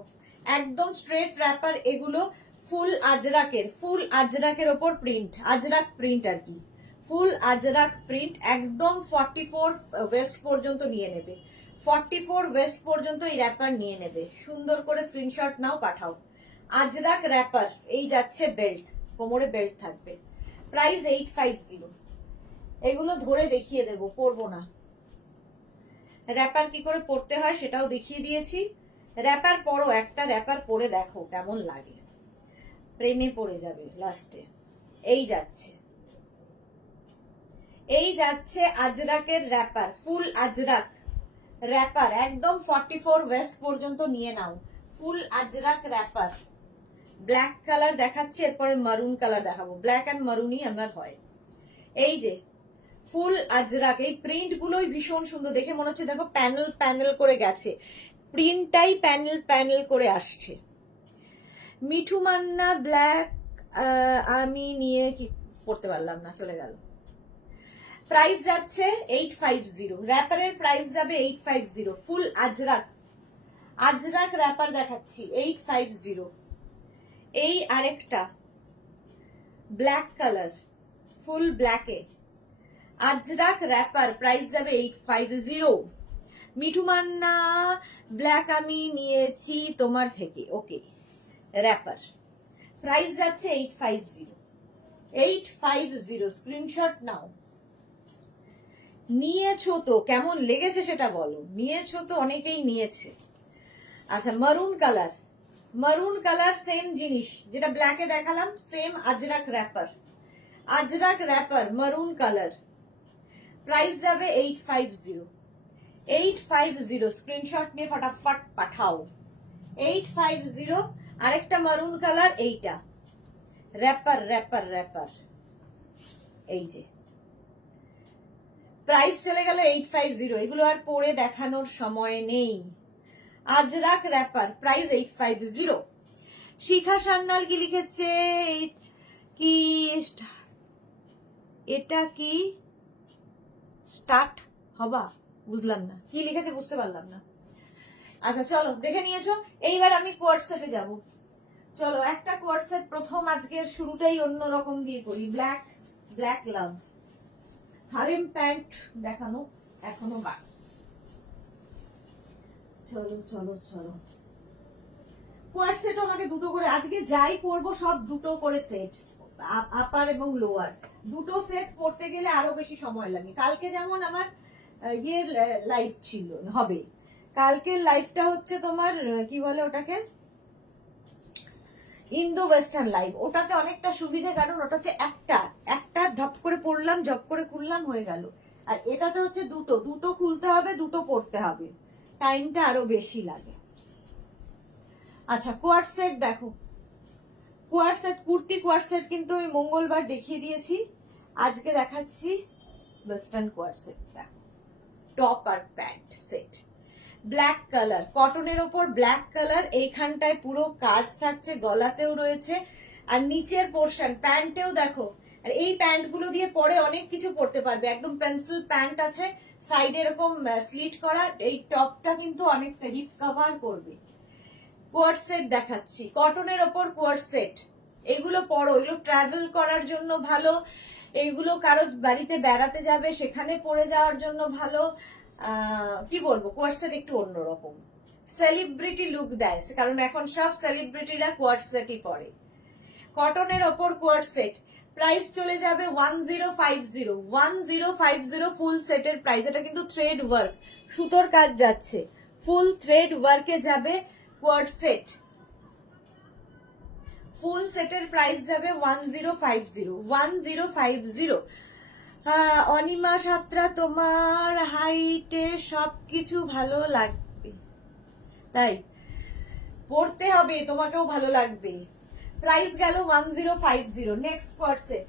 একদম স্ট্রেট র্যাপার এগুলো, ফুল আজরাকের, ফুল আজরাকের ওপর প্রিন্ট, আজরাক প্রিন্ট আর কি, ফুল আজরাক প্রিন্ট, একদম 44 ওয়েস্ট পর্যন্ত নিয়ে নেবে, 44 ওয়েস্ট পর্যন্ত এই র্যাপার নিয়ে নেবে। সুন্দর করে স্ক্রিনশট নাও, পাঠাও। আজরাক র্যাপার, এই যাচ্ছে বেল্ট, কোমরে বেল্ট থাকবে, প্রাইস 850। এগুলো ধরে দেখিয়ে দেবো, পরবো না। র্যাপার কি করে পড়তে হয় সেটাও দেখিয়ে দিয়েছি। র্যাপার পরো, একটা র্যাপার পরে দেখো কেমন লাগে, প্রেমে পড়ে যাবে লাস্টে। এই যাচ্ছে, এই যাচ্ছে আজরাকের র্যাপার, ফুল আজরাক র্যাপার, একদম 44 ওয়েস্ট পর্যন্ত নিয়ে নাও, ফুল আজরাক র্যাপার। ব্ল্যাক কালার দেখাচ্ছি, এরপরে মারুন কালার দেখাবো, ব্ল্যাক অ্যান্ড মারুনই আমার হয়। এই যে ফুল আজরাক, এই প্রিন্ট গুলোই ভীষণ সুন্দর, দেখে মনে হচ্ছে দেখো প্যানেল প্যানেল করে গেছে, প্রিন্টটাই প্যানেল প্যানেল করে আসছে। মিঠু মান্না ব্ল্যাক, আমি নিয়ে কি পড়তে পারলাম না, চলে গেল। প্রাইস যাচ্ছে 850, র্যাপারের প্রাইস যাবে 850, ফুল আজরাক, আজরাক র্যাপার দেখাচ্ছি 850। এই আরেকটা ব্ল্যাক কালার, ফুল ব্ল্যাকে আজরাক র্যাপার, প্রাইস যাবে 850। মিঠু মান্না ব্ল্যাক আমি নিয়েছি তোমার থেকে, ওকে, র্যাপার প্রাইস যাচ্ছে 850, 850। স্ক্রিনশট নাও। নিয়েছো তো, কেমন লেগেছে সেটা বলো, নিয়েছো তো, অনেকেই নিয়েছে। আচ্ছা মারুন কালার, মারুন কালার সেম জিনিস যেটা ব্ল্যাকে দেখালাম, same Ajrakh wrapper, Ajrakh wrapper maroon colour, price যাবে 850, 850। স্ক্রিনশট নিয়ে ফটাফট পাঠাও, 850। আরেকটা মারুন কালার, এইটা র্যাপার র্যাপার র্যাপার, এই যে প্রাইস চলে গেল 850। এগুলো আর পরে দেখানোর সময় নেই। Ajrakh wrapper, price 850। শিখা সান্যাল কি লিখেছে, কি এটা কি স্টার্ট হবা, বুঝলাম না কি লিখেছে, বুঝতে পারলাম না। আচ্ছা চলো দেখে নিয়েছো, এইবার আমি কোয়ার্ড সেটে যাবো। চলো একটা কোয়ার্ড সেট, প্রথম আজকের শুরুটাই অন্যরকম দিয়ে করি, ব্ল্যাক, ব্ল্যাক লাভ। হারেম প্যান্ট দেখানো এখনো বাকি। চলো চলো চলো, কোয়ার্ড সেট আমাকে দুটো করে, আজকে যাই পরবো সব দুটো করে সেট, আপার এবং লোয়ার, দুটো সেট পড়তে গেলে আরো বেশি সময় লাগে। কালকে যেমন আমার ইয়ের লাইফ ছিল, হবে কালকের লাইফটা হচ্ছে তোমার কি বলে ওটাকে, ইন্দো ওয়েস্টার্ন লাইফ, ওটাতে অনেকটা সুবিধা, কারণ ওটা হচ্ছে একটা একটা ঢপ করে পড়লাম, জব করে খুললাম, হয়ে গেল। আর এটাতে হচ্ছে দুটো দুটো খুলতে হবে, দুটো পড়তে হবে, টাইমটা আরো বেশি লাগে। আচ্ছা কোয়ার্ড সেট দেখো, কোয়ার্ড সেট, কুর্তি কোয়ার্ড সেট কিন্তু আমি মঙ্গলবার দেখিয়ে দিয়েছি, আজকে দেখাচ্ছি ওয়েস্টার্ন কোয়ার্ড সেট। দেখো টপ আর প্যান্ট সেট, ব্ল্যাক কালার, কটনের ওপর ব্ল্যাক কালার, এইখানটায় পুরো কাজ থাকছে, গলাতেও রয়েছে, আর নিচের পোর্শন প্যান্টেও দেখো। আর এই প্যান্ট গুলো দিয়ে পরে অনেক কিছু পরতে পারবে, একদম পেন্সিল প্যান্ট আছে, সাইডে এরকম স্লিট করা, এই টপটা কিন্তু অনেকটা হিপ কভার করবে। কোয়ার্ড সেট দেখাচ্ছি, কটনের ওপর কোয়ার্ড সেট, এগুলো পরো, এগুলো ট্রাভেল করার জন্য ভালো, এইগুলো কারো বাড়িতে বেড়াতে যাবে সেখানে পরে যাওয়ার জন্য ভালো। কি বলবো, কোয়ার্ড সেট একটু অন্যরকম, সেলিব্রিটি লুক দেয়, কারণ এখন সব সেলিব্রিটিরা কোয়ার্ড সেটই পরে। কটনের ওপর কোয়ার্ড সেট, প্রাইস চলে যাবে 1050, 1050 ফুল সেটের প্রাইস। এটা কিন্তু থ্রেড ওয়ার্ক, সুতোর কাজ যাচ্ছে, ফুল থ্রেড ওয়ার্কে যাবে কোয়ার্ড সেট। ফুল সেটের প্রাইস যাবে 1050, 1050। অনিমা সাত্রা, তোমার হাইটে সবকিছু ভালো লাগবে, তাই পড়তে হবে, তোমাকেও ভালো লাগবে। প্রাইস গেল 1050। Next coord set,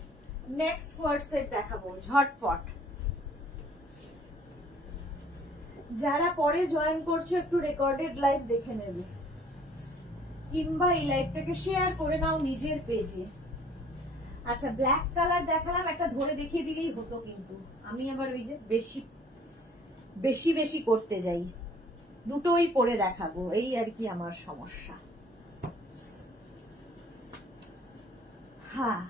next coord set দেখাবো ঝটপট। যারা পরে জয়েন করছো একটু রেকর্ডেড লাইভ দেখে নেবে, কিংবা এই লাইভটাকে শেয়ার করে নাও নিজের পেজে। আচ্ছা, ব্ল্যাক কালার দেখালাম, একটা ধরে দেখিয়ে দিলেই হতো, কিন্তু আমি আবার ওই যে বেশি বেশি করতে যাই, দুটোই পরে দেখাবো, এই আর কি আমার সমস্যা। হ্যাঁ,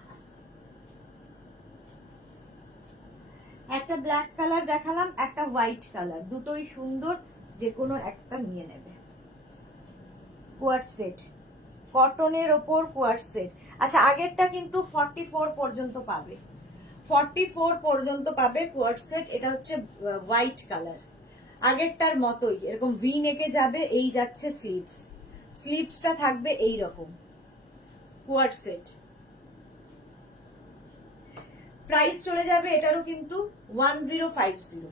একটা ব্ল্যাক কালার দেখালাম, একটা হোয়াইট কালার, দুটোই সুন্দর, যে কোনো একটা নিয়ে নেবে। কোয়ার্ড সেট, কটনের ওপর কোয়ার্ড সেট। আচ্ছা, আগেরটা কিন্তু 44 পর্যন্ত পাবে, 44 পর্যন্ত পাবে কোয়ার্ড সেট। এটা হচ্ছে হোয়াইট কালার, আগেরটার মতোই এরকম ভি নেকে যাবে, এই যাচ্ছে স্লিভস, স্লিভসটা থাকবে এই রকম। কোয়ার্ড সেট প্রাইস চলে যাবে এটারও কিন্তু 1050,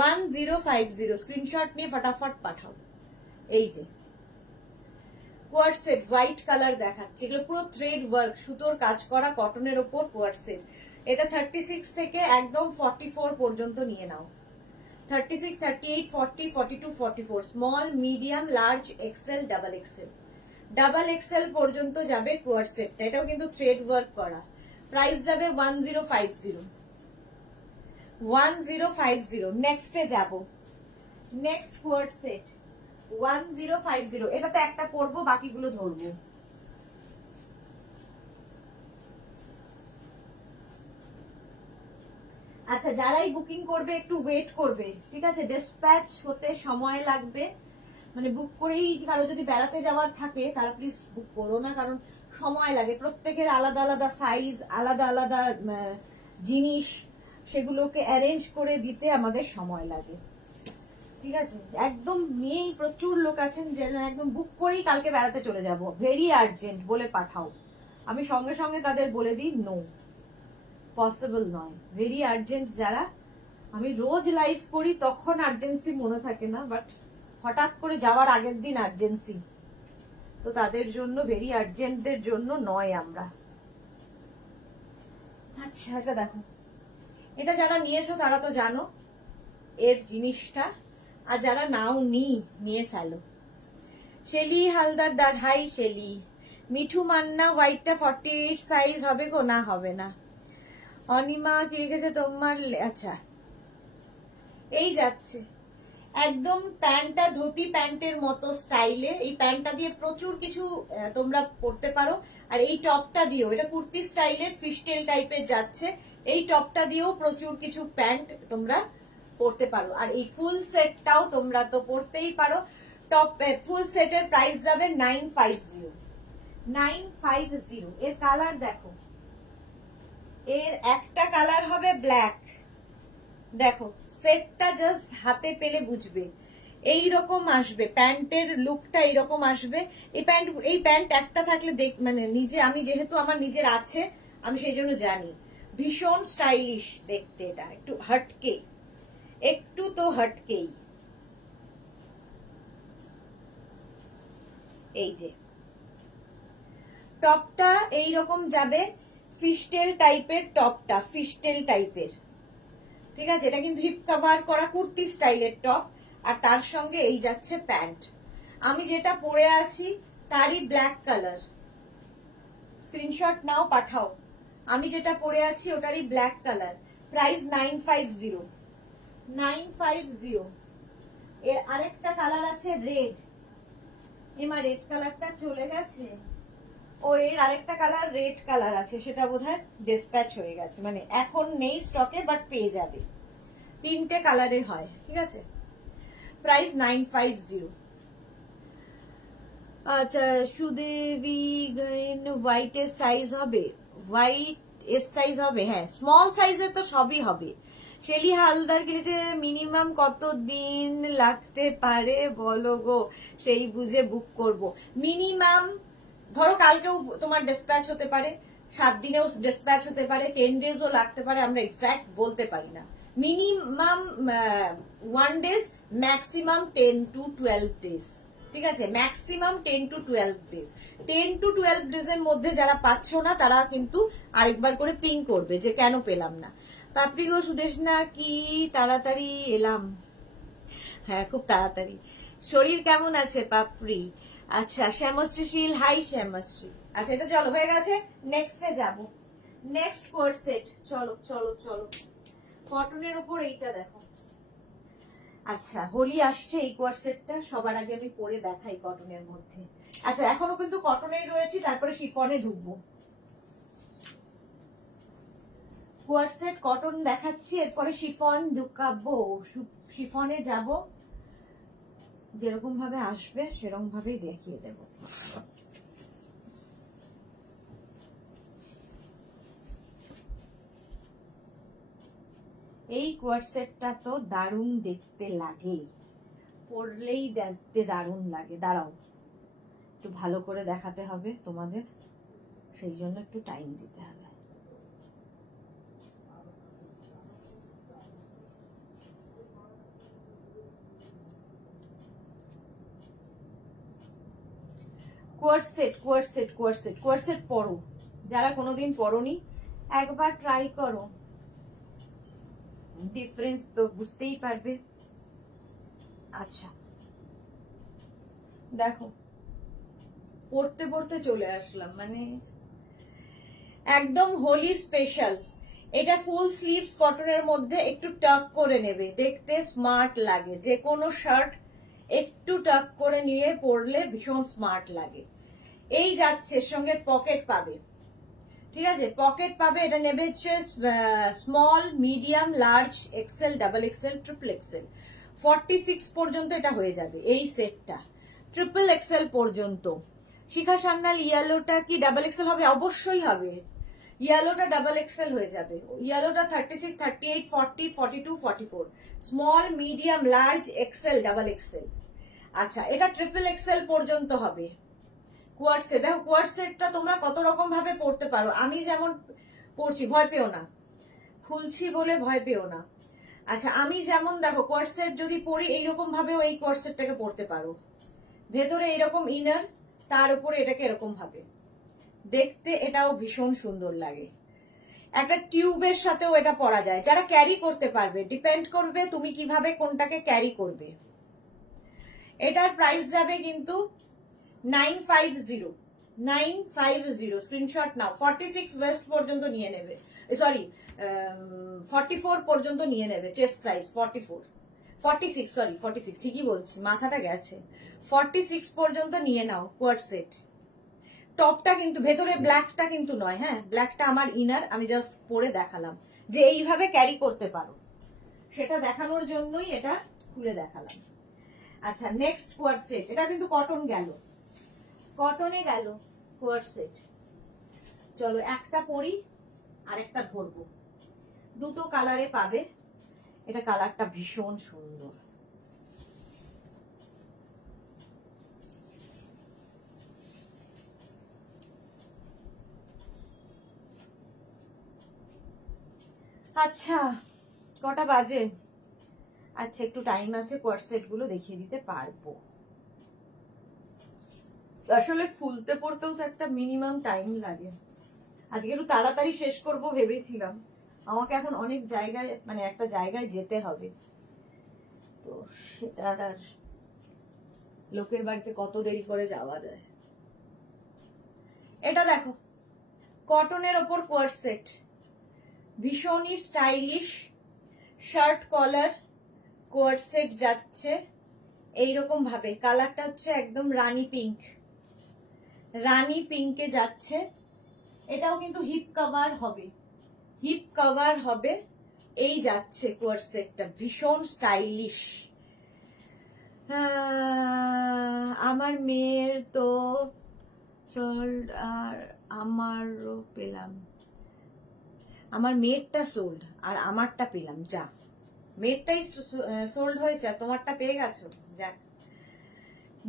1050। স্ক্রিনশট নিয়ে ফটাফট পাঠাও। এই যে কোয়ার্ড সেট হোয়াইট কালার দেখাচ্ছি, এগুলো পুরো থ্রেড ওয়ার্ক, সুতোর কাজ করা, কটনের ওপর কোয়ার্ড সেট। এটা 36 থেকে একদম 44 পর্যন্ত নিয়ে নাও, 36, 38, 40, 42, 44, small, medium, large, XL, double XL, double XL পর্যন্ত যাবে কোয়ার্ড সেটটা। এটাও কিন্তু থ্রেড ওয়ার্ক করা। প্রাইস যাবে 1050, 1050। নেক্সটে যাব, নেক্সট কোয়ার্ড সেট 1050। এটাতে একটা পরবো, বাকিগুলো ধরবো। আচ্ছা, যারাই বুকিং করবে একটু ওয়েট করবে, ঠিক আছে? ডিসপ্যাচ হতে সময় লাগবে, মানে বুক করেই, কারো যদি বেড়াতে যাওয়ার থাকে তারা প্লিজ বুক করো না, কারণ সময় লাগে, প্রত্যেকের আলাদা আলাদা সাইজ, আলাদা আলাদা জিনিস, সেগুলোকে অ্যারেঞ্জ করে দিতে আমাদের সময় লাগে, ঠিক আছে? একদম মেয়ে প্রচুর লোক আছেন যারা একদম বুক করেই কালকে বেড়াতে চলে যাব, ভেরি আর্জেন্ট বলে পাঠাও, আমি সঙ্গে সঙ্গে তাদের বলে দিই নো, পসিবল নয়। ভেরি আর্জেন্ট যারা, আমি রোজ লাইভ করি তখন আর্জেন্সি মনে থাকে না, বাট হঠাৎ করে যাওয়ার আগের দিন আর্জেন্সি, তো তাদের জন্য, ভেরি আর্জেন্টদের জন্য নয় আমরা। আচ্ছা, এটা দেখো, এটা যারা নিয়েছো তারা তো জানো এর জিনিসটা, আর যারা নাও নিয়ে ফেলো। শেলি হালদার দার, হাই শেলি। মিঠু মান্না, হোয়াইটটা 48 সাইজ হবে গো? না, হবে না। অনিমা কি লিখেছে তোমার? আচ্ছা, এই যাচ্ছে একদম প্যান্টটা ধুতি প্যান্টের মতো স্টাইলে, এই প্যান্টটা দিয়ে প্রচুর কিছু তোমরা পরতে পারো, আর এই টপটা দিয়েও, এটা কুর্তি স্টাইলের ফিশটেল টাইপের যাচ্ছে, এই টপটা দিয়েও প্রচুর কিছু প্যান্ট তোমরা পরতে পারো, আর এই ফুল সেটটাও তোমরা তো পরতেই পারো। টপ ফুল সেটের প্রাইস যাবে 950, 950। এর কালার দেখো, এর একটা কালার হবে ব্ল্যাক, দেখো সেটটা জাস্ট হাতে পেলে বুঝবে, এই রকম আসবে প্যান্টের লুকটা, এইরকম আসবে। এই প্যান্ট একটা থাকলে মানে নিজে, আমি যেহেতু আমার নিজের আছে, আমি সেই জন্য জানি, ভীষণ স্টাইলিশ দেখতে, এটা একটু হটকে, একটু তো হটকেই। এই যে টপটা এইরকম যাবে, ফিশটেল টাইপের টপটা, ফিশটেল টাইপের, ঠিক আছে? এটা কিন্তু হিপ কভার করা কুর্তি স্টাইলের টপ, আর তার সঙ্গে এই যাচ্ছে প্যান্ট। আমি যেটা পরে আছি তারই ব্ল্যাক কালার, স্ক্রিনশট নাও পাঠাও, আমি যেটা পরে আছি ওটারই ব্ল্যাক কালার। প্রাইস 950, 950। এর আরেকটা কালার আছে রেড। এমা রেড কালারটা চলে গেছে। ও এর আরেকটা কালার রেড কালার আছে, সেটা বোধহয় ডিসপ্যাচ হয়ে গেছে, মানে এখন নেই স্টকে, বাট পেয়ে যাবে। 3টে কালারে হয়, ঠিক আছে। প্রাইস 950। আচ্ছা সুদেবী হোয়াইট এর সাইজ হবে, হোয়াইট এর সাইজ হবে, হ্যাঁ স্মল সাইজের তো সবই হবে। শেলি হালদার গেলে মিনিমাম কত দিন লাগতে পারে বলো গো, সেই বুঝে বুক করব। মিনিমাম ধরো কালকেও তোমার ডিসপ্যাচ হতে পারে, 7 দিনেও ডিসপ্যাচ হতে পারে, 10 ডেজও লাগতে পারে, আমরা এক্স্যাক্ট বলতে পারি না। Minimum 1 days, maximum 10 to 12 days, ঠিক আছে, ম্যাক্সিমাম 10 to 12 ডেজ। 10 to 12 ডেজের মধ্যে যারা পাচ্ছ না তারা কিন্তু আরেকবার করে পিং করবে যে কেন পেলাম না। পাপড়ি গো সুদেশনা কি তাড়াতাড়ি এলাম, হ্যাঁ খুব তাড়াতাড়ি। শরীর কেমন আছে পাপড়ি? আচ্ছা শ্যামশ্রীশীল, হাই শ্যামশ্রী। আচ্ছা এটা চলো হয়ে গেছে, নেক্সটে যাব। নেক্সট কোর্স সেট, চলো চলো চলো। কটনের ওপর এইটা দেখো। আচ্ছা হোলি আসছে, এই কোয়ারসেটটা সবার আগে আমি পরে দেখাই কটনের মধ্যে। আচ্ছা এখনো কিন্তু কটনেই রয়েছি, তারপরে শিফনে ঢুকবো। কোয়ারসেট কটন দেখাচ্ছি, এরপরে শিফন ঢুকাবো, শিফনে যাব, যেরকম ভাবে আসবে সেরকম ভাবেই দেখিয়ে দেব। এই কোয়ারসেটটা তো দারুণ দেখতে লাগে, পরলেই দেখতে দারুণ লাগে। দাঁড়াও একটু ভালো করে দেখাতে হবে তোমাদের, সেই জন্য একটু টাইম দিতে হবে। কোয়ারসেট কোয়ারসেট কোয়ারসেট কোয়ারসেট পরো, যারা কোনোদিন পরোনি একবার ট্রাই করো, ডিফারেন্স তো বুঝতেই পারবে। আচ্ছা দেখো পড়তে পড়তে চলে আসলাম, মানে একদম হোলি স্পেশাল। এটা ফুল স্লিভস কটনের মধ্যে, একটু টাক করে নেবে, দেখতে স্মার্ট লাগে। যে কোনো শার্ট একটু টাক করে নিয়ে পরলে ভীষণ স্মার্ট লাগে। এই যাচ্ছে, সঙ্গে পকেট পাবে, ঠিক আছে, পকেট পাবে। এটা নেবে হচ্ছে small, medium, large, XL, double XL, triple XL, 46 পর্যন্ত এটা হয়ে যাবে এই সেটটা, ট্রিপল এক্সেল পর্যন্ত। শিখা সান্যাল ইয়েলোটা কি ডাবল এক্সেল হবে? অবশ্যই হবে, ইয়েলোটা ডাবল এক্সেল হয়ে যাবে। ইয়েলোটা 36, 38, 40, 42, 44, small, medium, large, XL, double XL. আচ্ছা এটা ট্রিপল এক্সেল পর্যন্ত হবে। কোয়ারসেট দেখো, কোয়ারসেটটা তোমরা কত রকম ভাবে পড়তে পারো, আমি যেমন পড়ছি, ভয় পেও না, খুলছি বলে ভয় পেও না। আচ্ছা আমি যেমন দেখো কোয়ারসেট যদি পড়ি এইরকম ভাবেও এই কোয়ারসেটটাকে পড়তে পারো, ভেতরে এইরকম ইনার, তার উপরে এটাকে এরকম ভাবে, দেখতে এটাও ভীষণ সুন্দর লাগে। একটা টিউবের সাথেও এটা পরা যায়, যারা ক্যারি করতে পারবে, ডিপেন্ড করবে তুমি কিভাবে কোনটাকে ক্যারি করবে। এটার প্রাইস যাবে কিন্তু 950, 950, স্ক্রিনশট নাও। 46 ওয়েস্ট পর্যন্ত নিয়ে নেবে, সরি 44 পর্যন্ত নিয়ে নেবে, চেস্ট সাইজ 44, 46, সরি 46, ঠিকই বলছি, মাথাটা গেছে। 46 পর্যন্ত নিয়ে নাও কোয়ারসেট। টপটা কিন্তু ভেতরে ব্ল্যাকটা কিন্তু নয়, হ্যাঁ ব্ল্যাকটা আমার ইনার, আমি জাস্ট পরে দেখালাম যে এইভাবে ক্যারি করতে পারো, সেটা দেখানোর জন্যই এটা খুলে দেখালাম। আচ্ছা নেক্সট কোয়ারসেট, এটা কিন্তু কটন গেল, কটনে গেল কোয়ারসেট। চলো একটা পরি আর একটা ধরবো, দুটো কালারে পাবে। এটা কালারটা ভীষণ সুন্দর, আচ্ছা কটা বাজে? আচ্ছা একটু টাইম আছে, কোয়ারসেট গুলো দেখিয়ে দিতে পারবো। আসলে খুলতে পড়তেও তো একটা মিনিমাম টাইম লাগে, আজকে একটু তাড়াতাড়ি শেষ করব ভেবেছিলাম, আমাকে এখন অনেক জায়গায়, মানে একটা জায়গায় যেতে হবে, তো সেটা আর লোকের বাড়িতে কত দেরি করে যাওয়া যায়। এটা দেখো কটনের ওপর কোয়ারসেট, ভীষণই স্টাইলিশ, শার্ট কলার, কোয়ার্ড সেট যাচ্ছে এইরকম ভাবে, কালারটা হচ্ছে একদম রানী পিঙ্ক, রানী পিঙ্কে যাচ্ছে। এটাও কিন্তু হিপ কভার হবে, হিপ কভার হবে। এই যাচ্ছে কোয়ার্ড সেটটা, ভীষণ স্টাইলিশ। আমার মেয়ের তো সোল্ড, আর আমারও পেলাম, আমার মেয়েরটা সোল্ড আর আমারটা পেলাম। যা, মেয়েরটাই সোল্ড হয়েছে আর তোমারটা পেয়ে গেছো। যাক,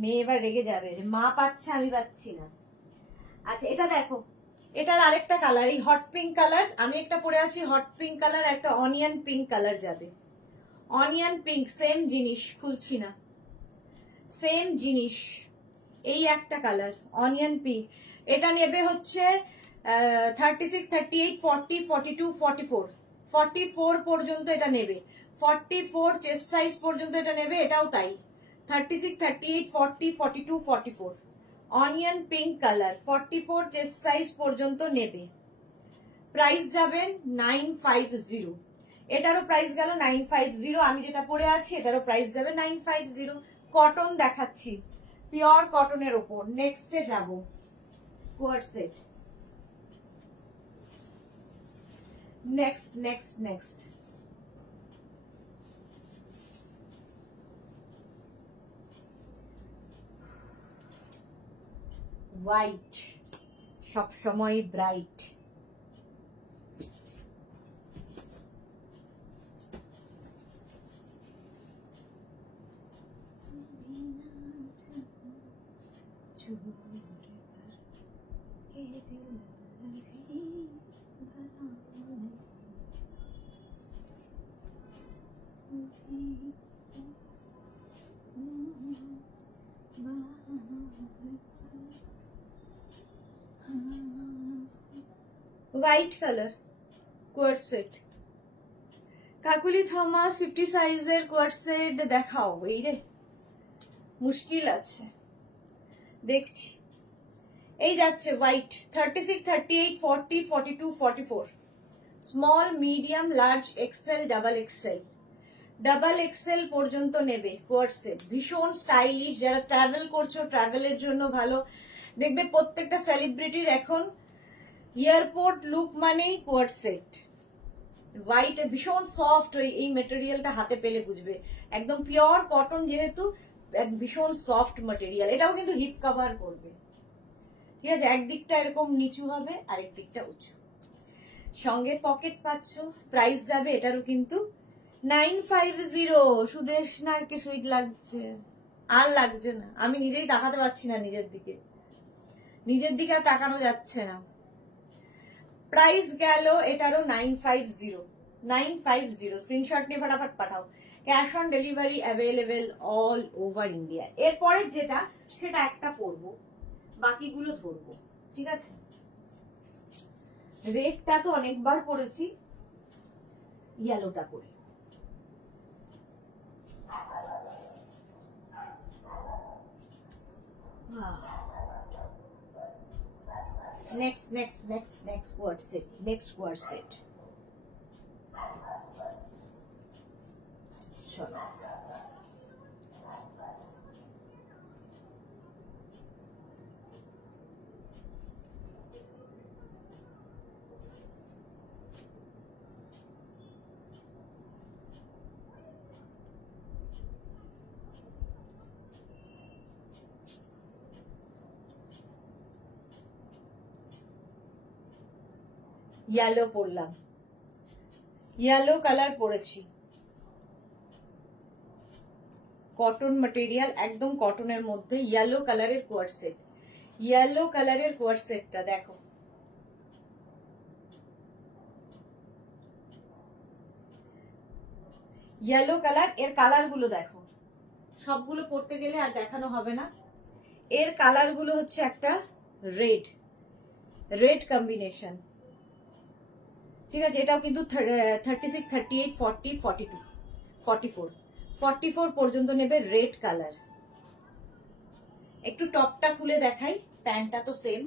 মেয়ে এবার রেগে যাবে, মা পাচ্ছে আমি পাচ্ছি না। আচ্ছা এটা দেখো, এটার আরেকটা কালার, এই হট পিঙ্ক কালার, আমি একটা পরে আছি হট পিঙ্ক কালার, একটা অনিয়ন পিঙ্ক কালার যাবে। অনিয়ন পিঙ্ক সেম জিনিস, খুলছি না, সেম জিনিস, এই একটা কালার অনিয়ন পিঙ্ক। এটা নেবে হচ্ছে 36, 38, 40, 42, 44, 44 পর্যন্ত এটা নেবে, 44 চেস্ট সাইজ পর্যন্ত এটা নেবে। এটাও তাই, 36, 38, 40, 42, 44, onion pink colour, 44 chest size পর্যন্ত নেবে। প্রাইস যাবেন 950, এটারও প্রাইস গেল 950। আমি যেটা পরে আছি এটারও প্রাইস যাবে 950। কটন দেখাচ্ছি, পিওর কটনের ওপর। নেক্সটে যাব, coord set. Next next next white, সবসময় bright. White colour coord set, Kakuli Thomas 50 সাইজের কোয়ার্ড সেট দেখাও। এই রে মুশকিল আছে, দেখছি। এই যাচ্ছে white, 36, 38, 40, 42, 44, small, medium, large, XL, double XL, double XL পর্যন্ত নেবে কোয়ার্ড সেট। ভীষণ স্টাইলিশ, যারা ট্রাভেল করছো ট্রাভেলের জন্য ভালো। দেখবে প্রত্যেকটা সেলিব্রিটির এখন এয়ারপোর্ট লুক মানেই কোয়ার্ড সেট। হোয়াইট, ভীষণ সফট, এই মেটেরিয়ালটা হাতে পেলে বুঝবে, একদম পিওর কটন যেহেতু, ভীষণ সফট মেটেরিয়াল। এটাও কিন্তু হিপ কভার করবে, ঠিক আছে। একদিকটা এরকম নিচু হবে, আরেক দিকটা উঁচু, সঙ্গে পকেট পাচ্ছ। প্রাইস যাবে এটারও কিন্তু 950। সুদেশ না কি সুইট লাগছে, আর লাগছে না, আমি নিজেই তাকাতে পারছি না নিজের দিকে, নিজের দিকে আর তাকানো যাচ্ছে না। প্রাইস গেল এটারও 950, 950। স্ক্রিনশট নিয়ে ফটাফট পাঠাও। Cash on delivery available all over India. এরপরে যেটা সেটা একটা পরবো, বাকিগুলো ধরবো, ঠিক আছে। রেডটা তো অনেকবার পরেছি, ইয়েলোটা পরে। Next next next next coord set, next coord set. চলো, ইয়েলো পরলাম, ইয়েলো কালার পরেছি, কটন ম্যাটেরিয়াল, একদম কটনের মধ্যে ইয়েলো কালারের কোয়ার্ড সেট। ইয়েলো কালারের কোয়ার্ড সেটটা দেখো, ইয়েলো কালার। এর কালার গুলো দেখো, সবগুলো পরতে গেলে আর দেখানো হবে না। এর কালার গুলো হচ্ছে একটা রেড, রেড কম্বিনেশন, ঠিক আছে। এটাও কিন্তু 36, 38, 40, 42, 44, 44 পর্যন্ত নেবে, রেড কালার। একটু টপটা খুলে দেখাই, প্যান্টটা তো সেম,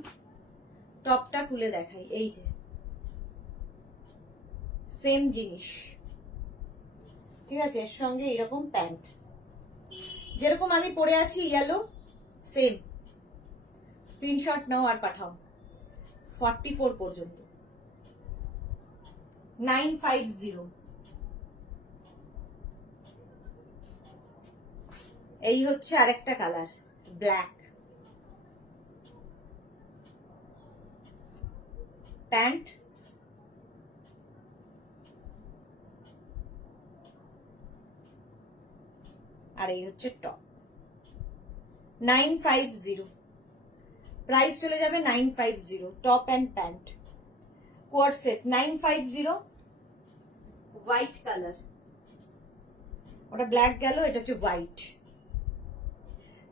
টপটা খুলে দেখাই। এই যে সেম জিনিস, ঠিক আছে, এর সঙ্গে এরকম প্যান্ট, যেরকম আমি পরে আছি ইয়েলো, সেম। স্ক্রিনশট নাও আর পাঠাও 44 পর্যন্ত। 950। এই হচ্ছে আরেকটা কালার, ব্ল্যাক প্যান্ট, আর এই হচ্ছে টপ। 950, প্রাইস চলে যাবে 950, top and pant coord set 950। White colour, ওটা ব্ল্যাক গেল, এটা হচ্ছে হোয়াইট।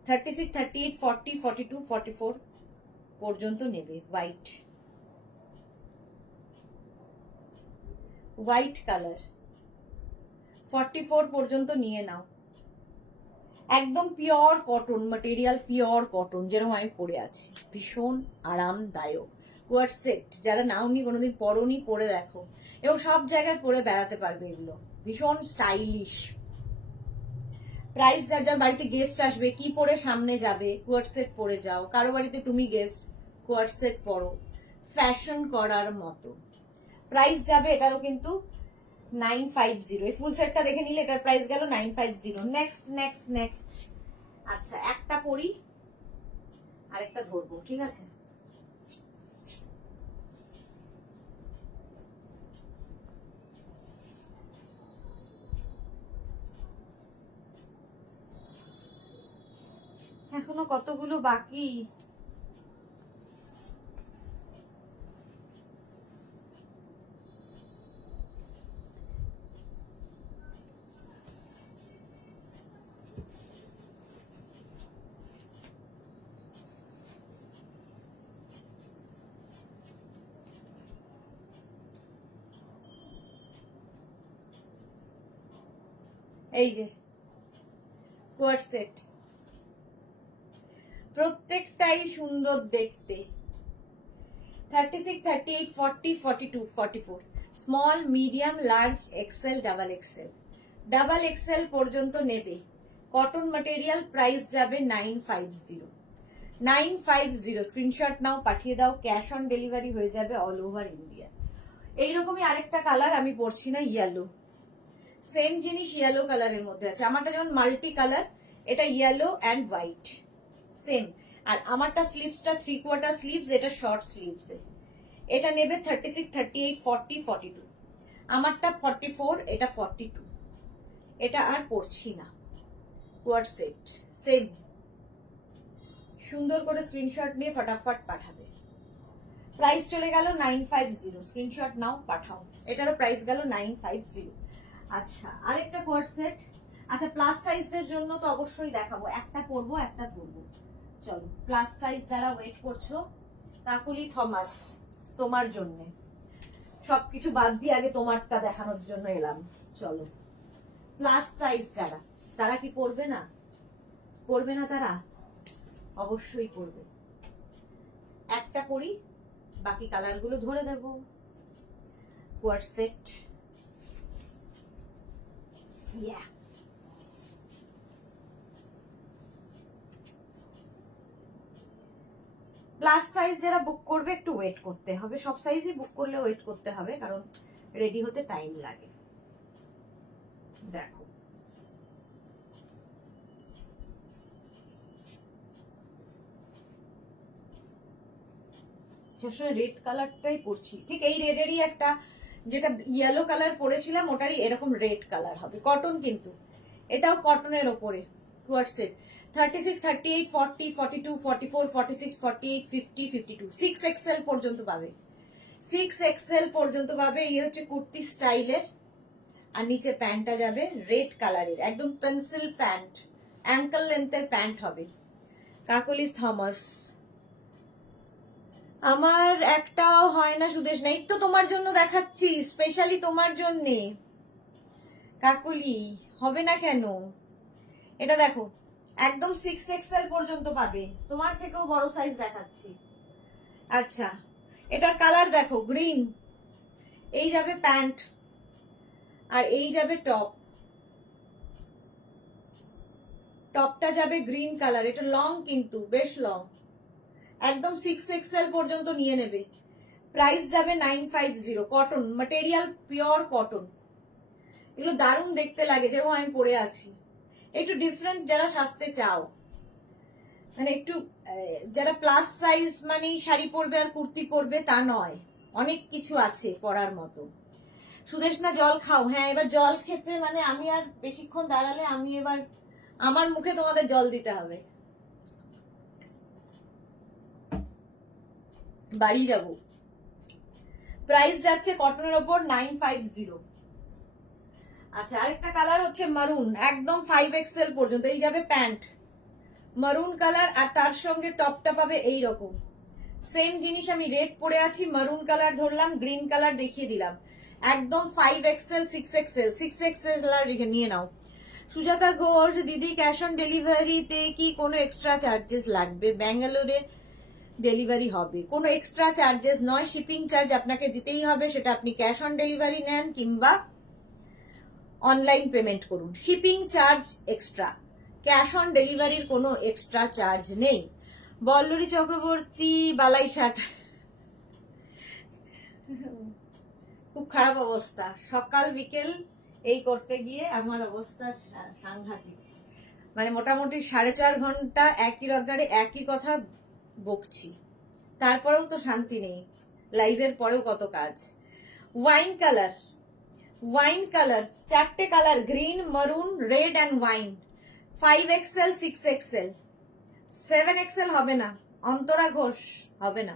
36, 38, 40, 42, 44 পর্যন্ত নেবে। হোয়াইট, হোয়াইট কালার 44 পর্যন্ত নিয়ে নাও। একদম pure cotton material, pure cotton, যেরকম আমি পরে আছি, ভীষণ আরামদায়ক। কোয়ার সেট, যারা নাওনি কোনোদিন পরনি, পরে দেখো, এবং সব জায়গায় পরে বেড়াতে পারবে এগুলো, ভীষণ স্টাইলিশ। প্রাইস, যার যার বাড়িতে গেস্ট আসবে, কি পরে সামনে যাবে, কোয়ার সেট পরে যাও। কারো বাড়িতে তুমি গেস্ট, কোয়ার সেট পরো, ফ্যাশন করার মতো। প্রাইস যাবে এটারও কিন্তু 950। এই ফুল সেটটা দেখে নিলে এটার প্রাইস গেল 950। Next next next. আচ্ছা, একটা পরি আরেকটা ধরবো, ঠিক আছে? এখনো কতগুলো বাকি। এই যে কোয়ার সেট, প্রত্যেকটাই সুন্দর দেখতে। 36, 38, 40, 42, 44, small, medium, large, XL, double XL. Double XL পর্যন্ত নেবে। কটন ম্যাটেরিয়াল, প্রাইস যাবে 950। 950, স্ক্রিনশট নাও, পাঠিয়ে দাও, ক্যাশ অন ডেলিভারি হয়ে যাবে অল ওভার ইন্ডিয়া। এইরকমই আরেকটা কালার আমি পরছি না, ইয়েলো, সেম জিনিস ইয়েলো কালারের মধ্যে আছে। আমারটা যেমন মাল্টি কালার, এটা ইয়েলো অ্যান্ড হোয়াইট, সেম। আর আমারটা স্লিভসটা 3/4 স্লিভস, এটা শর্ট স্লিভস। এটা নেবে 36, 38, 40, 42। আমারটা 44, এটা 42। এটা আর পরছি না। কোয়ার সেট সেম। সুন্দর করে স্ক্রিনশট নিয়ে ফটাফট পাঠাবে। প্রাইস চলে গেল 950, স্ক্রিনশট নাও, পাঠাও। এটারও প্রাইস গেল 950। আচ্ছা, আরেকটা কোয়ার সেট। আচ্ছা, প্লাস সাইজদের জন্য তো অবশ্যই দেখাবো, একটা করবো একটা ধরবো। চলো, প্লাস সাইজ যারা ওয়েট করছো, কাকুলি থমাস, তোমার জন্য সবকিছু বাদ দিয়ে আগে তোমারটা দেখানোর জন্য এলাম। চলো, প্লাস সাইজ যারা, তারা কি পরবে না? পরবে না তারা? অবশ্যই পরবে। একটা করি, বাকি কালার গুলো ধরে দেব। কোয়ার সেট, প্লাস সাইজ যারা বুক করবে একটু ওয়েট করতে হবে। সব সাইজই বুক করলে ওয়েট করতে হবে, কারণ রেডি হতে টাইম লাগে। দেখো, রেড কালারটাই পরছি, ঠিক এই রেডেরই একটা, যেটা ইয়েলো কালার পরেছিলাম ওটারই এরকম রেড কালার হবে। কটন কিন্তু, এটাও কটনের ওপরে। কোয়ার সেট 36, 38, 40, 42, 44, 46, 48, 50, 52, 6 এক্সেল পর্যন্ত পাবে। 6 এক্সেল পর্যন্ত পাবে। এই হচ্ছে কুর্তি স্টাইলের, আর নিচে প্যান্টটা যাবে রেড কালারের, একদম পেন্সিল প্যান্ট, অ্যাঙ্কেল লেন্থের প্যান্ট হবে। কাকলি থমাস। আমার একটাও হয় না সুদেশ, নেই তো তোমার জন্য দেখাচ্ছি, স্পেশালি তোমার জন্যে কাকুলি। হবে না কেন? এটা দেখো, একদম 6 এক্সেল পর্যন্ত পাবে, তোমার থেকেও বড় সাইজ দেখাচ্ছি। আচ্ছা, এটার কালার দেখো, গ্রিন। এই যাবে প্যান্ট, আর এই যাবে টপ। টপটা যাবে গ্রিন কালার, এটা লং কিন্তু বেশ লং, একদম 6XL পর্যন্ত নিয়ে নেবে। প্রাইস যাবে 950, কটন ম্যাটেরিয়াল, পিওর কটন। এগুলো দারুণ দেখতে লাগে, যেরকম আমি পরে আছি। একটু ডিফারেন্ট যারা সাজতে চাও, মানে একটু যারা প্লাস সাইজ মানে শাড়ি পরবে আর কুর্তি পরবে তা নয়, অনেক কিছু আছে পরার মতো। সুদেশনা জল খাও। হ্যাঁ, এবার জল খেতে মানে আমি আর বেশিক্ষণ দাঁড়ালে আমি এবার আমার মুখে তোমাদের জল দিতে হবে, বাড়ি যাব। প্রাইস যাচ্ছে কটনের ওপর 950। আচ্ছা, আরেকটা কালার হচ্ছে মারুন, একদম 5XL পর্যন্ত। এই যাবে প্যান্ট মারুন কালার, আর তার সঙ্গে টপটা পাবে এইরকম সেম জিনিস। আমি রেড পরে আছি, মারুন কালার ধরলাম, গ্রিন কালার দেখিয়ে দিলাম, একদম 5XL 6XL 6XL রেখে নিয়ে নাও। সুজাতা ঘোষ দিদি, ক্যাশ অন ডেলিভারিতে কি কোনো এক্সট্রা চার্জেস লাগবে? ব্যাঙ্গালোরে ডেলিভারি হবে, কোনো এক্সট্রা চার্জেস নয়, শিপিং চার্জ আপনাকে দিতেই হবে, সেটা আপনি ক্যাশ অন ডেলিভারি নেন কিংবা অনলাইন পেমেন্ট করুন। Shipping charge extra, cash on ডেলিভারির কোনো এক্সট্রা চার্জ নেই। বল্লরী চক্রবর্তী, বালাইশাট, খুব খারাপ অবস্থা, সকাল বিকেল এই করতে গিয়ে আমার অবস্থা সাংঘাতিক। মানে মোটামুটি 4.5 ঘন্টা একই রকগারে একই কথা বকছি, তারপরেও তো শান্তি নেই, লাইভের পরেও কত কাজ। ওয়াইন কালার, ওয়াইন কালার, 4টে colour, green, maroon, red and wine. 5XL 6XL 7XL হবে না, অন্তরা ঘোষ হবে না।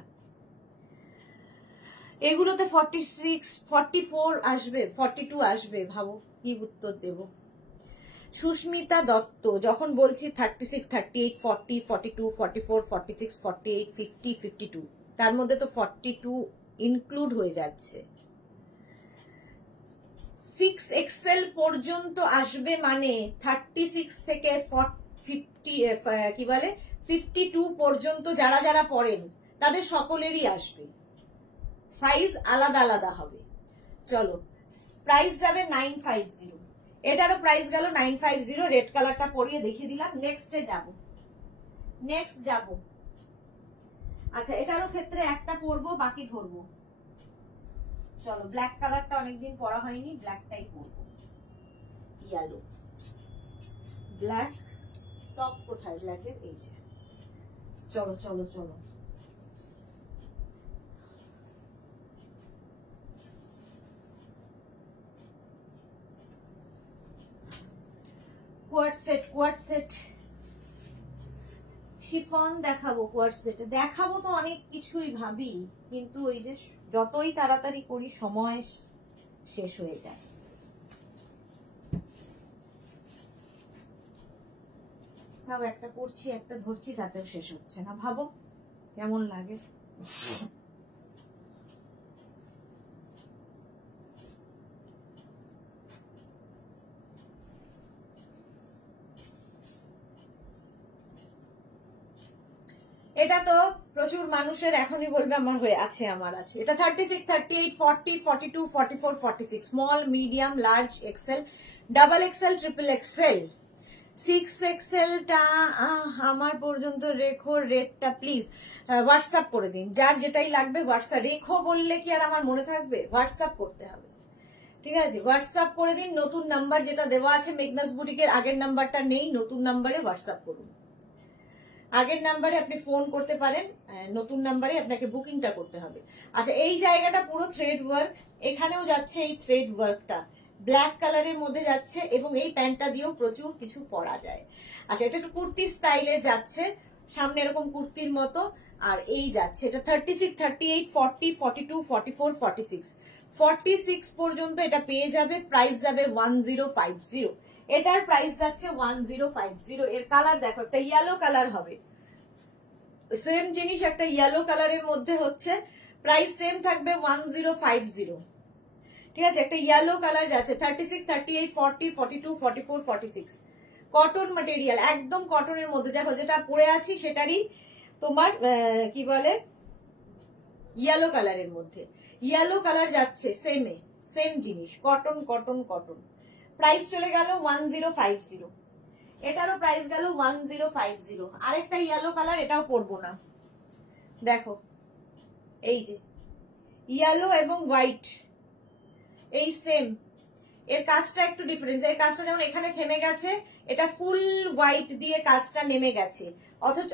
এগুলোতে 46 44 আসবে, 42 আসবে, ভাবো কি উত্তর দেব। সুস্মিতা দত্ত, যখন বলছি 36 38 40 42 44 46 48 50 52, তার মধ্যে তো 42 ইনক্লুড হয়ে যাচ্ছে। 6XL পর্যন্ত আসবে মানে 36 থেকে 50 কি বলে 52 পর্যন্ত যারা যারা পড়েন তাদের সকলেরই আসবে, সাইজ আলাদা আলাদা হবে। চলো, প্রাইস যাবে 950, এটারও প্রাইস গেল 950। রেড কালারটা পরিয়ে দেখিয়ে দিলাম। নেক্সটে যাব, নেক্সট যাব। আচ্ছা, এটারও ক্ষেত্রে একটা পরবো, বাকি ধরবো। চলো, ব্ল্যাক কালারটা অনেকদিন পরা হয়নি, ব্ল্যাকটাই পরবো। ইয়েলো ব্ল্যাক টপ কোথায় ব্ল্যাকের? এই যে, চলো চলো চলো। Quart set, quart set, chiffon দেখাবো, কোয়ার্ট সেটে দেখাবো তো অনেক কিছুই ভাবি, কিন্তু ওই যে যতই তাড়াতাড়ি করি সময় শেষ হয়ে যায়। তাও একটা করছি একটা ধরছি, তাতেও শেষ হচ্ছে না, ভাবো কেমন লাগে। এটা তো প্রচুর মানুষের এখনই বলবে আমার হয়ে আছে, আমার আছে। এটা 36 38 40 42 44 46, small, medium, large, XL, double XL, triple XL. 6XLটা আমার পর্যন্ত রেখো, রেটটা প্লিজ হোয়াটসঅ্যাপ করে দিন, যার যেটাই লাগবে হোয়াটসঅ্যাপ। রেখো বললে কি আর আমার মনে থাকবে? হোয়াটসঅ্যাপ করতে হবে, ঠিক আছে? হোয়াটসঅ্যাপ করে দিন। নতুন নাম্বার যেটা দেওয়া আছে মেঘনাস বুটিকের, আগের নাম্বারটা নেই, নতুন নাম্বারে হোয়াটসঅ্যাপ করুন। আগের নাম্বারে আপনি ফোন করতে পারেন, নতুন নাম্বারে আপনাকে বুকিংটা করতে হবে। আচ্ছা, এই জায়গাটা পুরো থ্রেড ওয়ার্ক, এখানেও যাচ্ছে এই থ্রেড ওয়ার্কটা, ব্ল্যাক কালারের মধ্যে যাচ্ছে, এবং এই প্যান্টটা দিয়েও প্রচুর কিছু পরা যায়। আচ্ছা, এটা একটু কুর্তি স্টাইলে যাচ্ছে, সামনে এরকম কুর্তির মতো, আর এই যাচ্ছে এটা 36 38 40 42 44 46, 46 পর্যন্ত এটা পেয়ে যাবে। প্রাইস যাবে 1050, এটার প্রাইস যাচ্ছে 1050। এর কালার দেখো, একটা ইয়েলো কালার হবে, সেম জিনিস একটা ইয়েলো কালারের মধ্যে হচ্ছে, প্রাইস সেম থাকবে 1050, ঠিক আছে? একটা ইয়েলো কালার যাচ্ছে 36 38 40 42 44 46, কটন ম্যাটেরিয়াল, একদম কটনের মধ্যে। দেখো, যেটা পরে আছি সেটারই তোমার কি বলে ইয়েলো কালারের মধ্যে, ইয়েলো কালার যাচ্ছে সেমে, সেম জিনিস, কটন কটন কটন। প্রাইস চলে গেল 1050। এটারও প্রাইস গেল 1050। আরেকটা ইয়েলো কালার, এটাও পরবো না, দেখো এই যে ইয়েলো এবং হোয়াইট, এই সেম, এর কাজটা একটু ডিফারেন্স। এর কাজটা যেমন এখানে থেমে গেছে, এটা ফুল হোয়াইট দিয়ে কাজটা নেমে গেছে, অথচ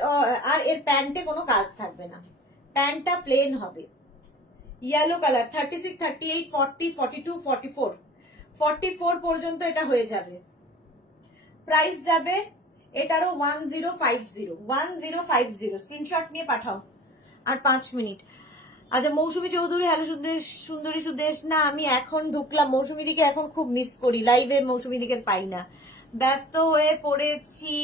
আর এর প্যান্টে কোনো কাজ থাকবে না, প্যান্টটা প্লেন হবে। ইয়েলো কালার 36, 38, 40, 42, 44, 44 পর্যন্ত এটা হয়ে যাবে। প্রাইস যাবে এটারও 1050, 1050। স্ক্রিনশট নিয়ে পাঠাও। আর 5 মিনিট। আচ্ছা মৌসুমী চৌধুরী, হ্যালো সুন্দরী সুদেশ, না আমি এখন ঢুকলাম, মৌসুমী দিকে এখন খুব মিস করি, লাইভে মৌসুমী দিকে পাই না, ব্যস্ত হয়ে পড়েছি,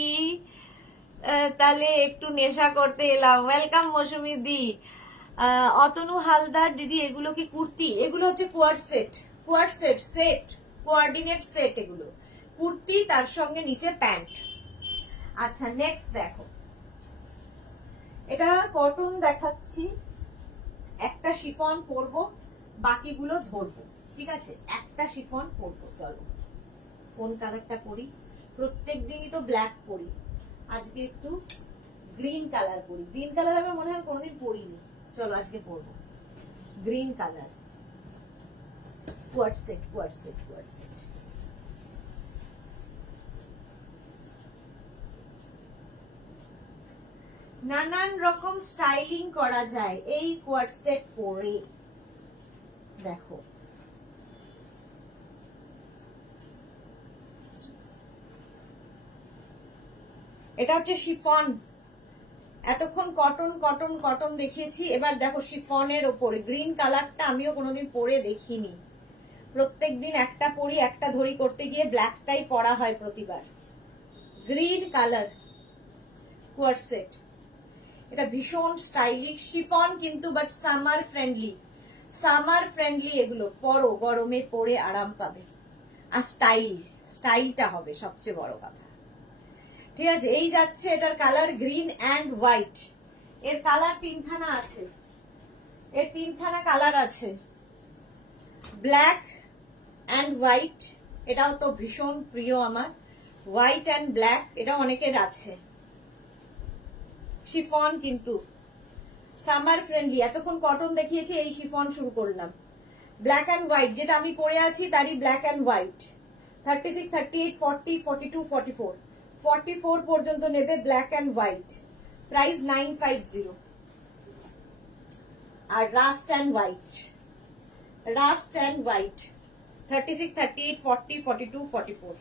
তাহলে একটু নেশা করতে এলাম। ওয়েলকাম মৌসুমী দি। অতনু হালদার, দিদি এগুলো কি কুর্তি? এগুলো হচ্ছে কোয়ার্ড সেট, সেট কোয়ার্ডিনেট সেট, এগুলো কুর্তি, তার সঙ্গে নিচে প্যান্ট। আচ্ছা নেক্সট দেখো, এটা কটন দেখাচ্ছি, একটা শিফন পরবো, বাকিগুলো ধরবো, ঠিক আছে? একটা শিফন পরবো, চলো কোন কালারটা পরি, প্রত্যেক দিনই তো ব্ল্যাক পরি, আজকে একটু গ্রিন কালার পরি। গ্রিন কালার আমার মনে হয় কোনোদিন পরিনি, চলো আজকে পরবো green colour. Coord set, coord set, coord set. নানান রকম স্টাইলিং করা যায় এই কোয়ার্ড সেট পরে, দেখো এটা হচ্ছে শিফন, এতক্ষণ কটন কটন কটন দেখিয়েছি, এবার দেখো শিফনের ওপরে গ্রিন কালারটা আমিও কোনোদিন পরে দেখিনি, প্রত্যেকদিন একটা পরি, একটা ধরি করতে গিয়ে ব্ল্যাকটাই পরা হয় প্রতিবার। গ্রিন কালার কোয়ার্ড সেট, এটা ভীষণ স্টাইলিশ শিফন কিন্তু, but summer friendly, summer friendly, এগুলো পরো, গরমে পরে আরাম পাবে, আর স্টাইলটা হবে সবচেয়ে বড় কথা, ঠিক আছে? এই যাচ্ছে এটার কালার গ্রিন অ্যান্ড হোয়াইট, এর কালার তিনখানা আছে, এর তিনখানা কালার আছে, ব্ল্যাক অ্যান্ড হোয়াইট, এটাও তো ভীষণ প্রিয় আমার, হোয়াইট অ্যান্ড ব্ল্যাক, এটা অনেকের আছে। শিফন কিন্তু সামার ফ্রেন্ডলি, এতক্ষণ কটন দেখিয়েছি, এই শিফন শুরু করলাম। ব্ল্যাক অ্যান্ড হোয়াইট, যেটা আমি পরে আছি তারই ব্ল্যাক অ্যান্ড হোয়াইট, 36, 38, 40, 42, 44, 44 পর্যন্ত নেবে ব্ল্যাক অ্যান্ড হোয়াইট, প্রাইস 950। আর rust and white, rust and white 36, 38, 40, 42, 44,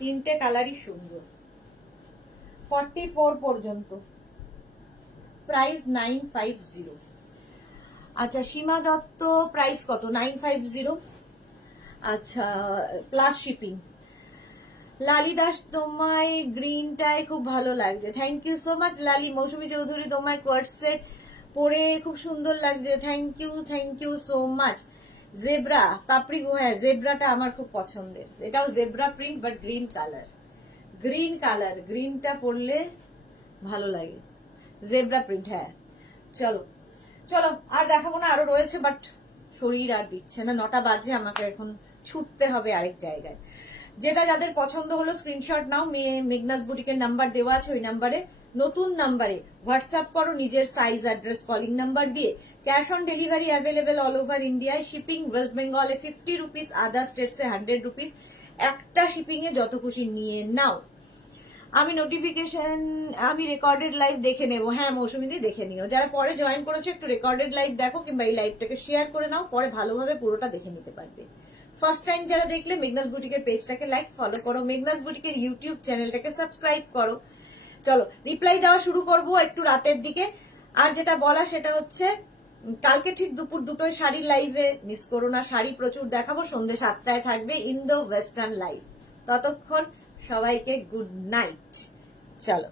তিনটে কালারই সুন্দর, 44 পর্যন্ত, প্রাইস 950। আচ্ছা সীমা দত্ত, প্রাইস কত? 950। আচ্ছা প্লাস শিপিং। লালি দাস, তোমায় গ্রিনটায় খুব ভালো লাগছে, thank you so much Lali. Mousumi Chowdhury, তোমায় কোয়ার্ড সেট পরে খুব সুন্দর লাগছে, thank you so much. Zebra Papri, হ্যাঁ জেব্রাটা আমার খুব পছন্দের, এটাও zebra print but green colour, green colour, গ্রিনটা পরলে ভালো লাগে, জেব্রা প্রিন্ট, হ্যাঁ। চলো চলো আর দেখাবো না, আরো রয়েছে, বাট শরীর আর দিচ্ছে না, 9টা বাজে, আমাকে এখন ছুটতে হবে আরেক জায়গায়। যেটা যাদের পছন্দ হলো স্ক্রিনশট নাও, মেঘনাস বুটিকের নাম্বার দেওয়া আছে, ওই নাম্বারে, নতুন নাম্বারে হোয়াটসঅ্যাপ করো নিজের সাইজ, অ্যাড্রেস, কলিং নাম্বার দিয়ে। Cash on delivery available all over ইন্ডিয়ায়, শিপিং ওয়েস্ট বেঙ্গলে 50 রুপিস, আদার স্টেটসে 100 রুপিস, একটা শিপিং এ যত খুশি নিয়ে নাও। আমি নোটিফিকেশন, আমি রেকর্ডেড লাইভ দেখে নেবো, হ্যাঁ মৌসুমীদি দেখে নিও, যারা পরে জয়েন করেছো একটু রেকর্ডেড লাইভ দেখো, কিংবা এই লাইভটাকে শেয়ার করে নাও, পরে ভালোভাবে পুরোটা দেখে নিতে পারবে। ফার্স্ট টাইম যারা দেখলে মেঘনাস বুটিকের পেজটাকে লাইক ফলো করো, মেঘনাস বুটিকের ইউটিউব চ্যানেলটাকে সাবস্ক্রাইব করো। চলো রিপ্লাই দেওয়া শুরু করব একটু রাতের দিকে। আর যেটা বলা সেটা হচ্ছে কালকে ঠিক দুপুর 2টোয় শাড়ির লাইভে, মিস করো না, শাড়ি প্রচুর দেখাবো, সন্ধ্যে 7টায় থাকবে ইন দ্য ওয়েস্টার্ন লাইভ। ততক্ষণ সবাইকে গুড নাইট। চলো।